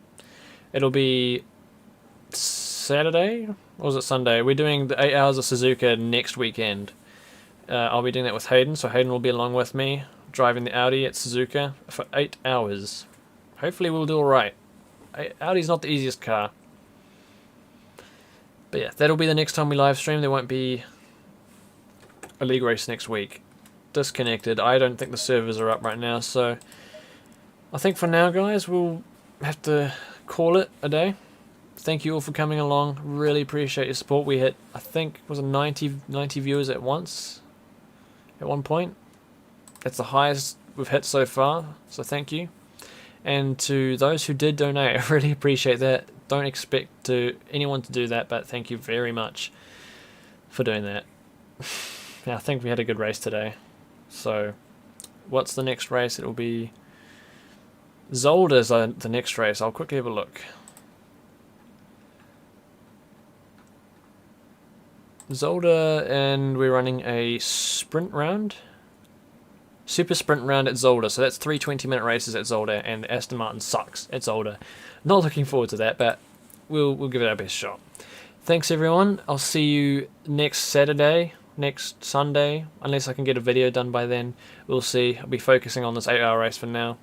It'll be Saturday? Or was it Sunday? We're doing the 8 hours of Suzuka next weekend. I'll be doing that with Hayden, so Hayden will be along with me, driving the Audi at Suzuka for 8 hours. Hopefully we'll do alright. Audi's not the easiest car. But yeah, that'll be the next time we live stream. There won't be a league race next week. Disconnected. I don't think the servers are up right now, so I think for now, guys, we'll have to call it a day. Thank you all for coming along. Really appreciate your support. We hit, I think, was it 90 viewers at one point. That's the highest we've hit so far, so thank you. And to those who did donate, I really appreciate that. Don't expect anyone to do that, but thank you very much for doing that. Yeah, I think we had a good race today. So, what's the next race? It'll be Zolder's the next race. I'll quickly have a look. Zolder, and we're running a sprint round. Super sprint round at Zolder. So that's 3 20-minute races at Zolder, and Aston Martin sucks at Zolder. Not looking forward to that, but we'll give it our best shot. Thanks everyone. I'll see you next Saturday. Next Sunday, unless I can get a video done by then. We'll see. I'll be focusing on this 8-hour race for now.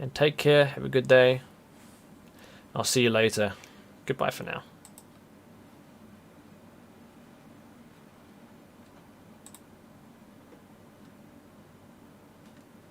And take care, have a good day. I'll see you later. Goodbye for now.